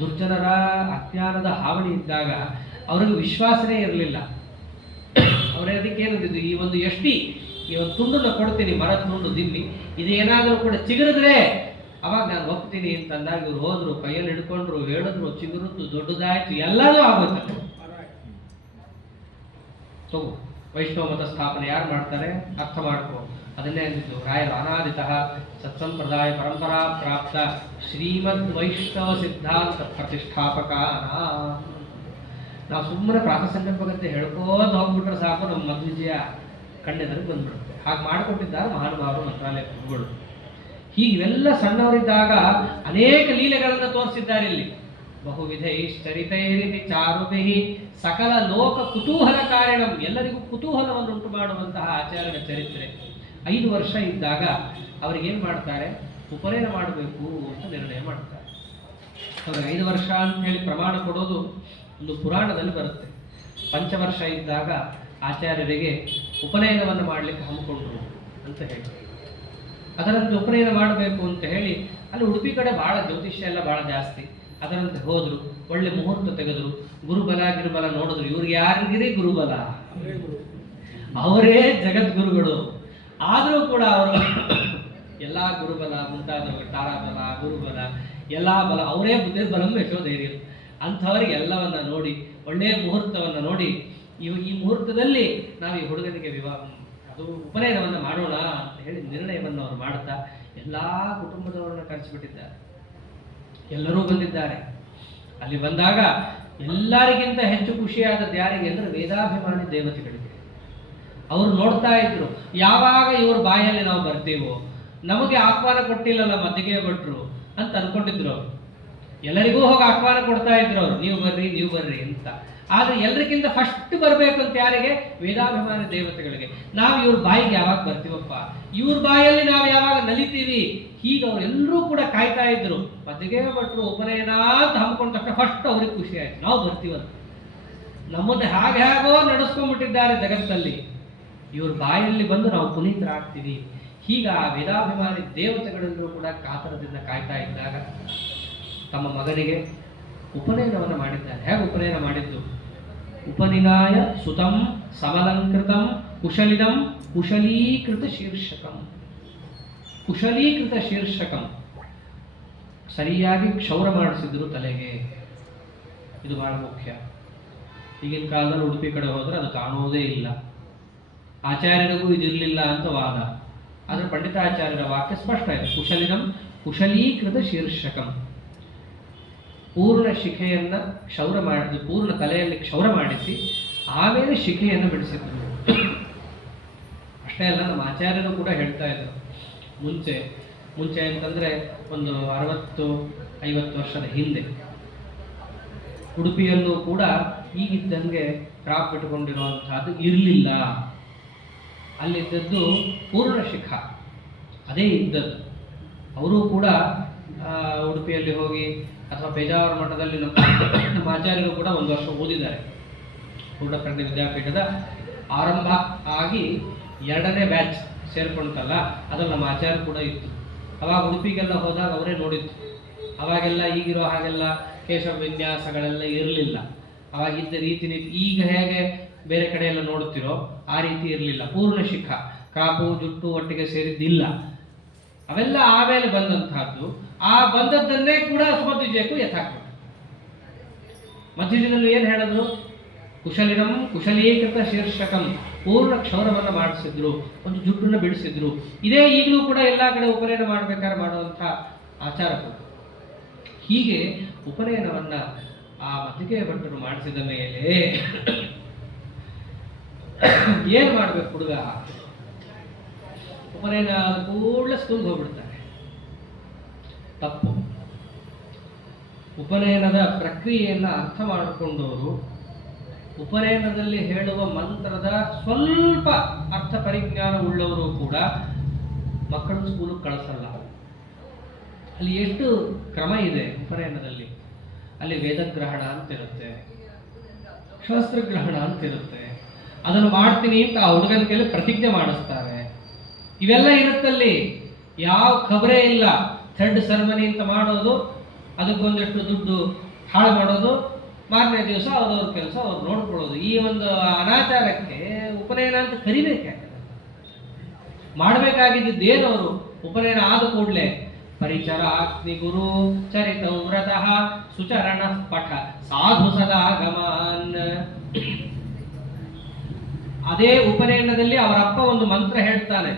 ದುರ್ಜನರ ಅಜ್ಞಾನದ ಹಾವಳಿ ಇದ್ದಾಗ ಅವ್ರಿಗೆ ವಿಶ್ವಾಸನೇ ಇರಲಿಲ್ಲ. ಅವರೇ ಅದಕ್ಕೆ ಏನಂದಿದ್ದು, ಈ ಒಂದು ಎಷ್ಟಿ, ಈ ಒಂದು ತುಂಡನ್ನು ಕೊಡ್ತೀನಿ, ಮರದ ತುಂಡು ದಿಮ್ಮಿ, ಇದೇನಾದರೂ ಕೂಡ ಚಿಗುರಿದ್ರೆ ಅವಾಗ ನಾನು ಒಪ್ತೀನಿ ಅಂತಂದಾಗ ಇವ್ರು ಹೋದ್ರು, ಕೈಯಲ್ಲಿ ಹಿಡ್ಕೊಂಡ್ರು, ಹೇಳಿದ್ರು, ಚಿಗುರುದ್ದು ದೊಡ್ಡದಾಯ್ತು, ಎಲ್ಲದೂ ಆಗುತ್ತೆ. ಸೊ ವೈಷ್ಣವ ಮತ ಸ್ಥಾಪನೆ ಯಾರು ಮಾಡ್ತಾರೆ ಅರ್ಥ ಮಾಡ್ಕೋ. ಅದನ್ನೇ ಅಂದಿದ್ದು ರಾಯರು, ಅನಾದಿತಃ ಸತ್ಸಂಪ್ರದಾಯ ಪರಂಪರಾ ಪ್ರಾಪ್ತ ಶ್ರೀಮದ್ ವೈಷ್ಣವ ಸಿದ್ಧಾಂತ ಪ್ರತಿಷ್ಠಾಪಕ. ನಾವು ಸುಮ್ಮನೆ ಪ್ರಾತಸಂಕಲ್ಪಗಂತೆ ಹೇಳ್ಕೋದು ಹೋಗ್ಬಿಟ್ರೆ ಸಾಕು, ನಮ್ಮ ಮಧ್ವಿಜಯ ಕಣ್ಣೆದರಿಗೆ ಬಂದ್ಬಿಡುತ್ತೆ. ಹಾಗೆ ಮಾಡಿಕೊಟ್ಟಿದ್ದಾರೆ ಮಹಾನುಭಾವರು ಮಂತ್ರಾಲಯ ಗುರುಗಳು. ಹೀಗೆಲ್ಲ ಸಣ್ಣವರಿದ್ದಾಗ ಅನೇಕ ಲೀಲೆಗಳನ್ನು ತೋರಿಸಿದ್ದಾರೆ ಇಲ್ಲಿ. ಬಹುವಿಧೈಶ್ಚರಿತೈರಿತಿ ಚಾರುಭಿಹಿ ಸಕಲ ಲೋಕ ಕುತೂಹಲ ಕಾರಣಂ, ಎಲ್ಲರಿಗೂ ಕುತೂಹಲವನ್ನು ಉಂಟು ಮಾಡುವಂತಹ ಆಚಾರ್ಯರ ಚರಿತ್ರೆ. 5 ವರ್ಷ ಇದ್ದಾಗ ಅವ್ರಿಗೇನು ಮಾಡ್ತಾರೆ, ಉಪನಯನ ಮಾಡಬೇಕು ಅಂತ ನಿರ್ಣಯ ಮಾಡ್ತಾರೆ. ಅವ್ರಿಗೆ 5 ವರ್ಷ ಅಂತ ಹೇಳಿ ಪ್ರಮಾಣ ಕೊಡೋದು ಒಂದು ಪುರಾಣದಲ್ಲಿ ಬರುತ್ತೆ. ಪಂಚವರ್ಷ ಇದ್ದಾಗ ಆಚಾರ್ಯರಿಗೆ ಉಪನಯನವನ್ನು ಮಾಡಲಿಕ್ಕೆ ಹಮ್ಮಿಕೊಂಡ್ರು ಅಂತ ಹೇಳಿ, ಅದರಂತೆ ಉಪನಯನ ಮಾಡಬೇಕು ಅಂತ ಹೇಳಿ ಅಲ್ಲಿ ಉಡುಪಿ ಕಡೆ ಭಾಳ ಜ್ಯೋತಿಷ್ಯ ಎಲ್ಲ ಭಾಳ ಜಾಸ್ತಿ. ಅದರಂತೆ ಹೋದ್ರು, ಒಳ್ಳೆ ಮುಹೂರ್ತ ತೆಗೆದ್ರು, ಗುರುಬಲ ಗಿರುಬಲ ನೋಡಿದ್ರು. ಇವ್ರಿಗೆ ಯಾರಿಗಿರಿ ಗುರುಬಲ, ಅವರೇ ಜಗದ್ಗುರುಗಳು. ಆದರೂ ಕೂಡ ಅವರು ಎಲ್ಲ ಗುರುಬಲ ಮುಂತಾದವರು, ತಾರಾಬಲ, ಗುರುಬಲ, ಎಲ್ಲ ಬಲ ಅವರೇ ಬುದ್ಧಿರ್ಬಲಂ ಯಶೋಧೈರ್ಯ ಅಂಥವ್ರಿಗೆ ಎಲ್ಲವನ್ನ ನೋಡಿ, ಒಳ್ಳೆಯ ಮುಹೂರ್ತವನ್ನು ನೋಡಿ, ಈ ಮುಹೂರ್ತದಲ್ಲಿ ನಾವು ಈ ಹುಡುಗನಿಗೆ ಅದು ಉಪನಯನವನ್ನು ಮಾಡೋಣ ಅಂತ ಹೇಳಿ ನಿರ್ಣಯವನ್ನು ಅವರು ಮಾಡುತ್ತಾ ಎಲ್ಲ ಕುಟುಂಬದವರನ್ನ ಕರೆಸಿಬಿಟ್ಟಿದ್ದಾರೆ. ಎಲ್ಲರೂ ಬಂದಿದ್ದಾರೆ. ಅಲ್ಲಿ ಬಂದಾಗ ಎಲ್ಲರಿಗಿಂತ ಹೆಚ್ಚು ಖುಷಿಯಾದದ್ದು ಯಾರಿಗೆ ಅಂದರೆ ವೇದಾಭಿಮಾನಿ ದೇವತೆಗಳಿಗೆ. ಅವರು ನೋಡ್ತಾ ಇದ್ರು, ಯಾವಾಗ ಇವ್ರ ಬಾಯಲ್ಲಿ ನಾವು ಬರ್ತೀವೋ, ನಮಗೆ ಆಹ್ವಾನ ಕೊಟ್ಟಿಲ್ಲಲ್ಲ ಮದ್ದಿಗೆ ಭಟ್ರು ಅಂತ ಅನ್ಕೊಂಡಿದ್ರು ಅವರು. ಎಲ್ಲರಿಗೂ ಹೋಗಿ ಆಹ್ವಾನ ಕೊಡ್ತಾ ಇದ್ರು ಅವರು, ನೀವು ಬರ್ರಿ ಅಂತ. ಆದ್ರೆ ಎಲ್ಲರಿಗಿಂತ ಫಸ್ಟ್ ಬರಬೇಕು ಅಂತ ಯಾರಿಗೆ? ವೇದಾಭಿಮಾನಿ ದೇವತೆಗಳಿಗೆ. ನಾವು ಇವ್ರ ಬಾಯಿಗೆ ಯಾವಾಗ ಬರ್ತೀವಪ್ಪ, ಇವ್ರ ಬಾಯಲ್ಲಿ ನಾವು ಯಾವಾಗ ನಲಿತೀವಿ, ಹೀಗೆ ಅವರೆಲ್ಲರೂ ಕೂಡ ಕಾಯ್ತಾ ಇದ್ರು. ಮದ್ದಿಗೆ ಭಟ್ರು ಉಪನಯನ ಅಂತ ಹಮ್ಮಿಕೊಂಡ ತಕ್ಷಣ ಫಸ್ಟ್ ಅವ್ರಿಗೆ ಖುಷಿ ಆಯ್ತು, ನಾವು ಬರ್ತೀವಂತ. ನಮ್ಮನ್ನು ಹೇಗೋ ನಡೆಸ್ಕೊಂಡ್ಬಿಟ್ಟಿದ್ದಾರೆ ಜಗತ್ತಲ್ಲಿ, ಇವ್ರ ಬಾಯಲ್ಲಿ ಬಂದು ನಾವು ಪುನೀತರಾಗ್ತೀವಿ. ಹೀಗ ಆ ವೇದಾಭಿಮಾನಿ ದೇವತೆಗಳೆಲ್ಲರೂ ಕೂಡ ಕಾತರದಿಂದ ಕಾಯ್ತಾ ಇದ್ದಾಗ ತಮ್ಮ ಮಗನಿಗೆ ಉಪನಯನವನ್ನು ಮಾಡಿದ್ದಾರೆ. ಹೇಗೆ ಉಪನಯನ ಮಾಡಿದ್ದು? ಉಪನಿನಾಯ ಸುತಂ ಸಮಲಂಕೃತಂ ಕುಶಲಿದಂ ಕುಶಲೀಕೃತ ಶೀರ್ಷಕಂ. ಕುಶಲೀಕೃತ ಶೀರ್ಷಕಂ, ಸರಿಯಾಗಿ ಕ್ಷೌರ ಮಾಡಿಸಿದ್ರು ತಲೆಗೆ. ಇದು ಬಹಳ ಮುಖ್ಯ. ಈಗಿನ ಕಾಲದಲ್ಲಿ ಉಡುಪಿ ಕಡೆ ಹೋದ್ರೆ ಅದು ಕಾಣುವುದೇ ಇಲ್ಲ. ಆಚಾರ್ಯರಿಗೂ ಇದಿರಲಿಲ್ಲ ಅಂತ ವಾದ. ಆದರೆ ಪಂಡಿತಾಚಾರ್ಯರ ವಾಕ್ಯ ಸ್ಪಷ್ಟ ಇದೆ, ಕುಶಲಿದಂ ಕುಶಲೀಕೃತ ಶೀರ್ಷಕಂ. ಪೂರ್ಣ ಶಿಖೆಯನ್ನು ಕ್ಷೌರ ಮಾಡಿದ್ದು, ಪೂರ್ಣ ತಲೆಯಲ್ಲಿ ಕ್ಷೌರ ಮಾಡಿಸಿ ಆಮೇಲೆ ಶಿಖೆಯನ್ನು ಬಿಡಿಸಿದ್ರು. ಅಷ್ಟೇ ಅಲ್ಲ, ನಮ್ಮ ಆಚಾರ್ಯರು ಕೂಡ ಹೇಳ್ತಾ ಇದ್ರು, ಮುಂಚೆ ಅಂತಂದರೆ ಒಂದು 60-50 ವರ್ಷದ ಹಿಂದೆ ಉಡುಪಿಯಲ್ಲೂ ಕೂಡ ಈಗಿದ್ದಂಗೆ ಕ್ರಾಪ್ ಇಟ್ಟುಕೊಂಡಿರುವಂತಹದ್ದು ಇರಲಿಲ್ಲ. ಅಲ್ಲಿದ್ದದ್ದು ಪೂರ್ಣ ಶಿಖ, ಅದೇ ಇದ್ದದ್ದು. ಅವರು ಕೂಡ ಉಡುಪಿಯಲ್ಲಿ ಹೋಗಿ ಅಥವಾ ಪೇಜಾವರ ಮಠದಲ್ಲಿ ನಮ್ಮ ಆಚಾರ್ಯರು ಕೂಡ 1 ವರ್ಷ ಓದಿದ್ದಾರೆ. ಪೂರ್ಣಪ್ರಜ್ಞೆ ವಿದ್ಯಾಪೀಠದ ಆರಂಭ ಆಗಿ 2ನೇ ಬ್ಯಾಚ್ ಸೇರ್ಕೊಳ್ತಲ್ಲ, ಅದ್ರಲ್ಲಿ ನಮ್ಮ ಆಚಾರ್ಯ ಕೂಡ ಇತ್ತು. ಅವಾಗ ಉಡುಪಿಗೆಲ್ಲ ಹೋದಾಗ ಅವರೇ ನೋಡಿತ್ತು. ಅವಾಗೆಲ್ಲ ಈಗಿರೋ ಹಾಗೆಲ್ಲ ಕೇಶವ ವಿನ್ಯಾಸಗಳೆಲ್ಲ ಇರಲಿಲ್ಲ. ಅವಾಗಿದ್ದ ರೀತಿ ಈಗ ಹೇಗೆ ಬೇರೆ ಕಡೆ ಎಲ್ಲ ನೋಡುತ್ತೀರೋ ಆ ರೀತಿ ಇರಲಿಲ್ಲ. ಪೂರ್ಣ ಶಿಖ, ಕ್ರಾಪು ಜುಟ್ಟು ಒಟ್ಟಿಗೆ ಸೇರಿದ್ದಿಲ್ಲ. ಅವೆಲ್ಲ ಆಮೇಲೆ ಬಂದಂತಹದ್ದು. ಆ ಬಂದದ್ದನ್ನೇ ಕೂಡ ಮಧ್ವಿಜಯಕ್ಕೂ ಯಥಾಕ್ರಮ. ಮಧ್ವಿಜಯದಲ್ಲಿ ಏನು ಹೇಳಿದ್ರು? ಕುಶಲಿನಂ ಕುಶಲೀಕೃತ ಶೀರ್ಷಕಂ, ಪೂರ್ಣ ಕ್ಷೌರವನ್ನು ಮಾಡಿಸಿದ್ರು, ಒಂದು ಜುಟ್ಟನ್ನು ಬಿಡಿಸಿದ್ರು. ಇದೇ ಈಗಲೂ ಕೂಡ ಎಲ್ಲ ಕಡೆ ಉಪನಯನ ಮಾಡಬೇಕಾದ್ರೆ ಮಾಡುವಂಥ ಆಚಾರಗಳು. ಹೀಗೆ ಉಪನಯನವನ್ನ ಆ ಮದ್ದಿಗೆ ಭಟ್ಟರು ಮಾಡಿಸಿದ ಮೇಲೆ ಏನ್ ಮಾಡ್ಬೇಕು ಹುಡುಗ? ಉಪನಯನ ಕೂಡಲೇ ಸ್ಕೂಲ್ಗೆ ಹೋಗ್ಬಿಡ್ತಾರೆ. ತಪ್ಪು. ಉಪನಯನದ ಪ್ರಕ್ರಿಯೆಯನ್ನು ಅರ್ಥ ಮಾಡಿಕೊಂಡವರು ಉಪನಯನದಲ್ಲಿ ಹೇಳುವ ಮಂತ್ರದ ಸ್ವಲ್ಪ ಅರ್ಥ ಪರಿಜ್ಞಾನ ಉಳ್ಳವರು ಕೂಡ ಮಕ್ಕಳನ್ನು ಸ್ಕೂಲಿಗೆ ಕಳಿಸಲ್ಲ. ಅಲ್ಲಿ ಎಷ್ಟು ಕ್ರಮ ಇದೆ ಉಪನಯನದಲ್ಲಿ. ಅಲ್ಲಿ ವೇದಗ್ರಹಣ ಅಂತಿರುತ್ತೆ, ಶಾಸ್ತ್ರಗ್ರಹಣ ಅಂತಿರುತ್ತೆ. ಅದನ್ನು ಮಾಡ್ತೀನಿ ಅಂತ ಆ ಹುಡುಗನ ಕೈಲಿ ಪ್ರತಿಜ್ಞೆ ಮಾಡಿಸ್ತಾರೆ. ಇವೆಲ್ಲ ಇರುತ್ತಲ್ಲಿ. ಯಾವ ಖಬರೇ ಇಲ್ಲ. ಥರ್ಡ್ ಸೆರೆಮನಿ ಅಂತ ಮಾಡೋದು, ಅದಕ್ಕೊಂದಷ್ಟು ದುಡ್ಡು ಹಾಳು ಮಾಡೋದು, ಮಾರನೇ ದಿವಸ ಅವ್ರವ್ರ ಕೆಲಸ ಅವ್ರು ನೋಡ್ಕೊಳ್ಳೋದು. ಈ ಒಂದು ಅನಾಚಾರಕ್ಕೆ ಉಪನಯನ ಅಂತ ಕರಿಬೇಕಾಗ್ತದೆ. ಮಾಡಬೇಕಾಗಿದ್ದೇನು? ಅವರು ಉಪನಯನ ಆದ ಕೂಡಲೇ ಪರಿಚರಾಗ್ನಿ ಗುರು ಚರಿತ ವ್ರತಃ ಸುಚರಣ ಪಠ ಸಾಧು ಸದಾ ಗಮಾನ್. ಅದೇ ಉಪನಯನದಲ್ಲಿ ಅವರಪ್ಪ ಒಂದು ಮಂತ್ರ ಹೇಳ್ತಾನೆ,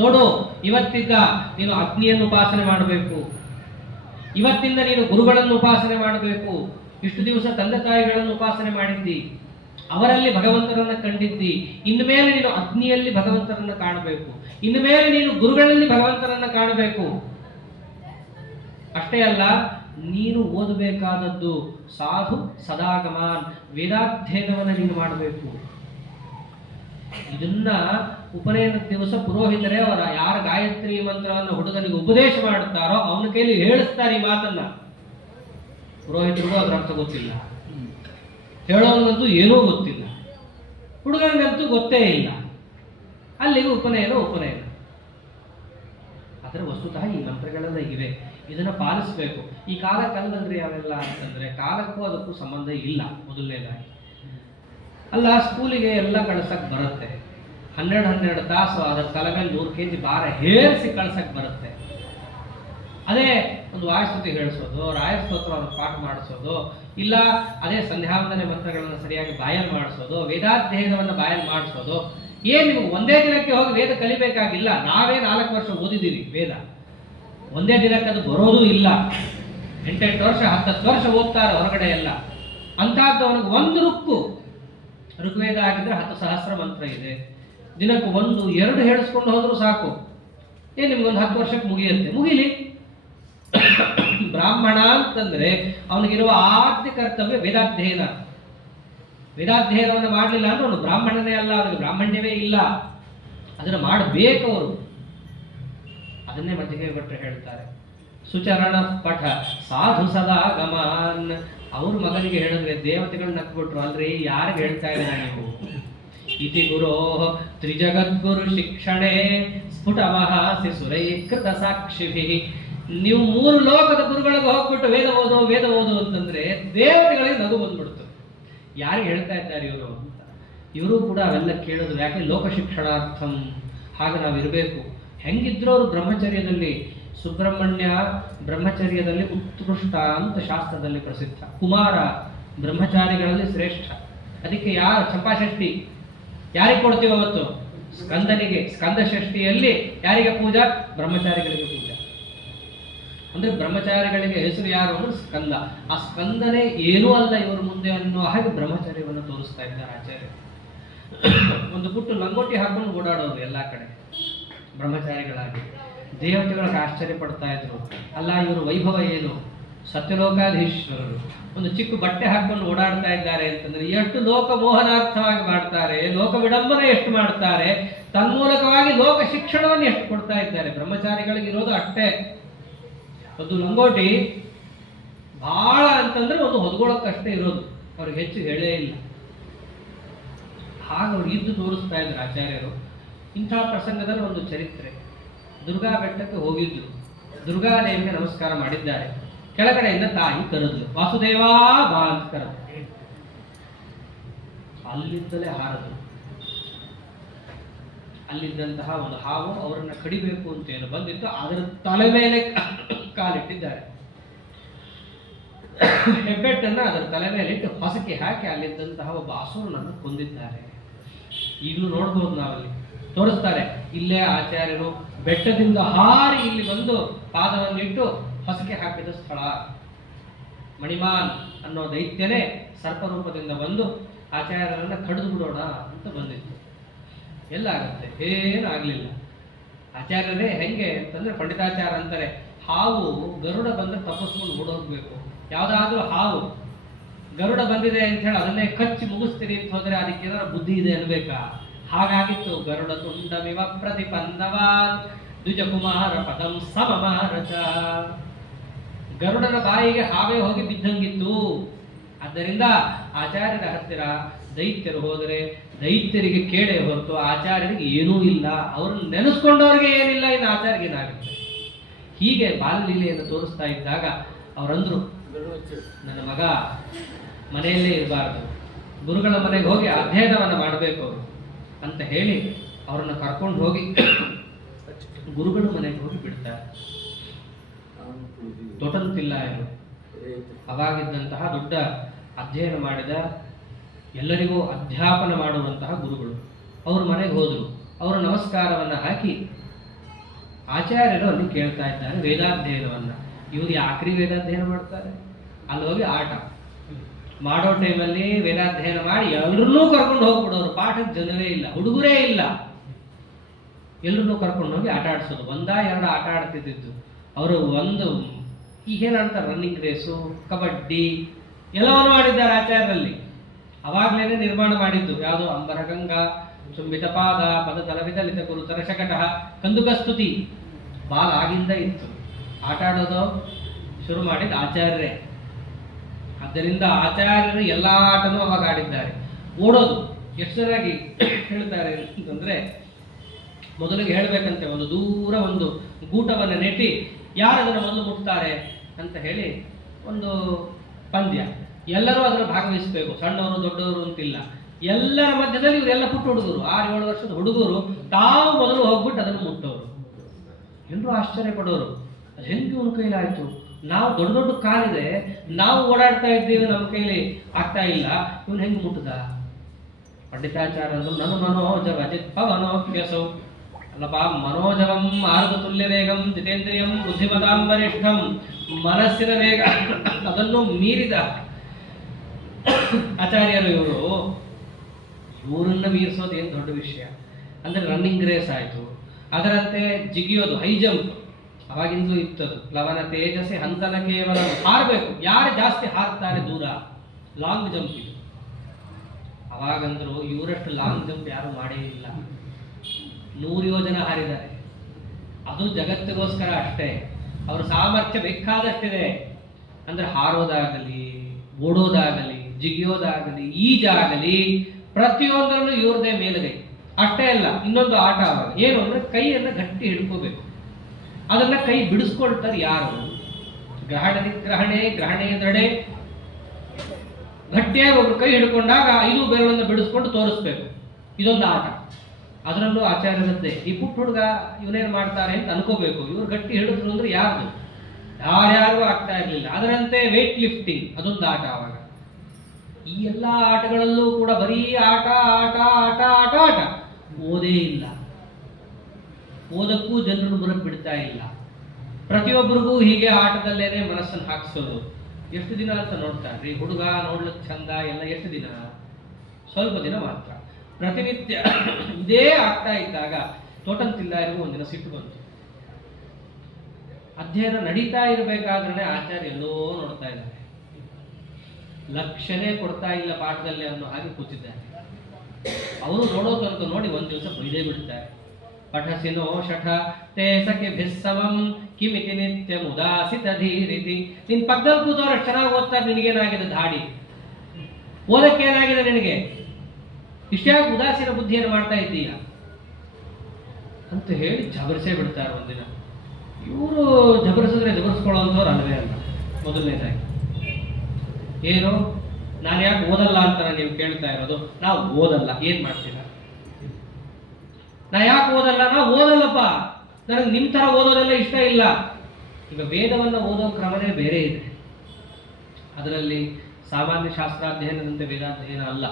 ನೋಡು ಇವತ್ತಿದ್ದ ನೀನು ಅಗ್ನಿಯನ್ನು ಉಪಾಸನೆ ಮಾಡಬೇಕು, ಇವತ್ತಿಂದ ನೀನು ಗುರುಗಳನ್ನು ಉಪಾಸನೆ ಮಾಡಬೇಕು. ಇಷ್ಟು ದಿವಸ ತಂದೆ ತಾಯಿಗಳನ್ನು ಉಪಾಸನೆ ಮಾಡಿದ್ದಿ, ಅವರಲ್ಲಿ ಭಗವಂತರನ್ನ ಕಂಡಿದ್ದಿ. ಇನ್ನು ಮೇಲೆ ನೀನು ಅಗ್ನಿಯಲ್ಲಿ ಭಗವಂತರನ್ನ ಕಾಣಬೇಕು, ಇನ್ನು ಮೇಲೆ ನೀನು ಗುರುಗಳಲ್ಲಿ ಭಗವಂತರನ್ನ ಕಾಣಬೇಕು. ಅಷ್ಟೇ ಅಲ್ಲ, ನೀನು ಓದಬೇಕಾದದ್ದು ಸಾಧು ಸದಾಗಮಾನ್, ವೇದಾಧ್ಯಯನವನ್ನು ನೀನು ಮಾಡಬೇಕು. ಇದನ್ನ ಉಪನಯನ ದಿವಸ ಪುರೋಹಿತರೇ ಅವರ ಯಾರ ಗಾಯತ್ರಿ ಮಂತ್ರವನ್ನು ಹುಡುಗನಿಗೆ ಉಪದೇಶ ಮಾಡುತ್ತಾರೋ ಅವನ ಕೈಲಿ ಹೇಳಿಸ್ತಾರೆ ಈ ಮಾತನ್ನ. ಪುರೋಹಿತರಿಗೂ ಅದರ ಅರ್ಥ ಗೊತ್ತಿಲ್ಲ, ಹೇಳೋನಂತೂ ಏನೂ ಗೊತ್ತಿಲ್ಲ, ಹುಡುಗನಿಗಂತೂ ಗೊತ್ತೇ ಇಲ್ಲ. ಅಲ್ಲಿಗೆ ಉಪನಯನ. ಅದರ ವಸ್ತುತಃ ಈ ಮಂತ್ರಗಳೆಲ್ಲ ಇವೆ, ಇದನ್ನ ಪಾಲಿಸಬೇಕು. ಈ ಕಾಲಕ್ಕಲ್ಲಂದ್ರೆ ಯಾವೆಲ್ಲ ಅಂತಂದ್ರೆ ಕಾಲಕ್ಕೂ ಅದಕ್ಕೂ ಸಂಬಂಧ ಇಲ್ಲ. ಮೊದಲನೇದಾಗಿ ಅಲ್ಲ, ಸ್ಕೂಲಿಗೆ ಎಲ್ಲ ಕಳ್ಸಕ್ ಬರುತ್ತೆ. 12 ತಾಸು ಅದರ ತಲೆ ಮೇಲೆ 100 kg ಭಾರ ಹೇರಿಸಿ ಕಳ್ಸಕ್ ಬರುತ್ತೆ. ಅದೇ ಒಂದು ವಾಯುಸ್ತುತಿ ಹೇಳಿಸೋದು, ರಾಯಸ್ತೋತ್ರವನ್ನು ಪಾಠ ಮಾಡಿಸೋದು, ಇಲ್ಲ ಅದೇ ಸಂಧ್ಯಾವಂದನೆ ಮಂತ್ರಗಳನ್ನು ಸರಿಯಾಗಿ ಬಾಯಲ್ಲಿ ಮಾಡಿಸೋದು, ವೇದಾಧ್ಯಯನವನ್ನು ಬಾಯಲ್ಲಿ ಮಾಡಿಸೋದು. ನಿಮ್ಗೆ ಒಂದೇ ದಿನಕ್ಕೆ ಹೋಗಿ ವೇದ ಕಲಿಬೇಕಾಗಿಲ್ಲ. ನಾವೇ 4 ವರ್ಷ ಓದಿದ್ದೀವಿ ವೇದ. ಒಂದೇ ದಿನಕ್ಕೆ ಅದು ಬರೋದು ಇಲ್ಲ. 8 ವರ್ಷ 10 ವರ್ಷ ಓದ್ತಾರೆ ಹೊರಗಡೆ ಎಲ್ಲ. ಅಂತಹದ್ದು ಅವನಿಗೆ ಒಂದು ರುಕ್ಕು ಋಗ್ವೇದ ಆಗಿದ್ರೆ 10 ಸಹಸ್ರ ಮಂತ್ರ ಇದೆ. ದಿನಕ್ಕೆ 1-2 ಹೇಳಿಸ್ಕೊಂಡು ಹೋದ್ರು ಸಾಕು. ನಿಮ್ಗೊಂದು 10 ವರ್ಷಕ್ಕೆ ಮುಗಿಯುತ್ತೆ. ಮುಗಿಲಿ. ಬ್ರಾಹ್ಮಣ ಅಂತಂದ್ರೆ ಅವನಿಗಿರುವ ಆದ್ಯ ಕರ್ತವ್ಯ ವೇದಾಧ್ಯಯನ. ವೇದಾಧ್ಯಯನವನ್ನು ಮಾಡಲಿಲ್ಲ ಅಂದ್ರೆ ಅವನು ಬ್ರಾಹ್ಮಣನೇ ಅಲ್ಲ, ಅವನಿಗೆ ಬ್ರಾಹ್ಮಣ್ಯವೇ ಇಲ್ಲ. ಅದನ್ನು ಮಾಡಬೇಕು ಅವರು. ಅದನ್ನೇ ಮಜ್ಜಿಗೆ ಭಟ್ರು ಹೇಳ್ತಾರೆ, ಸುಚರಣ ಪಠ ಸಾಧು ಸದಾ ಗಮಾನ್. ಅವ್ರ ಮಗನಿಗೆ ಹೇಳಿದ್ರೆ ದೇವತೆಗಳು ನಕ್ಬಿಟ್ರು. ಅಲ್ರಿ, ಯಾರಿಗೆ ಹೇಳ್ತಾ ಇದ್ದೀರಾ ನೀವು? ಇತಿ ಗುರೋ ತ್ರಿಜಗದ್ಗುರು ಶಿಕ್ಷಣೆ ಸ್ಫುಟ ಮಹಾಸಿ ಸುರೈಕೃತ ಸಾಕ್ಷಿಭಿ. ನೀವು 3 ಲೋಕದ ಗುರುಗಳಿಗೆ ಹೋಗ್ಬಿಟ್ಟು ವೇದ ಓದು ಅಂತಂದ್ರೆ ದೇವತೆಗಳಿಗೆ ನಗು ಬಂದ್ಬಿಡ್ತು. ಯಾರಿಗೆ ಹೇಳ್ತಾ ಇದ್ದಾರೆ ಇವರು ಅಂತ. ಇವರು ಕೂಡ ಅವೆಲ್ಲ ಕೇಳಿದ್ರು. ಯಾಕೆ? ಲೋಕ ಶಿಕ್ಷಣಾರ್ಥಂ. ಹಾಗೆ ನಾವು ಇರಬೇಕು. ಹೆಂಗಿದ್ರು ಅವರು ಬ್ರಹ್ಮಚರ್ಯದಲ್ಲಿ, ಸುಬ್ರಹ್ಮಣ್ಯ ಬ್ರಹ್ಮಚರ್ಯದಲ್ಲಿ ಉತ್ಕೃಷ್ಟ ಅಂತ ಶಾಸ್ತ್ರದಲ್ಲಿ ಪ್ರಸಿದ್ಧ. ಕುಮಾರ ಬ್ರಹ್ಮಚಾರಿಗಳಲ್ಲಿ ಶ್ರೇಷ್ಠ. ಅದಕ್ಕೆ ಯಾರು ಚಂಪಾಷಷ್ಠಿ ಯಾರಿಗೆ ಕೊಡ್ತೀವಿ ಅವತ್ತು? ಸ್ಕಂದನಿಗೆ. ಸ್ಕಂದ ಷಷ್ಠಿಯಲ್ಲಿ ಯಾರಿಗೆ ಪೂಜಾ? ಬ್ರಹ್ಮಚಾರಿಗಳಿಗೆ ಪೂಜಾ. ಅಂದ್ರೆ ಬ್ರಹ್ಮಚಾರಿಗಳಿಗೆ ಹೆಸರು ಯಾರು ಅಂದ್ರೆ ಸ್ಕಂದ. ಆ ಸ್ಕಂದನೇ ಏನೂ ಅಲ್ಲ ಇವರು ಮುಂದೆ ಅನ್ನೋ ಹಾಗೆ ಬ್ರಹ್ಮಚರ್ಯವನ್ನು ತೋರಿಸ್ತಾ ಇದ್ದಾರೆ ಆಚಾರ್ಯ. ಒಂದು ಪುಟ್ಟು ಲಂಗೋಟಿ ಹಾಕೊಂಡು ಓಡಾಡೋರು ಎಲ್ಲಾ ಕಡೆ ಬ್ರಹ್ಮಚಾರಿಗಳಾಗಿ. ದೇವತೆಗಳಿಗೆ ಆಶ್ಚರ್ಯ ಪಡ್ತಾ ಇದ್ರು. ಅಲ್ಲ, ಇವರು ವೈಭವ ಏನು? ಸತ್ಯಲೋಕಾಧೀಶ್ವರರು ಒಂದು ಚಿಕ್ಕ ಬಟ್ಟೆ ಹಾಕೊಂಡು ಓಡಾಡ್ತಾ ಇದ್ದಾರೆ ಅಂತಂದ್ರೆ ಎಷ್ಟು ಲೋಕ ಮೋಹನಾರ್ಥವಾಗಿ ಮಾಡ್ತಾರೆ, ಲೋಕ ವಿಡಂಬನೆ ಎಷ್ಟು ಮಾಡ್ತಾರೆ, ತನ್ಮೂಲಕವಾಗಿ ಲೋಕ ಶಿಕ್ಷಣವನ್ನು ಎಷ್ಟು ಕೊಡ್ತಾ ಇದ್ದಾರೆ. ಬ್ರಹ್ಮಚಾರಿಗಳಿಗೆ ಇರೋದು ಅಷ್ಟೇ. ಒಂದು ಲಂಗೋಟಿ ಬಹಳ ಅಂತಂದ್ರೆ ಒಂದು ಹೊದ್ಕೊಳ್ಳೋಕ್ಕಷ್ಟೇ ಇರೋದು, ಅವ್ರಿಗೆ ಹೆಚ್ಚು ಹೇಳೇ ಇಲ್ಲ. ಹಾಗೆ ಅವ್ರು ಇದ್ದು ತೋರಿಸ್ತಾ ಇದ್ರು ಆಚಾರ್ಯರು. ಇಂಥ ಪ್ರಸಂಗದಲ್ಲಿ ಒಂದು ಚರಿತ್ರೆ. ದುರ್ಗಾ ಬೆಟ್ಟಕ್ಕೆ ಹೋಗಿದ್ರು. ದುರ್ಗಾದೇವಿಗೆ ನಮಸ್ಕಾರ ಮಾಡಿದ್ದಾರೆ. ಕೆಳಗಡೆಯಿಂದ ತಾಯಿ ಕರೆದ್ಲು, ವಾಸುದೇವಾ ಬಾ ಅಂತ ಕರೆದು. ಅಲ್ಲಿಂದಲೇ ಹಾರದು. ಅಲ್ಲಿದ್ದಂತಹ ಒಂದು ಹಾವು ಅವರನ್ನ ಕಡಿಬೇಕು ಅಂತ ಏನು ಬಂದಿತ್ತು, ಅದರ ತಲೆ ಮೇಲೆ ಕಾಲಿಟ್ಟಿದ್ದಾರೆ. ಹೆಬ್ಬೆಟ್ಟನ್ನು ಅದರ ತಲೆ ಮೇಲೆ ಇಟ್ಟು ಹೊಸಕ್ಕೆ ಹಾಕಿ ಅಲ್ಲಿದ್ದಂತಹ ಒಬ್ಬ ಅಸುರನನ್ನು ಕೊಂದಿದ್ದಾರೆ. ಈಗಲೂ ನೋಡ್ಬೋದು, ನಾವಲ್ಲಿ ತೋರಿಸ್ತಾರೆ. ಇಲ್ಲೇ ಆಚಾರ್ಯರು ಬೆಟ್ಟದಿಂದ ಹಾರಿ ಇಲ್ಲಿ ಬಂದು ಪಾದವನ್ನಿಟ್ಟು ಹೊಸಕ್ಕೆ ಹಾಕಿದ ಸ್ಥಳ. ಮಣಿಮಾನ್ ಅನ್ನೋ ದೈತ್ಯನೇ ಸರ್ಪರೂಪದಿಂದ ಬಂದು ಆಚಾರ್ಯರನ್ನ ಕಡಿದು ಬಿಡೋಣ ಅಂತ ಬಂದಿತ್ತು. ಎಲ್ಲಾಗತ್ತೆ? ಏನಾಗಲಿಲ್ಲ. ಆಚಾರ್ಯರೇ ಹೆಂಗೆ ಅಂತಂದ್ರೆ, ಪಂಡಿತಾಚಾರ್ಯ ಅಂತಾರೆ, ಹಾವು ಗರುಡ ಬಂದರೆ ತಪ್ಪಿಸ್ಕೊಂಡು ಓಡೋಗ್ಬೇಕು. ಯಾವುದಾದ್ರೂ ಹಾವು ಗರುಡ ಬಂದಿದೆ ಅಂತ ಹೇಳಿ ಅದನ್ನೇ ಕಚ್ಚಿ ಮುಗಿಸ್ತೀರಿ ಅಂತ ಹೋದ್ರೆ ಅದಕ್ಕೆ ಏನಾದ್ರು ಬುದ್ಧಿ ಇದೆ ಅನ್ಬೇಕಾ? ಹಾಗಾಗಿತ್ತು. ಗರುಡ ತುಂಡಮಿವ ಪ್ರತಿಪನ್ನವಾನ್ ದ್ವಿಜಕುಮಾರ ಪದಂ ಸಮಮಾರಚ. ಗರುಡನ ಬಾಯಿಗೆ ಹಾವೇ ಹೋಗಿ ಬಿದ್ದಂಗಿತ್ತು. ಆದ್ದರಿಂದ ಆಚಾರ್ಯರ ಹತ್ತಿರ ದೈತ್ಯರು ಹೋದರೆ ದೈತ್ಯರಿಗೆ ಕೇಡೆ ಹೊರತು ಆಚಾರ್ಯರಿಗೆ ಏನೂ ಇಲ್ಲ. ಅವ್ರನ್ನ ನೆನೆಸ್ಕೊಂಡವ್ರಿಗೆ ಏನಿಲ್ಲ, ಇನ್ನು ಆಚಾರ್ಯರಿಗೆ ಏನಾಗುತ್ತೆ? ಹೀಗೆ ಬಾಲಲೀಲೆಯನ್ನು ತೋರಿಸ್ತಾ ಇದ್ದಾಗ ಅವರಂದ್ರು, ನನ್ನ ಮಗ ಮನೆಯಲ್ಲೇ ಇರಬಾರ್ದು, ಗುರುಗಳ ಮನೆಗೆ ಹೋಗಿ ಅಧ್ಯಯನವನ್ನು ಮಾಡಬೇಕು ಅಂತ ಹೇಳಿ ಅವರನ್ನು ಕರ್ಕೊಂಡು ಹೋಗಿ ಗುರುಗಳ ಮನೆಗೆ ಹೋಗಿ ಬಿಡ್ತಾರೆ. ತೊಟಂತಿಲ್ಲಾಯರು ಅವಾಗಿದ್ದಂತಹ ದೊಡ್ಡ ಅಧ್ಯಯನ ಮಾಡಿದ, ಎಲ್ಲರಿಗೂ ಅಧ್ಯಾಪನ ಮಾಡುವಂತಹ ಗುರುಗಳು ಅವ್ರ ಮನೆಗೆ ಹೋದರು. ಅವರು ನಮಸ್ಕಾರವನ್ನು ಹಾಕಿ ಆಚಾರ್ಯರು ಅಲ್ಲಿ ಕೇಳ್ತಾ ಇದ್ದಾರೆ ವೇದಾಧ್ಯಯನವನ್ನು. ಇವರು ಯಾಕ್ರಿ ವೇದಾಧ್ಯಯನ ಮಾಡ್ತಾರೆ? ಅಲ್ಲಿ ಹೋಗಿ ಆಟ ಮಾಡೋ ಟೈಮಲ್ಲಿ ವೇದಾಧ್ಯಯನ ಮಾಡಿ ಎಲ್ಲರನ್ನೂ ಕರ್ಕೊಂಡು ಹೋಗ್ಬಿಡೋರು. ಪಾಠಕ್ಕೆ ಜನವೇ ಇಲ್ಲ, ಹುಡುಗರೇ ಇಲ್ಲ, ಎಲ್ಲರನ್ನೂ ಕರ್ಕೊಂಡು ಹೋಗಿ ಆಟ ಆಡಿಸೋದು. ಎರಡು ಆಟ ಆಡ್ತಿದ್ದು ಅವರು. ಒಂದು ಈಗೇನಂತಾರೆ, ರನ್ನಿಂಗ್ ರೇಸು, ಕಬಡ್ಡಿ ಎಲ್ಲವನ್ನು ಮಾಡಿದ್ದಾರೆ ಆಚಾರ್ಯರಲ್ಲಿ. ಅವಾಗಲೇ ನಿರ್ಮಾಣ ಮಾಡಿದ್ದು ಯಾವುದು? ಅಂಬರಗಂಗಾ ಚುಂಬಿತ ಪಾದ ಪದತಲವಿದಲಿತ ಗುರು ತರಶಕಟ ಕಂದುಕಸ್ತುತಿ ಬಾಲ್ ಆಗಿಂದ ಇತ್ತು. ಆಟ ಆಡೋದು ಶುರು ಮಾಡಿದ ಆಚಾರ್ಯರೇ. ಆದ್ದರಿಂದ ಆಚಾರ್ಯರು ಎಲ್ಲ ಆಟನೂ ಅವಾಗ ಆಡಿದ್ದಾರೆ. ಓಡೋದು ಎಷ್ಟು ಚೆನ್ನಾಗಿ ಹೇಳ್ತಾರೆ ಅಂತಂದ್ರೆ, ಮೊದಲಿಗೆ ಹೇಳಬೇಕಂತೆ, ಒಂದು ದೂರ ಒಂದು ಗೂಟವನ್ನು ನೆಟ್ಟಿ ಯಾರು ಅದನ್ನು ಮೊದಲು ಮುಟ್ತಾರೆ ಅಂತ ಹೇಳಿ ಒಂದು ಪಂದ್ಯ. ಎಲ್ಲರೂ ಅದನ್ನು ಭಾಗವಹಿಸಬೇಕು, ಸಣ್ಣವರು ದೊಡ್ಡವರು ಅಂತಿಲ್ಲ. ಎಲ್ಲರ ಮಧ್ಯದಲ್ಲಿ ಇವರೆಲ್ಲ ಪುಟ್ಟ ಹುಡುಗರು, 6-7 ವರ್ಷದ ಹುಡುಗರು ತಾವು ಮೊದಲು ಹೋಗ್ಬಿಟ್ಟು ಅದನ್ನು ಮುಟ್ಟೋರು. ಎಲ್ಲರೂ ಆಶ್ಚರ್ಯ ಪಡೋರು, ಅದು ಹೆಂಗೆ ಇವನ ಕೈಲಾಯ್ತು? ನಾವು ದೊಡ್ಡ ದೊಡ್ಡ ಕಾಲಿದೆ, ನಾವು ಓಡಾಡ್ತಾ ಇದ್ದೀವಿ, ನಮ್ಮ ಕೈಲಿ ಆಗ್ತಾ ಇಲ್ಲ, ಇವನು ಹೆಂಗೆ ಮುಟ್ಟದ? ಪಂಡಿತಾಚಾರ್ಯರು ನನ್ನ ಮನೋಜವ ಜಿತ್ಪವನೋಪ್ಯಸೌ ಅಲ್ಲಪ್ಪ, ಮನೋಜವಂ ಮಾರ್ಗ ತುಲ್ಯ ವೇಗಂ ಜಿತೇಂದ್ರಿಯಂ ಬುದ್ಧಿಮತಾಂ ವರಿಷ್ಠಂ, ಮನಸ್ಸಿನ ವೇಗ ಅದನ್ನು ಮೀರಿದ ಆಚಾರ್ಯರು ಇವರು. ಇವರನ್ನ ಮೀರಿಸೋದು ಏನು ದೊಡ್ಡ ವಿಷಯ ಅಂದ್ರೆ, ರನ್ನಿಂಗ್ ರೇಸ್ ಆಯಿತು, ಅದರಂತೆ ಜಿಗಿಯೋದು, ಹೈ ಜಂಪ್ ಅವಾಗಿಂದಲೂ ಇತ್ತದು. ಲವನ ತೇಜಸ್ಸಿ ಹಂತನ ಕೇವಲ ಹಾರಬೇಕು, ಯಾರು ಜಾಸ್ತಿ ಹಾರ್ತಾರೆ ದೂರ, ಲಾಂಗ್ ಜಂಪ್ ಇದು. ಅವಾಗಂದ್ರು ಇವರಷ್ಟು ಲಾಂಗ್ ಜಂಪ್ ಯಾರು ಮಾಡೇ ಇಲ್ಲ. 100 ಯೋಜನೆ ಹಾರಿದ್ದಾರೆ, ಅದು ಜಗತ್ತಿಗೋಸ್ಕರ ಅಷ್ಟೇ. ಅವ್ರ ಸಾಮರ್ಥ್ಯ ಬೇಕಾದಷ್ಟಿದೆ. ಅಂದ್ರೆ ಹಾರೋದಾಗಲಿ, ಓಡೋದಾಗಲಿ, ಜಿಗಿಯೋದಾಗಲಿ, ಈಜಾಗಲಿ, ಪ್ರತಿಯೊಂದರಲ್ಲೂ ಇವ್ರದೇ ಮೇಲುಗೈ. ಅಷ್ಟೇ ಅಲ್ಲ, ಇನ್ನೊಂದು ಆಟ ಅವಾಗ ಏನು ಅಂದ್ರೆ, ಕೈಯನ್ನು ಗಟ್ಟಿ ಹಿಡ್ಕೋಬೇಕು. ಅದನ್ನ ಕೈ ಬಿಡಿಸ್ಕೊಳ್ತಾರೆ ಯಾರು? ಗ್ರಹಣೆ ದೃಢೆ ಗಟ್ಟಿಯಾಗಿ ಒಬ್ರು ಕೈ ಹಿಡ್ಕೊಂಡಾಗ 5 ಬೆರಳನ್ನು ಬಿಡಿಸ್ಕೊಂಡು ತೋರಿಸ್ಬೇಕು. ಇದೊಂದು ಆಟ. ಅದರಲ್ಲೂ ಆಚಾರ್ಯರದ್ದೇ. ಈ ಪುಟ್ಟ ಹುಡುಗ ಇವನೇನು ಮಾಡ್ತಾರೆ ಅಂತ ಅನ್ಕೋಬೇಕು. ಇವ್ರು ಗಟ್ಟಿ ಹಿಡಿದ್ರು ಅಂದ್ರೆ ಯಾರ್ದು? ಯಾರ್ಯಾರಿಗೂ ಆಗ್ತಾ ಇರಲಿಲ್ಲ. ಅದರಂತೆ ವೇಟ್ ಲಿಫ್ಟಿಂಗ್ ಅದೊಂದು ಆಟ ಅವಾಗ. ಈ ಎಲ್ಲ ಆಟಗಳಲ್ಲೂ ಕೂಡ ಬರೀ ಆಟ ಆಟ ಆಟ ಆಟ ಆಟ, ಓದೇ ಇಲ್ಲ. ಓದಕ್ಕೂ ಜನರು ಬರಕ್ ಬಿಡ್ತಾ ಇಲ್ಲ. ಪ್ರತಿಯೊಬ್ಬರಿಗೂ ಹೀಗೆ ಆಟದಲ್ಲೇನೆ ಮನಸ್ಸನ್ನು ಹಾಕಿಸೋದು. ಎಷ್ಟು ದಿನ ಅಂತ ನೋಡ್ತಾರೆ ಹುಡುಗ ನೋಡ್ಲಿಕ್ಕೆ ಚಂದ ಎಲ್ಲ, ಎಷ್ಟು ದಿನ? ಸ್ವಲ್ಪ ದಿನ ಮಾತ್ರ. ಪ್ರತಿನಿತ್ಯ ಇದೇ ಆಗ್ತಾ ಇದ್ದಾಗ ತೋಟಂತಿಲ್ಲಾರಿಗೂ ಒಂದಿನ ಸಿಟ್ಟು ಬಂತು. ಅಧ್ಯಯನ ನಡೀತಾ ಇರಬೇಕಾದ್ರೆ ಆಚಾರ್ಯ ಎಲ್ಲೋ ನೋಡ್ತಾ ಇದ್ದಾರೆ, ಲಕ್ಷ್ಯನೇ ಕೊಡ್ತಾ ಇಲ್ಲ ಪಾಠದಲ್ಲಿ ಅನ್ನೋ ಹಾಗೆ ಕೂತಿದ್ದಾರೆ. ಅವರು ನೋಡೋ ತನಕ ನೋಡಿ ಒಂದ್ ದಿವಸ ಬೈದೇ ಬಿಡ್ತಾರೆ. ಪಠಸಿನೋ ಶಠ ತೇ ಸಖೆ ಭಿಸ್ಸವಂ ಕಿಮಿತಿ ನಿತ್ಯ ಮುದಾಸಿತ ಧೀರಿತಿ. ನಿನ್ ಪಕ್ಕದಲ್ಲಿ ಕೂತವ್ರು ಚೆನ್ನಾಗಿ ಓದ್ತಾರೆ, ನಿನಗೇನಾಗಿದೆ ಧಾಡಿ? ಓದಕ್ಕೇನಾಗಿದೆ ನಿನಗೆ? ಇಷ್ಟ್ಯಾಗ ಉದಾಸೀನ ಬುದ್ಧಿಯನ್ನು ಮಾಡ್ತಾ ಇದ್ದೀಯ ಅಂತ ಹೇಳಿ ಜಬರಿಸೇ ಬಿಡ್ತಾರೆ ಒಂದಿನ. ಇವರು ಜಬರಿಸಿದ್ರೆ ಜಬರಿಸ್ಕೊಳ್ಳೋಂಥವ್ರು ಅಲ್ಲವೇ ಅಲ್ಲ. ಮೊದಲನೇದಾಗಿ ಏನು, ನಾನು ಯಾಕೆ ಓದಲ್ಲ ಅಂತ ನೀವು ಕೇಳ್ತಾ ಇರೋದು. ನಾವು ಓದಲ್ಲ, ಏನ್ ಮಾಡ್ತೀರ? ನಾ ಯಾಕೆ ಓದಲ್ಲ? ನಾವು ಓದಲ್ಲಪ್ಪ, ನನಗೆ ನಿಮ್ಮ ಥರ ಓದೋದೆಲ್ಲ ಇಷ್ಟ ಇಲ್ಲ. ಈಗ ವೇದವನ್ನು ಓದೋ ಕ್ರಮನೇ ಬೇರೆ ಇದೆ. ಅದರಲ್ಲಿ ಸಾಮಾನ್ಯ ಶಾಸ್ತ್ರಾಧ್ಯಯನದಂತೆ ವೇದಾಧ್ಯಯನ ಅಲ್ಲ.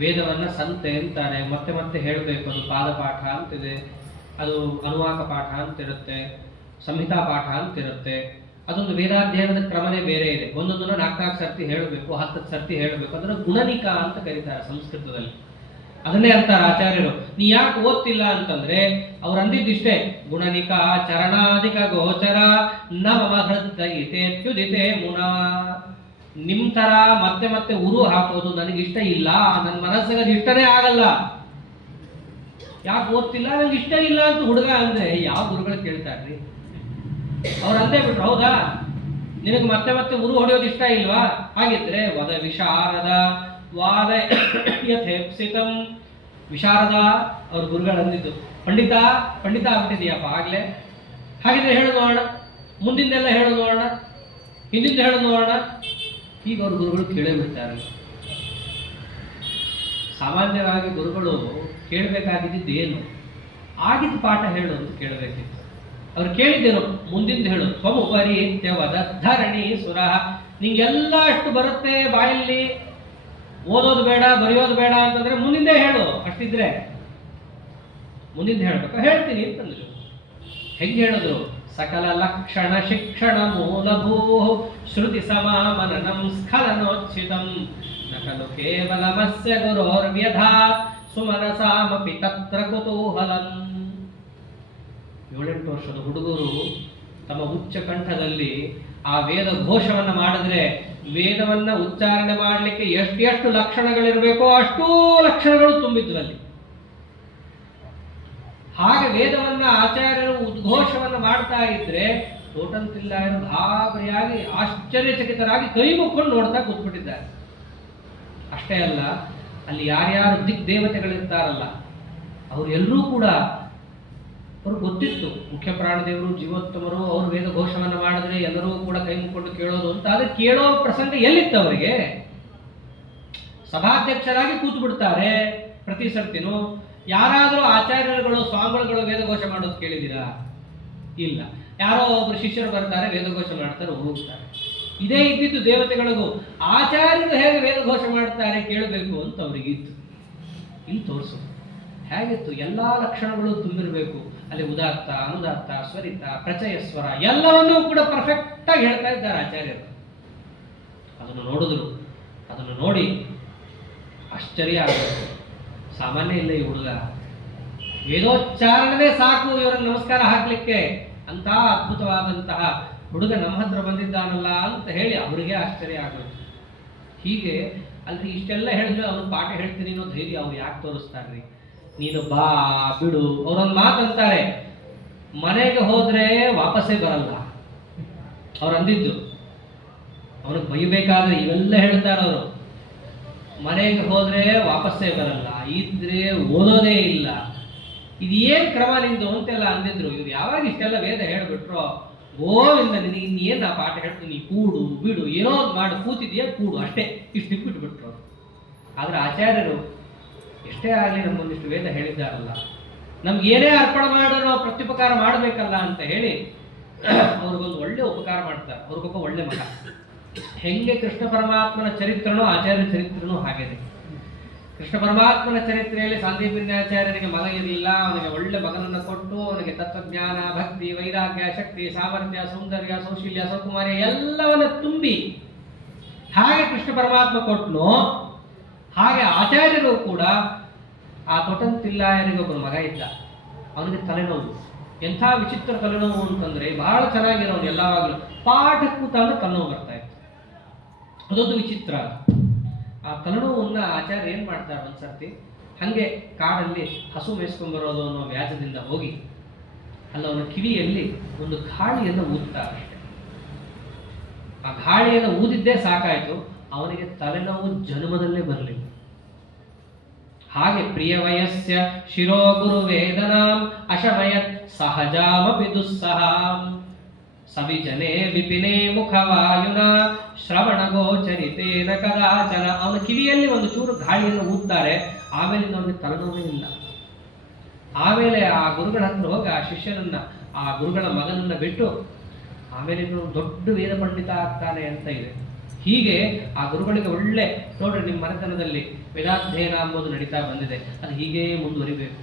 ವೇದವನ್ನು ಸಂತೆ ಅಂತಾರೆ, ಮತ್ತೆ ಮತ್ತೆ ಹೇಳಬೇಕು. ಅದು ಪಾದಪಾಠ ಅಂತಿದೆ, ಅದು ಅನುವಾಕ ಪಾಠ ಅಂತಿರುತ್ತೆ, ಸಂಹಿತಾ ಪಾಠ ಅಂತಿರುತ್ತೆ. ಅದೊಂದು ವೇದಾಧ್ಯಯನದ ಕ್ರಮನೇ ಬೇರೆ ಇದೆ. ಒಂದೊಂದನ್ನು 4 ಸರ್ತಿ ಹೇಳಬೇಕು, 10 ಸರ್ತಿ ಹೇಳಬೇಕು. ಅದನ್ನು ಗುಣನಿಕ ಅಂತ ಕರೀತಾರೆ ಸಂಸ್ಕೃತದಲ್ಲಿ. ಅದನ್ನೇ ಅಂತಾರೆ ಆಚಾರ್ಯರು. ನೀ ಯಾಕೆ ಓದ್ತಿಲ್ಲ ಅಂತಂದ್ರೆ ಅವ್ರು ಅಂದಿದ್ದಿಷ್ಟೇ, ಗುಣನಿಕ ಚರಣಾಧಿಕ ಗೋಚರ ನ ಮಮ ಹೃದಯಿತೇತ್ಯುದಿತೆ ಮುನಾ. ನಿಮ್ ತರ ಮತ್ತೆ ಮತ್ತೆ ಉರು ಹಾಕೋದು ನನಗಿಷ್ಟ ಇಲ್ಲ, ನನ್ನ ಮನಸ್ಸಿಗೆ ಅದು ಇಷ್ಟನೇ ಆಗಲ್ಲ. ಯಾಕೆ ಓದ್ತಿಲ್ಲ? ನಂಗೆ ಇಷ್ಟ ಇಲ್ಲ ಅಂತ ಹುಡುಗ ಅಂದ್ರೆ ಯಾವ ಗುರುಗಳು ಕೇಳ್ತಾರ್ರಿ? ಅವ್ರು ಅಂದೇ ಬಿಟ್ರು, ಹೌದಾ ನಿನಗೆ ಮತ್ತೆ ಮತ್ತೆ ಉರು ಹೊಡೆಯೋದು ಇಷ್ಟ ಇಲ್ವಾ? ಹಾಗಿದ್ರೆ ವದ ವಿಶಾರದ ವಾದ ಯಥೇಪ್ಸಿತಂ. ವಿಶಾರದ ಅವ್ರ ಗುರುಗಳು ಅಂದಿದ್ದು, ಪಂಡಿತ ಆಗ್ಬಿಟ್ಟಿದೀಯಪ್ಪ ಆಗ್ಲೇ, ಹಾಗಿದ್ರೆ ಹೇಳು ನೋಡೋಣ, ಮುಂದಿಂದೆಲ್ಲ ಹೇಳು ನೋಡೋಣ, ಹಿಂದಿಂದ ಹೇಳು ನೋಡೋಣ. ಈಗ ಅವ್ರ ಗುರುಗಳು ಕೇಳೇ ಬಿಡ್ತಾರೆ. ಸಾಮಾನ್ಯವಾಗಿ ಗುರುಗಳು ಕೇಳಬೇಕಾಗಿದ್ದು ಏನು? ಆಗಿದ್ದ ಪಾಠ ಹೇಳು ಅಂತ ಕೇಳಬೇಕಿತ್ತು. ಅವ್ರು ಕೇಳಿದ್ದೇನು? ಮುಂದಿಂದ ಹೇಳು. ತ್ವಮುಪರಿ ಇತ್ಯವದ ಧರಣಿ ಸುರ. ನಿಂಗೆಲ್ಲ ಅಷ್ಟು ಬರುತ್ತೆ ಬಾಯಲ್ಲಿ, ಓದೋದು ಬೇಡ ಬರೆಯೋದು ಬೇಡ ಅಂತಂದ್ರೆ ಮುಂದಿಂದೇ ಹೇಳು. ಅಷ್ಟಿದ್ರೆ ಮುಂದಿಂದ ಹೇಳ್ಬೇಕು. ಹೇಳ್ತೀನಿ ಅಂತಂದ್ರು. ಹೆಂಗೆ ಹೇಳಿದ್ರು? ಸಕಲ ಲಕ್ಷಣ ಶಿಕ್ಷಣ ಮೂಲಭೂ ಶ್ರುತಿ ಸಮಾಮನನಂ ಸ್ಖಲನೋಚ್ಛಿತಂ ನಕಲು ಕೇವಲಮಸ್ಯ ಗುರೋರ್ವ್ಯಧಾತ್ ಸುಮನಸಾಮಪಿ ತತ್ರ ಕುತೂಹಲಂ. 7-8 ವರ್ಷದ ಹುಡುಗರು ತಮ್ಮ ಉಚ್ಚ ಕಂಠದಲ್ಲಿ ಆ ವೇದ ಘೋಷವನ್ನ ಮಾಡಿದ್ರೆ, ವೇದವನ್ನ ಉಚ್ಚಾರಣೆ ಮಾಡಲಿಕ್ಕೆ ಎಷ್ಟು ಲಕ್ಷಣಗಳಿರಬೇಕೋ ಅಷ್ಟೂ ಲಕ್ಷಣಗಳು ತುಂಬಿದ್ವಲ್ಲಿ. ಹಾಗೆ ವೇದವನ್ನ ಆಚಾರ್ಯರು ಉದ್ಘೋಷವನ್ನ ಮಾಡ್ತಾ ಇದ್ರೆ ತೋಟಂತಿಲ್ಲಾಯರು ಗಾಬರಿಯಾಗಿ ಆಶ್ಚರ್ಯಚಕಿತರಾಗಿ ಕೈ ಮುಕ್ಕೊಂಡು ನೋಡ್ತಾ ಕೂತ್ಬಿಟ್ಟಿದ್ದಾರೆ. ಅಷ್ಟೇ ಅಲ್ಲ, ಅಲ್ಲಿ ಯಾರ್ಯಾರು ದೇವತೆಗಳಿರ್ತಾರಲ್ಲ ಅವರೆಲ್ಲರೂ ಕೂಡ ಅವ್ರಿಗೆ ಗೊತ್ತಿತ್ತು, ಮುಖ್ಯ ಪ್ರಾಣದೇವರು ಜೀವೋತ್ತಮರು ಅವರು ವೇದ ಘೋಷವನ್ನ ಮಾಡಿದ್ರೆ ಎಲ್ಲರೂ ಕೂಡ ಕೈ ಮುಕ್ಕೊಂಡು ಕೇಳೋದು ಅಂತ. ಆದ್ರೆ ಕೇಳೋ ಪ್ರಸಂಗ ಎಲ್ಲಿತ್ತು ಅವರಿಗೆ? ಸಭಾಧ್ಯಕ್ಷರಾಗಿ ಕೂತು ಬಿಡ್ತಾರೆ ಪ್ರತಿ ಸರ್ತಿನೂ. ಯಾರಾದರೂ ಆಚಾರ್ಯರುಗಳು ಸ್ವಾಮಿಗಳು ವೇದಘೋಷ ಮಾಡೋದು ಕೇಳಿದ್ದೀರಾ? ಇಲ್ಲ. ಯಾರೋ ಒಬ್ರು ಶಿಷ್ಯರು ಬರ್ತಾರೆ, ವೇದಘೋಷ ಮಾಡ್ತಾರೆ, ಹೋಗ್ತಾರೆ. ಇದೇ ಇದ್ದಿದ್ದು ದೇವತೆಗಳಿಗೂ. ಆಚಾರ್ಯರು ಹೇಗೆ ವೇದಘೋಷ ಮಾಡ್ತಾರೆ ಕೇಳಬೇಕು ಅಂತ ಅವ್ರಿಗೆ ಇತ್ತು. ಇಲ್ಲಿ ತೋರಿಸು ಹೇಗಿತ್ತು? ಎಲ್ಲಾ ಲಕ್ಷಣಗಳು ತುಂಬಿರಬೇಕು ಅಲ್ಲಿ. ಉದಾತ್ತ, ಅನುದಾತ್ತ, ಸ್ವರಿತ, ಪ್ರಚಯ ಸ್ವರ ಎಲ್ಲವನ್ನೂ ಕೂಡ ಪರ್ಫೆಕ್ಟ್ ಆಗಿ ಹೇಳ್ತಾ ಇದ್ದಾರೆ ಆಚಾರ್ಯರು. ಅದನ್ನು ನೋಡಿದ್ರು, ಅದನ್ನು ನೋಡಿ ಆಶ್ಚರ್ಯ ಆಗಬೇಕು. ಸಾಮಾನ್ಯ ಇಲ್ಲ ಈ ಹುಡುಗ, ವೇದೋಚ್ಚಾರಣೆ ಸಾಕು ಇವರನ್ನು ನಮಸ್ಕಾರ ಹಾಕ್ಲಿಕ್ಕೆ. ಅಂತ ಅದ್ಭುತವಾದಂತಹ ಹುಡುಗ ನಮ್ಮ ಹತ್ರ ಬಂದಿದ್ದಾನಲ್ಲ ಅಂತ ಹೇಳಿ ಅವರಿಗೆ ಆಶ್ಚರ್ಯ ಆಗೋದು. ಹೀಗೆ ಅಲ್ರಿ ಇಷ್ಟೆಲ್ಲ ಹೇಳಿದ್ರೆ ಅವ್ರು ಪಾಠ ಹೇಳ್ತೀನಿ ಅನ್ನೋ ಧೈರ್ಯ ಅವ್ರು ಯಾಕೆ ತೋರಿಸ್ತಾರ್ರಿ? ನೀನು ಬಾ ಬಿಡು. ಅವ್ರೊಂದು ಮಾತಂತಾರೆ, ಮನೆಗೆ ಹೋದ್ರೆ ವಾಪಸ್ಸೇ ಬರಲ್ಲ. ಅವ್ರು ಅಂದಿದ್ದು. ಅವನಿಗೆ ಬೈಬೇಕಾದ್ರೆ ಇವೆಲ್ಲ ಹೇಳ್ತಾರೆ ಅವರು. ಮನೆಗೆ ಹೋದ್ರೆ ವಾಪಸ್ಸೇ ಬರಲ್ಲ, ಇದ್ರೆ ಓದೋದೇ ಇಲ್ಲ. ಇದೇನ್ ಕ್ರಮ ನಿಂದು ಅಂತೆಲ್ಲ ಅಂದಿದ್ರು. ಇವ್ರು ಯಾವಾಗ ಇಷ್ಟೆಲ್ಲ ವೇದ ಹೇಳ್ಬಿಟ್ರೋ, ಗೋವಿಂದ ನಿನಗೆ ಇನ್ನೇನು ನಾ ಪಾಠ ಹೇಳ್ತೀನಿ, ಕೂಡು ಬಿಡು, ಏನೋ ಮಾಡಿ ಕೂತಿದೆಯಾ ಕೂಡು, ಅಷ್ಟೇ, ಇಷ್ಟು ಬಿಟ್ಬಿಟ್ರು. ಆದ್ರೆ ಆಚಾರ್ಯರು ಎಷ್ಟೇ ಆಗಲಿ ನಮ್ಮೊಂದಿಷ್ಟು ವೇದ ಹೇಳಿದ್ದಾರಲ್ಲ, ನಮ್ಗೆ ಏನೇ ಅರ್ಪಣೆ ಮಾಡೋ ನಾವು ಪ್ರತ್ಯುಪಕಾರ ಮಾಡಬೇಕಲ್ಲ ಅಂತ ಹೇಳಿ ಅವ್ರಿಗೊಂದು ಒಳ್ಳೆ ಉಪಕಾರ ಮಾಡ್ತಾರೆ. ಅವ್ರಿಗೊಬ್ಬ ಒಳ್ಳೆ ಮಗ. ಹೆಂಗೆ ಕೃಷ್ಣ ಪರಮಾತ್ಮನ ಚರಿತ್ರನೋ ಆಚಾರ್ಯ ಚರಿತ್ರನೂ ಹಾಗೇನೆ. ಕೃಷ್ಣ ಪರಮಾತ್ಮನ ಚರಿತ್ರೆಯಲ್ಲಿ ಸಾಂದೀಪನ್ಯಾಚಾರ್ಯರಿಗೆ ಮಗ ಇರಲಿಲ್ಲ. ಅವನಿಗೆ ಒಳ್ಳೆ ಮಗನನ್ನು ಕೊಟ್ಟು ಅವನಿಗೆ ತತ್ವಜ್ಞಾನ, ಭಕ್ತಿ, ವೈರಾಗ್ಯ, ಶಕ್ತಿ, ಸಾಮರ್ಥ್ಯ, ಸೌಂದರ್ಯ, ಸೌಶೀಲ್ಯ, ಸೌಕುಮಾರ್ಯ ಎಲ್ಲವನ್ನ ತುಂಬಿ ಹಾಗೆ ಕೃಷ್ಣ ಪರಮಾತ್ಮ ಕೊಟ್ಟನು. ಹಾಗೆ ಆಚಾರ್ಯರು ಕೂಡ ಆ ತೊಟಂತಿಲ್ಲಾಯರಿಗೊಬ್ಬರು ಮಗ ಇದ್ದ. ಅವನಿಗೆ ತಲೆನೋವು. ಎಂಥ ವಿಚಿತ್ರ ತಲೆನೋವು ಅಂತಂದ್ರೆ ಬಹಳ ಚೆನ್ನಾಗಿರೋನು. ಎಲ್ಲವಾಗಲೂ ಪಾಠ ಕೂತಾಗ ತಲೆನೋವು ಬರ್ತಾ ಇತ್ತು. ಅದೊಂದು ವಿಚಿತ್ರ. ಆ ತಲೆನೋವನ್ನ ಆಚಾರ್ಯ ಏನ್ ಮಾಡ್ತಾರೆ, ಒಂದ್ಸರ್ತಿ ಹಂಗೆ ಕಾಡಲ್ಲಿ ಹಸು ಮೇಯಿಸ್ಕೊಂಡ್ಬರೋದು ಅನ್ನೋ ವ್ಯಾಜದಿಂದ ಹೋಗಿ ಅಲ್ಲ ಅವನ ಕಿವಿಯಲ್ಲಿ ಒಂದು ಗಾಳಿಯನ್ನು ಊದ್ತಾರೆ ಅಷ್ಟೆ. ಆ ಗಾಳಿಯನ್ನು ಊದಿದ್ದೇ ಸಾಕಾಯ್ತು, ಅವನಿಗೆ ತಲೆನೋವು ಜನ್ಮದಲ್ಲೇ ಬರಲಿಲ್ಲ. ಹಾಗೆ ಪ್ರಿಯ ವಯಸ್ಯ ಶಿರೋ ಗುರು ವೇದನಾಂ ಅಶಮಯತ್ ಸಹಜಾಮಪಿ ದುಸ್ಸಹಾಂ ಸವಿಜನೆ ವಿಪಿನೇ ಮುಖವಾಯುನ ಶ್ರವಣ ಗೋಚರಿತೇನ ಕದಾಚನ. ಅವನ ಕಿವಿಯಲ್ಲಿ ಒಂದು ಚೂರು ಗಾಳಿಯನ್ನು ಊದ್ತಾರೆ, ಆಮೇಲೆ ಅವನಿಗೆ ತಲೆನೋವೇ ಇಲ್ಲ. ಆಮೇಲೆ ಆ ಗುರುಗಳ ಹತ್ರ ಹೋಗಿ ಆ ಶಿಷ್ಯನನ್ನ, ಆ ಗುರುಗಳ ಮಗನನ್ನ ಬಿಟ್ಟು ಆಮೇಲೆ ದೊಡ್ಡ ವೇದ ಪಂಡಿತ ಆಗ್ತಾನೆ ಅಂತ ಇದೆ. ಹೀಗೆ ಆ ಗುರುಗಳಿಗೆ ಒಳ್ಳೆ ನೋಡ್ರಿ, ನಿಮ್ಮ ಮನೆತನದಲ್ಲಿ ವೇದಾಧ್ಯಯನ ಎಂಬುದು ನಡೀತಾ ಬಂದಿದೆ, ಅದು ಹೀಗೇ ಮುಂದುವರಿಬೇಕು.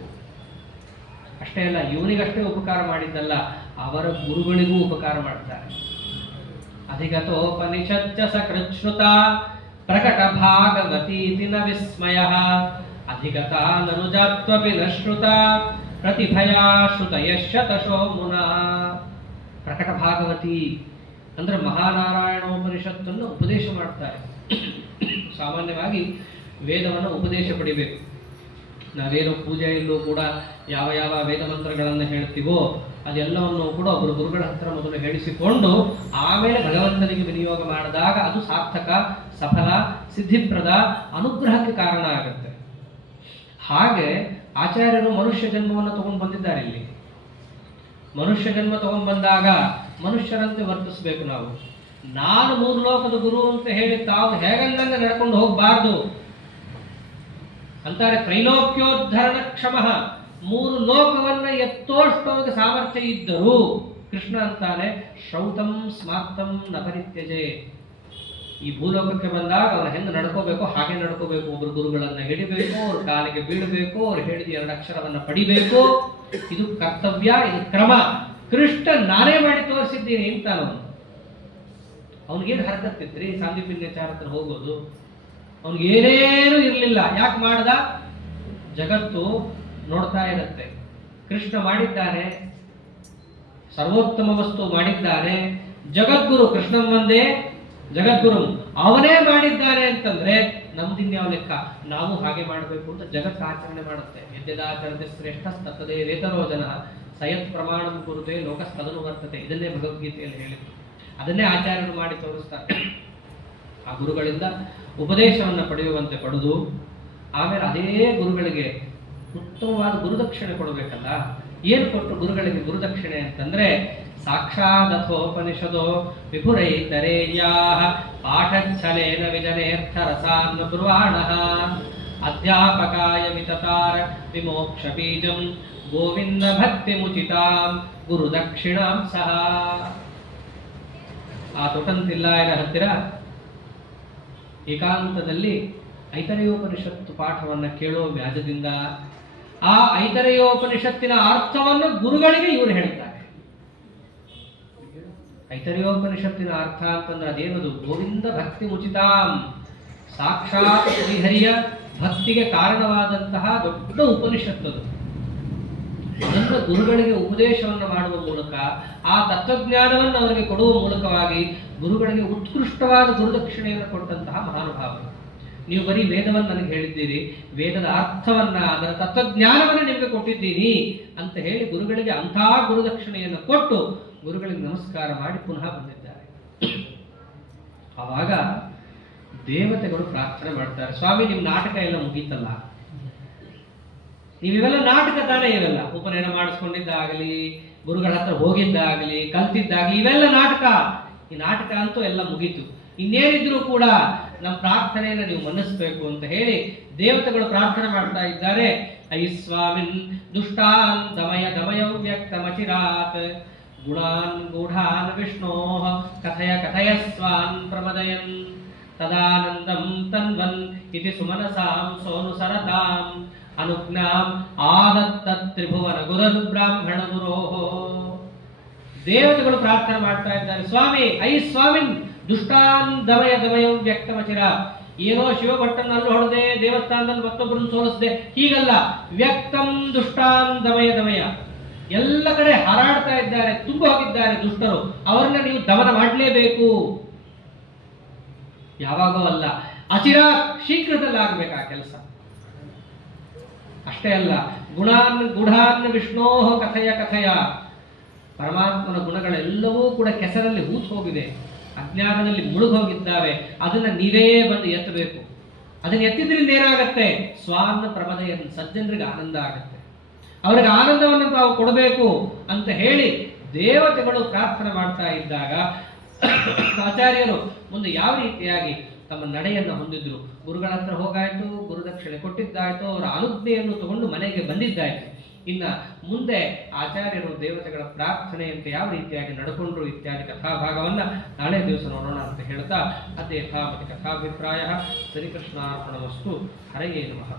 ಅಷ್ಟೇ ಅಲ್ಲ, ಇವನಿಗಷ್ಟೇ ಉಪಕಾರ ಮಾಡಿದ್ದಲ್ಲ, ಅವರ ಗುರುಗಳಿಗೂ ಉಪಕಾರ ಮಾಡ್ತಾರೆ. ಅಧಿಗತೋಪನಿಷಚ್ಚ ಸಕೃಚ್ಛ್ರುತ ಪ್ರಕಟ ಭಾಗವತೀತಿ ನ ವಿಸ್ಮಯ ಅಧಿಗತಾನನುಜಾತ್ವಪಿ ನ ಶ್ರುತ ಪ್ರತಿಭಯಾ ಶ್ರುತಯಶ್ಶತಶೋ ಮುನಃ. ಪ್ರಕಟ ಭಾಗವತಿ ಅಂದ್ರೆ ಮಹಾನಾರಾಯಣೋಪನಿಷತ್ತನ್ನು ಉಪದೇಶ ಮಾಡ್ತಾರೆ. ಸಾಮಾನ್ಯವಾಗಿ ವೇದವನ್ನು ಉಪದೇಶ ಪಡಿಬೇಕು. ನಾವೇನೋ ಪೂಜೆಯಲ್ಲೂ ಕೂಡ ಯಾವ ಯಾವ ವೇದ ಮಂತ್ರಗಳನ್ನು ಹೇಳ್ತೀವೋ ಅದೆಲ್ಲವನ್ನು ಕೂಡ ಒಬ್ಬರು ಗುರುಗಳ ಹತ್ರ ಮೊದಲು ಹೇಳಿಸಿಕೊಂಡು ಆಮೇಲೆ ಭಗವಂತನಿಗೆ ವಿನಿಯೋಗ ಮಾಡಿದಾಗ ಅದು ಸಾರ್ಥಕ, ಸಫಲ, ಸಿದ್ಧಿಪ್ರದ, ಅನುಗ್ರಹಕ್ಕೆ ಕಾರಣ ಆಗುತ್ತೆ. ಹಾಗೆ ಆಚಾರ್ಯರು ಮನುಷ್ಯ ಜನ್ಮವನ್ನು ತಗೊಂಡು ಬಂದಿದ್ದಾರೆ. ಇಲ್ಲಿ ಮನುಷ್ಯ ಜನ್ಮ ತಗೊಂಡು ಬಂದಾಗ ಮನುಷ್ಯರಂತೆ ವರ್ತಿಸಬೇಕು. ನಾನು 3 ಲೋಕದ ಗುರು ಅಂತ ಹೇಳಿ ತಾವು ಹೇಗಂದಂಗೆ ನಡ್ಕೊಂಡು ಹೋಗಬಾರ್ದು ಅಂತಾರೆ. ತ್ರೈಲೋಕ್ಯೋದ್ಧರಣ ಕ್ಷಮ, 3 ಲೋಕವನ್ನ ಎತ್ತೋಷ್ಟವರಿಗೆ ಸಾಮರ್ಥ್ಯ ಇದ್ದರೂ ಕೃಷ್ಣ ಅಂತಾನೆ ಶ್ರೌತಂ ಸ್ಮಾರ್ತಂ ನ ಪರಿತ್ಯಜೆ. ಈ ಭೂಲೋಕಕ್ಕೆ ಬಂದಾಗ ಅವ್ರು ಹೆಂಗೆ ನಡ್ಕೋಬೇಕು ಹಾಗೆ ನಡ್ಕೋಬೇಕು. ಒಬ್ಬರು ಗುರುಗಳನ್ನ ಹಿಡಿಬೇಕು, ಅವ್ರ ಕಾಲಿಗೆ ಬೀಳಬೇಕು, ಅವ್ರು ಹೇಳಿದ 2 ಅಕ್ಷರವನ್ನ ಪಡಿಬೇಕು. ಇದು ಕರ್ತವ್ಯ, ಇದು ಕ್ರಮ. ಕೃಷ್ಣ ನಾನೇ ಮಾಡಿ ತೋರಿಸಿದ್ದೀನಿ ಅಂತ ಅವನಿಗೇನು ಹರಕತ್ತಿತ್ರಿ ಸಾಂದೀಪಿನ್ಯಾಚಾರತ್ರ ಹೋಗೋದು? ಅವನಿಗೇನೇನು ಇರಲಿಲ್ಲ. ಯಾಕೆ ಮಾಡ್ದ? ಜಗತ್ತು ನೋಡ್ತಾ ಇರುತ್ತೆ. ಕೃಷ್ಣ ಮಾಡಿದ್ದಾನೆ, ಸರ್ವೋತ್ತಮ ವಸ್ತು ಮಾಡಿದ್ದಾನೆ. ಜಗದ್ಗುರು ಕೃಷ್ಣ ಒಂದೇ ಜಗದ್ಗುರು, ಅವನೇ ಮಾಡಿದ್ದಾನೆ ಅಂತಂದ್ರೆ ನಮ್ದಿನ್ಯಾವ ಲೆಕ್ಕ? ನಾವು ಹಾಗೆ ಮಾಡಬೇಕು ಅಂತ ಜಗತ್ತು ಆಚರಣೆ ಮಾಡುತ್ತೆ. ಯದ್ಯದಾಚರಣೆ ಶ್ರೇಷ್ಠ ತತ್ತದೇ ವೇತರೋ ಜನ ಸಯತ್ ಪ್ರಮಾಣಂ ಕುರುತೆ ಲೋಕಸ್ತದನು ವರ್ತತೆ. ಇದನ್ನೇ ಭಗವದ್ಗೀತೆಯಲ್ಲಿ ಹೇಳಿದ್ರು. ಅದನ್ನೇ ಆಚಾರ್ಯರು ಮಾಡಿ ತೋರಿಸ್ತಾರೆ. ಆ ಗುರುಗಳಿಂದ ಉಪದೇಶವನ್ನು ಪಡೆಯುವಂತೆ ಪಡೆದು ಆಮೇಲೆ ಅದೇ ಗುರುಗಳಿಗೆ ಉತ್ತಮವಾದ ಗುರುದಕ್ಷಿಣೆ ಕೊಡಬೇಕಲ್ಲ. ಏನು ಕೊಟ್ಟು ಗುರುಗಳಿಗೆ ಗುರುದಕ್ಷಿಣೆ ಅಂತಂದ್ರೆ ಸಾಕ್ಷಾದಥೋಪನಿಷದೋ ವಿಪುರೈತರೇಯಾ ಪಾಠಚ್ಛಲೇನ ವಿಜನೇರ್ಥ ರಸಾನ್ ಬ್ರುವಾಣಃ ಅಧ್ಯಾಪಕಾಯ ವಿತತಾರ ವಿಮೋಕ್ಷ ಬೀಜಂ ಗೋವಿಂದ ಭಕ್ತಿ ಮುಚಿತಾಂ ಗುರುದಕ್ಷಿಣಾಂ ಸಹ. ಆ ತೊಟಂತಿಲ್ಲಾಯನ ಹತ್ತಿರ ಏಕಾಂತದಲ್ಲಿ ಐತರೇಯೋಪನಿಷತ್ತು ಪಾಠವನ್ನು ಕೇಳೋ ವ್ಯಾಜದಿಂದ ಆ ಐತರೇಯೋಪನಿಷತ್ತಿನ ಅರ್ಥವನ್ನು ಗುರುಗಳಿಗೆ ಇವರು ಹೇಳ್ತಾರೆ. ಐತರೇಯೋಪನಿಷತ್ತಿನ ಅರ್ಥ ಅಂತಂದ್ರೆ ಅದೇನದು? ಗೋವಿಂದ ಭಕ್ತಿ ಮುಚಿತಾಂ, ಸಾಕ್ಷಾತ್ ಶ್ರೀಹರಿಯ ಭಕ್ತಿಗೆ ಕಾರಣವಾದಂತಹ ದೊಡ್ಡ ಉಪನಿಷತ್ತದು. ಅದನ್ನು ಗುರುಗಳಿಗೆ ಉಪದೇಶವನ್ನು ಮಾಡುವ ಮೂಲಕ, ಆ ತತ್ವಜ್ಞಾನವನ್ನು ಅವರಿಗೆ ಕೊಡುವ ಮೂಲಕವಾಗಿ ಗುರುಗಳಿಗೆ ಉತ್ಕೃಷ್ಟವಾದ ಗುರುದಕ್ಷಿಣೆಯನ್ನು ಕೊಟ್ಟಂತಹ ಮಹಾನುಭಾವರು. ನೀವು ಬರೀ ವೇದವನ್ನು ನನಗೆ ಹೇಳಿದ್ದೀರಿ, ವೇದದ ಅರ್ಥವನ್ನ, ಅದರ ತತ್ವಜ್ಞಾನವನ್ನು ನಿಮಗೆ ಕೊಟ್ಟಿದ್ದೀನಿ ಅಂತ ಹೇಳಿ ಗುರುಗಳಿಗೆ ಅಂಥ ಗುರುದಕ್ಷಿಣೆಯನ್ನು ಕೊಟ್ಟು ಗುರುಗಳಿಗೆ ನಮಸ್ಕಾರ ಮಾಡಿ ಪುನಃ ಬಂದಿದ್ದಾರೆ. ಆವಾಗ ದೇವತೆಗಳು ಪ್ರಾರ್ಥನೆ ಮಾಡ್ತಾರೆ, ಸ್ವಾಮಿ ನಿಮ್ಮ ನಾಟಕ ಎಲ್ಲ ಮುಗೀತಲ್ಲ, ನೀವಿವೆಲ್ಲ ನಾಟಕ ತಾನೇ, ಇವೆಲ್ಲ ಉಪನಯನ ಮಾಡಿಸ್ಕೊಂಡಿದ್ದಾಗಲಿ, ಗುರುಗಳ ಹತ್ರ ಹೋಗಿದ್ದಾಗಲಿ, ಕಲ್ತಿದ್ದಾಗಲಿ, ಇವೆಲ್ಲ ನಾಟಕ. ಈ ನಾಟಕ ಅಂತೂ ಎಲ್ಲ ಮುಗೀತು. ಇನ್ನೇನಿದ್ರೂ ಕೂಡ ನಮ್ಮ ಪ್ರಾರ್ಥನೆಯನ್ನು ನೀವು ಮನ್ನಿಸ್ಬೇಕು ಅಂತ ಹೇಳಿ ದೇವತೆಗಳು ಪ್ರಾರ್ಥನೆ ಮಾಡ್ತಾ ಇದ್ದಾರೆ. ಐ ಸ್ವಾಮಿನ್ ದುಷ್ಟಾನ್ ದಮಯ ದಮಯ ವ್ಯಕ್ತಮಚಿರಾತ್ ಗುಣಾನ್ ಗೂಢಾನ್ ವಿಷ್ಣೋ ಕಥಯ ಕಥಯ ಸ್ವಾನ್ ಪ್ರಮದಯನ್ ತದಾನಂದಂ ತನ್ವನ್ ಇತಿ ಸುಮನಸಾಂ ಸೋನುಸರತಾಂ ಅನುಜ್ಞಾಂ ಆದತ್ತ ತ್ರಿಭುವನ ಗುರುರ್ ಬ್ರಾಹ್ಮಣ ಗುರೋಃ. ದೇವತೆಗಳು ಪ್ರಾರ್ಥನೆ ಮಾಡ್ತಾ ಇದ್ದಾರೆ, ಸ್ವಾಮಿ ಐ ಸ್ವಾಮಿನ್ ದುಷ್ಟಾನ್ ದಮಯ ದಮಯ ವ್ಯಕ್ತಮಚಿರ. ಏನೋ ಶಿವಭಟ್ಟನಲ್ಲಿ ಹೊಡೆದೆ, ದೇವಸ್ಥಾನದಲ್ಲಿ ಮತ್ತೊಬ್ಬರನ್ನು ಸೋಲಿಸದೆ, ಹೀಗಲ್ಲ. ವ್ಯಕ್ತಂ ದುಷ್ಟಾನ್ ದಮಯ ದಮಯ, ಎಲ್ಲ ಕಡೆ ಹಾರಾಡ್ತಾ ಇದ್ದಾರೆ, ತುಂಬ ಹೋಗಿದ್ದಾರೆ ದುಷ್ಟರು, ಅವರನ್ನ ನೀವು ದಮನ ಮಾಡಲೇಬೇಕು. ಯಾವಾಗೋ ಅಲ್ಲ, ಅಚಿರ ಶೀಘ್ರದಲ್ಲಿ ಆಗಬೇಕು ಆ ಕೆಲಸ. ಅಷ್ಟೇ ಅಲ್ಲ, ಗುಣಾನ್ ಗೂಢಾನ್ ವಿಷ್ಣೋ ಕಥಯ ಕಥಯ, ಪರಮಾತ್ಮನ ಗುಣಗಳೆಲ್ಲವೂ ಕೂಡ ಕೆಸರಲ್ಲಿ ಹೂತು ಹೋಗಿದೆ, ಅಜ್ಞಾನದಲ್ಲಿ ಮುಳುಗೋಗಿದ್ದಾವೆ. ಅದನ್ನ ನೀವೇ ಬಂದು ಎತ್ತಬೇಕು. ಅದನ್ನ ಎತ್ತಿದ್ರಿಂದ ಏನಾಗತ್ತೆ? ಸ್ವಾನ್ನ ಪ್ರಮದೆಯನ್ನು, ಸಜ್ಜನರಿಗೆ ಆನಂದ ಆಗುತ್ತೆ, ಅವರಿಗೆ ಆನಂದವನ್ನು ತಾವು ಕೊಡಬೇಕು ಅಂತ ಹೇಳಿ ದೇವತೆಗಳು ಪ್ರಾರ್ಥನೆ ಮಾಡ್ತಾ ಇದ್ದಾಗ ಆಚಾರ್ಯರು ಮುಂದೆ ಯಾವ ರೀತಿಯಾಗಿ ತಮ್ಮ ನಡೆಯನ್ನು ಹೊಂದಿದ್ರು. ಗುರುಗಳ ಹತ್ರ ಹೋಗಾಯ್ತು, ಗುರುದಕ್ಷಿಣೆ ಕೊಟ್ಟಿದ್ದಾಯ್ತು, ಅವರ ಅನುಜ್ಞೆಯನ್ನು ತಗೊಂಡು ಮನೆಗೆ ಬಂದಿದ್ದಾಯ್ತು. ಇನ್ನು ಮುಂದೆ ಆಚಾರ್ಯರು ದೇವತೆಗಳ ಪ್ರಾರ್ಥನೆಯಂತೆ ಯಾವ ರೀತಿಯಾಗಿ ನಡ್ಕೊಂಡ್ರು ಇತ್ಯಾದಿ ಕಥಾಭಾಗವನ್ನು ನಾಳೆ ದಿವಸ ನೋಡೋಣ ಅಂತ ಹೇಳ್ತಾ ಅದೇ ಯಥಾಮತಿ ಕಥಾಭಿಪ್ರಾಯ ಶ್ರೀಕೃಷ್ಣಾರ್ಪಣಮಸ್ತು. ಹರಯೇ ನಮಃ.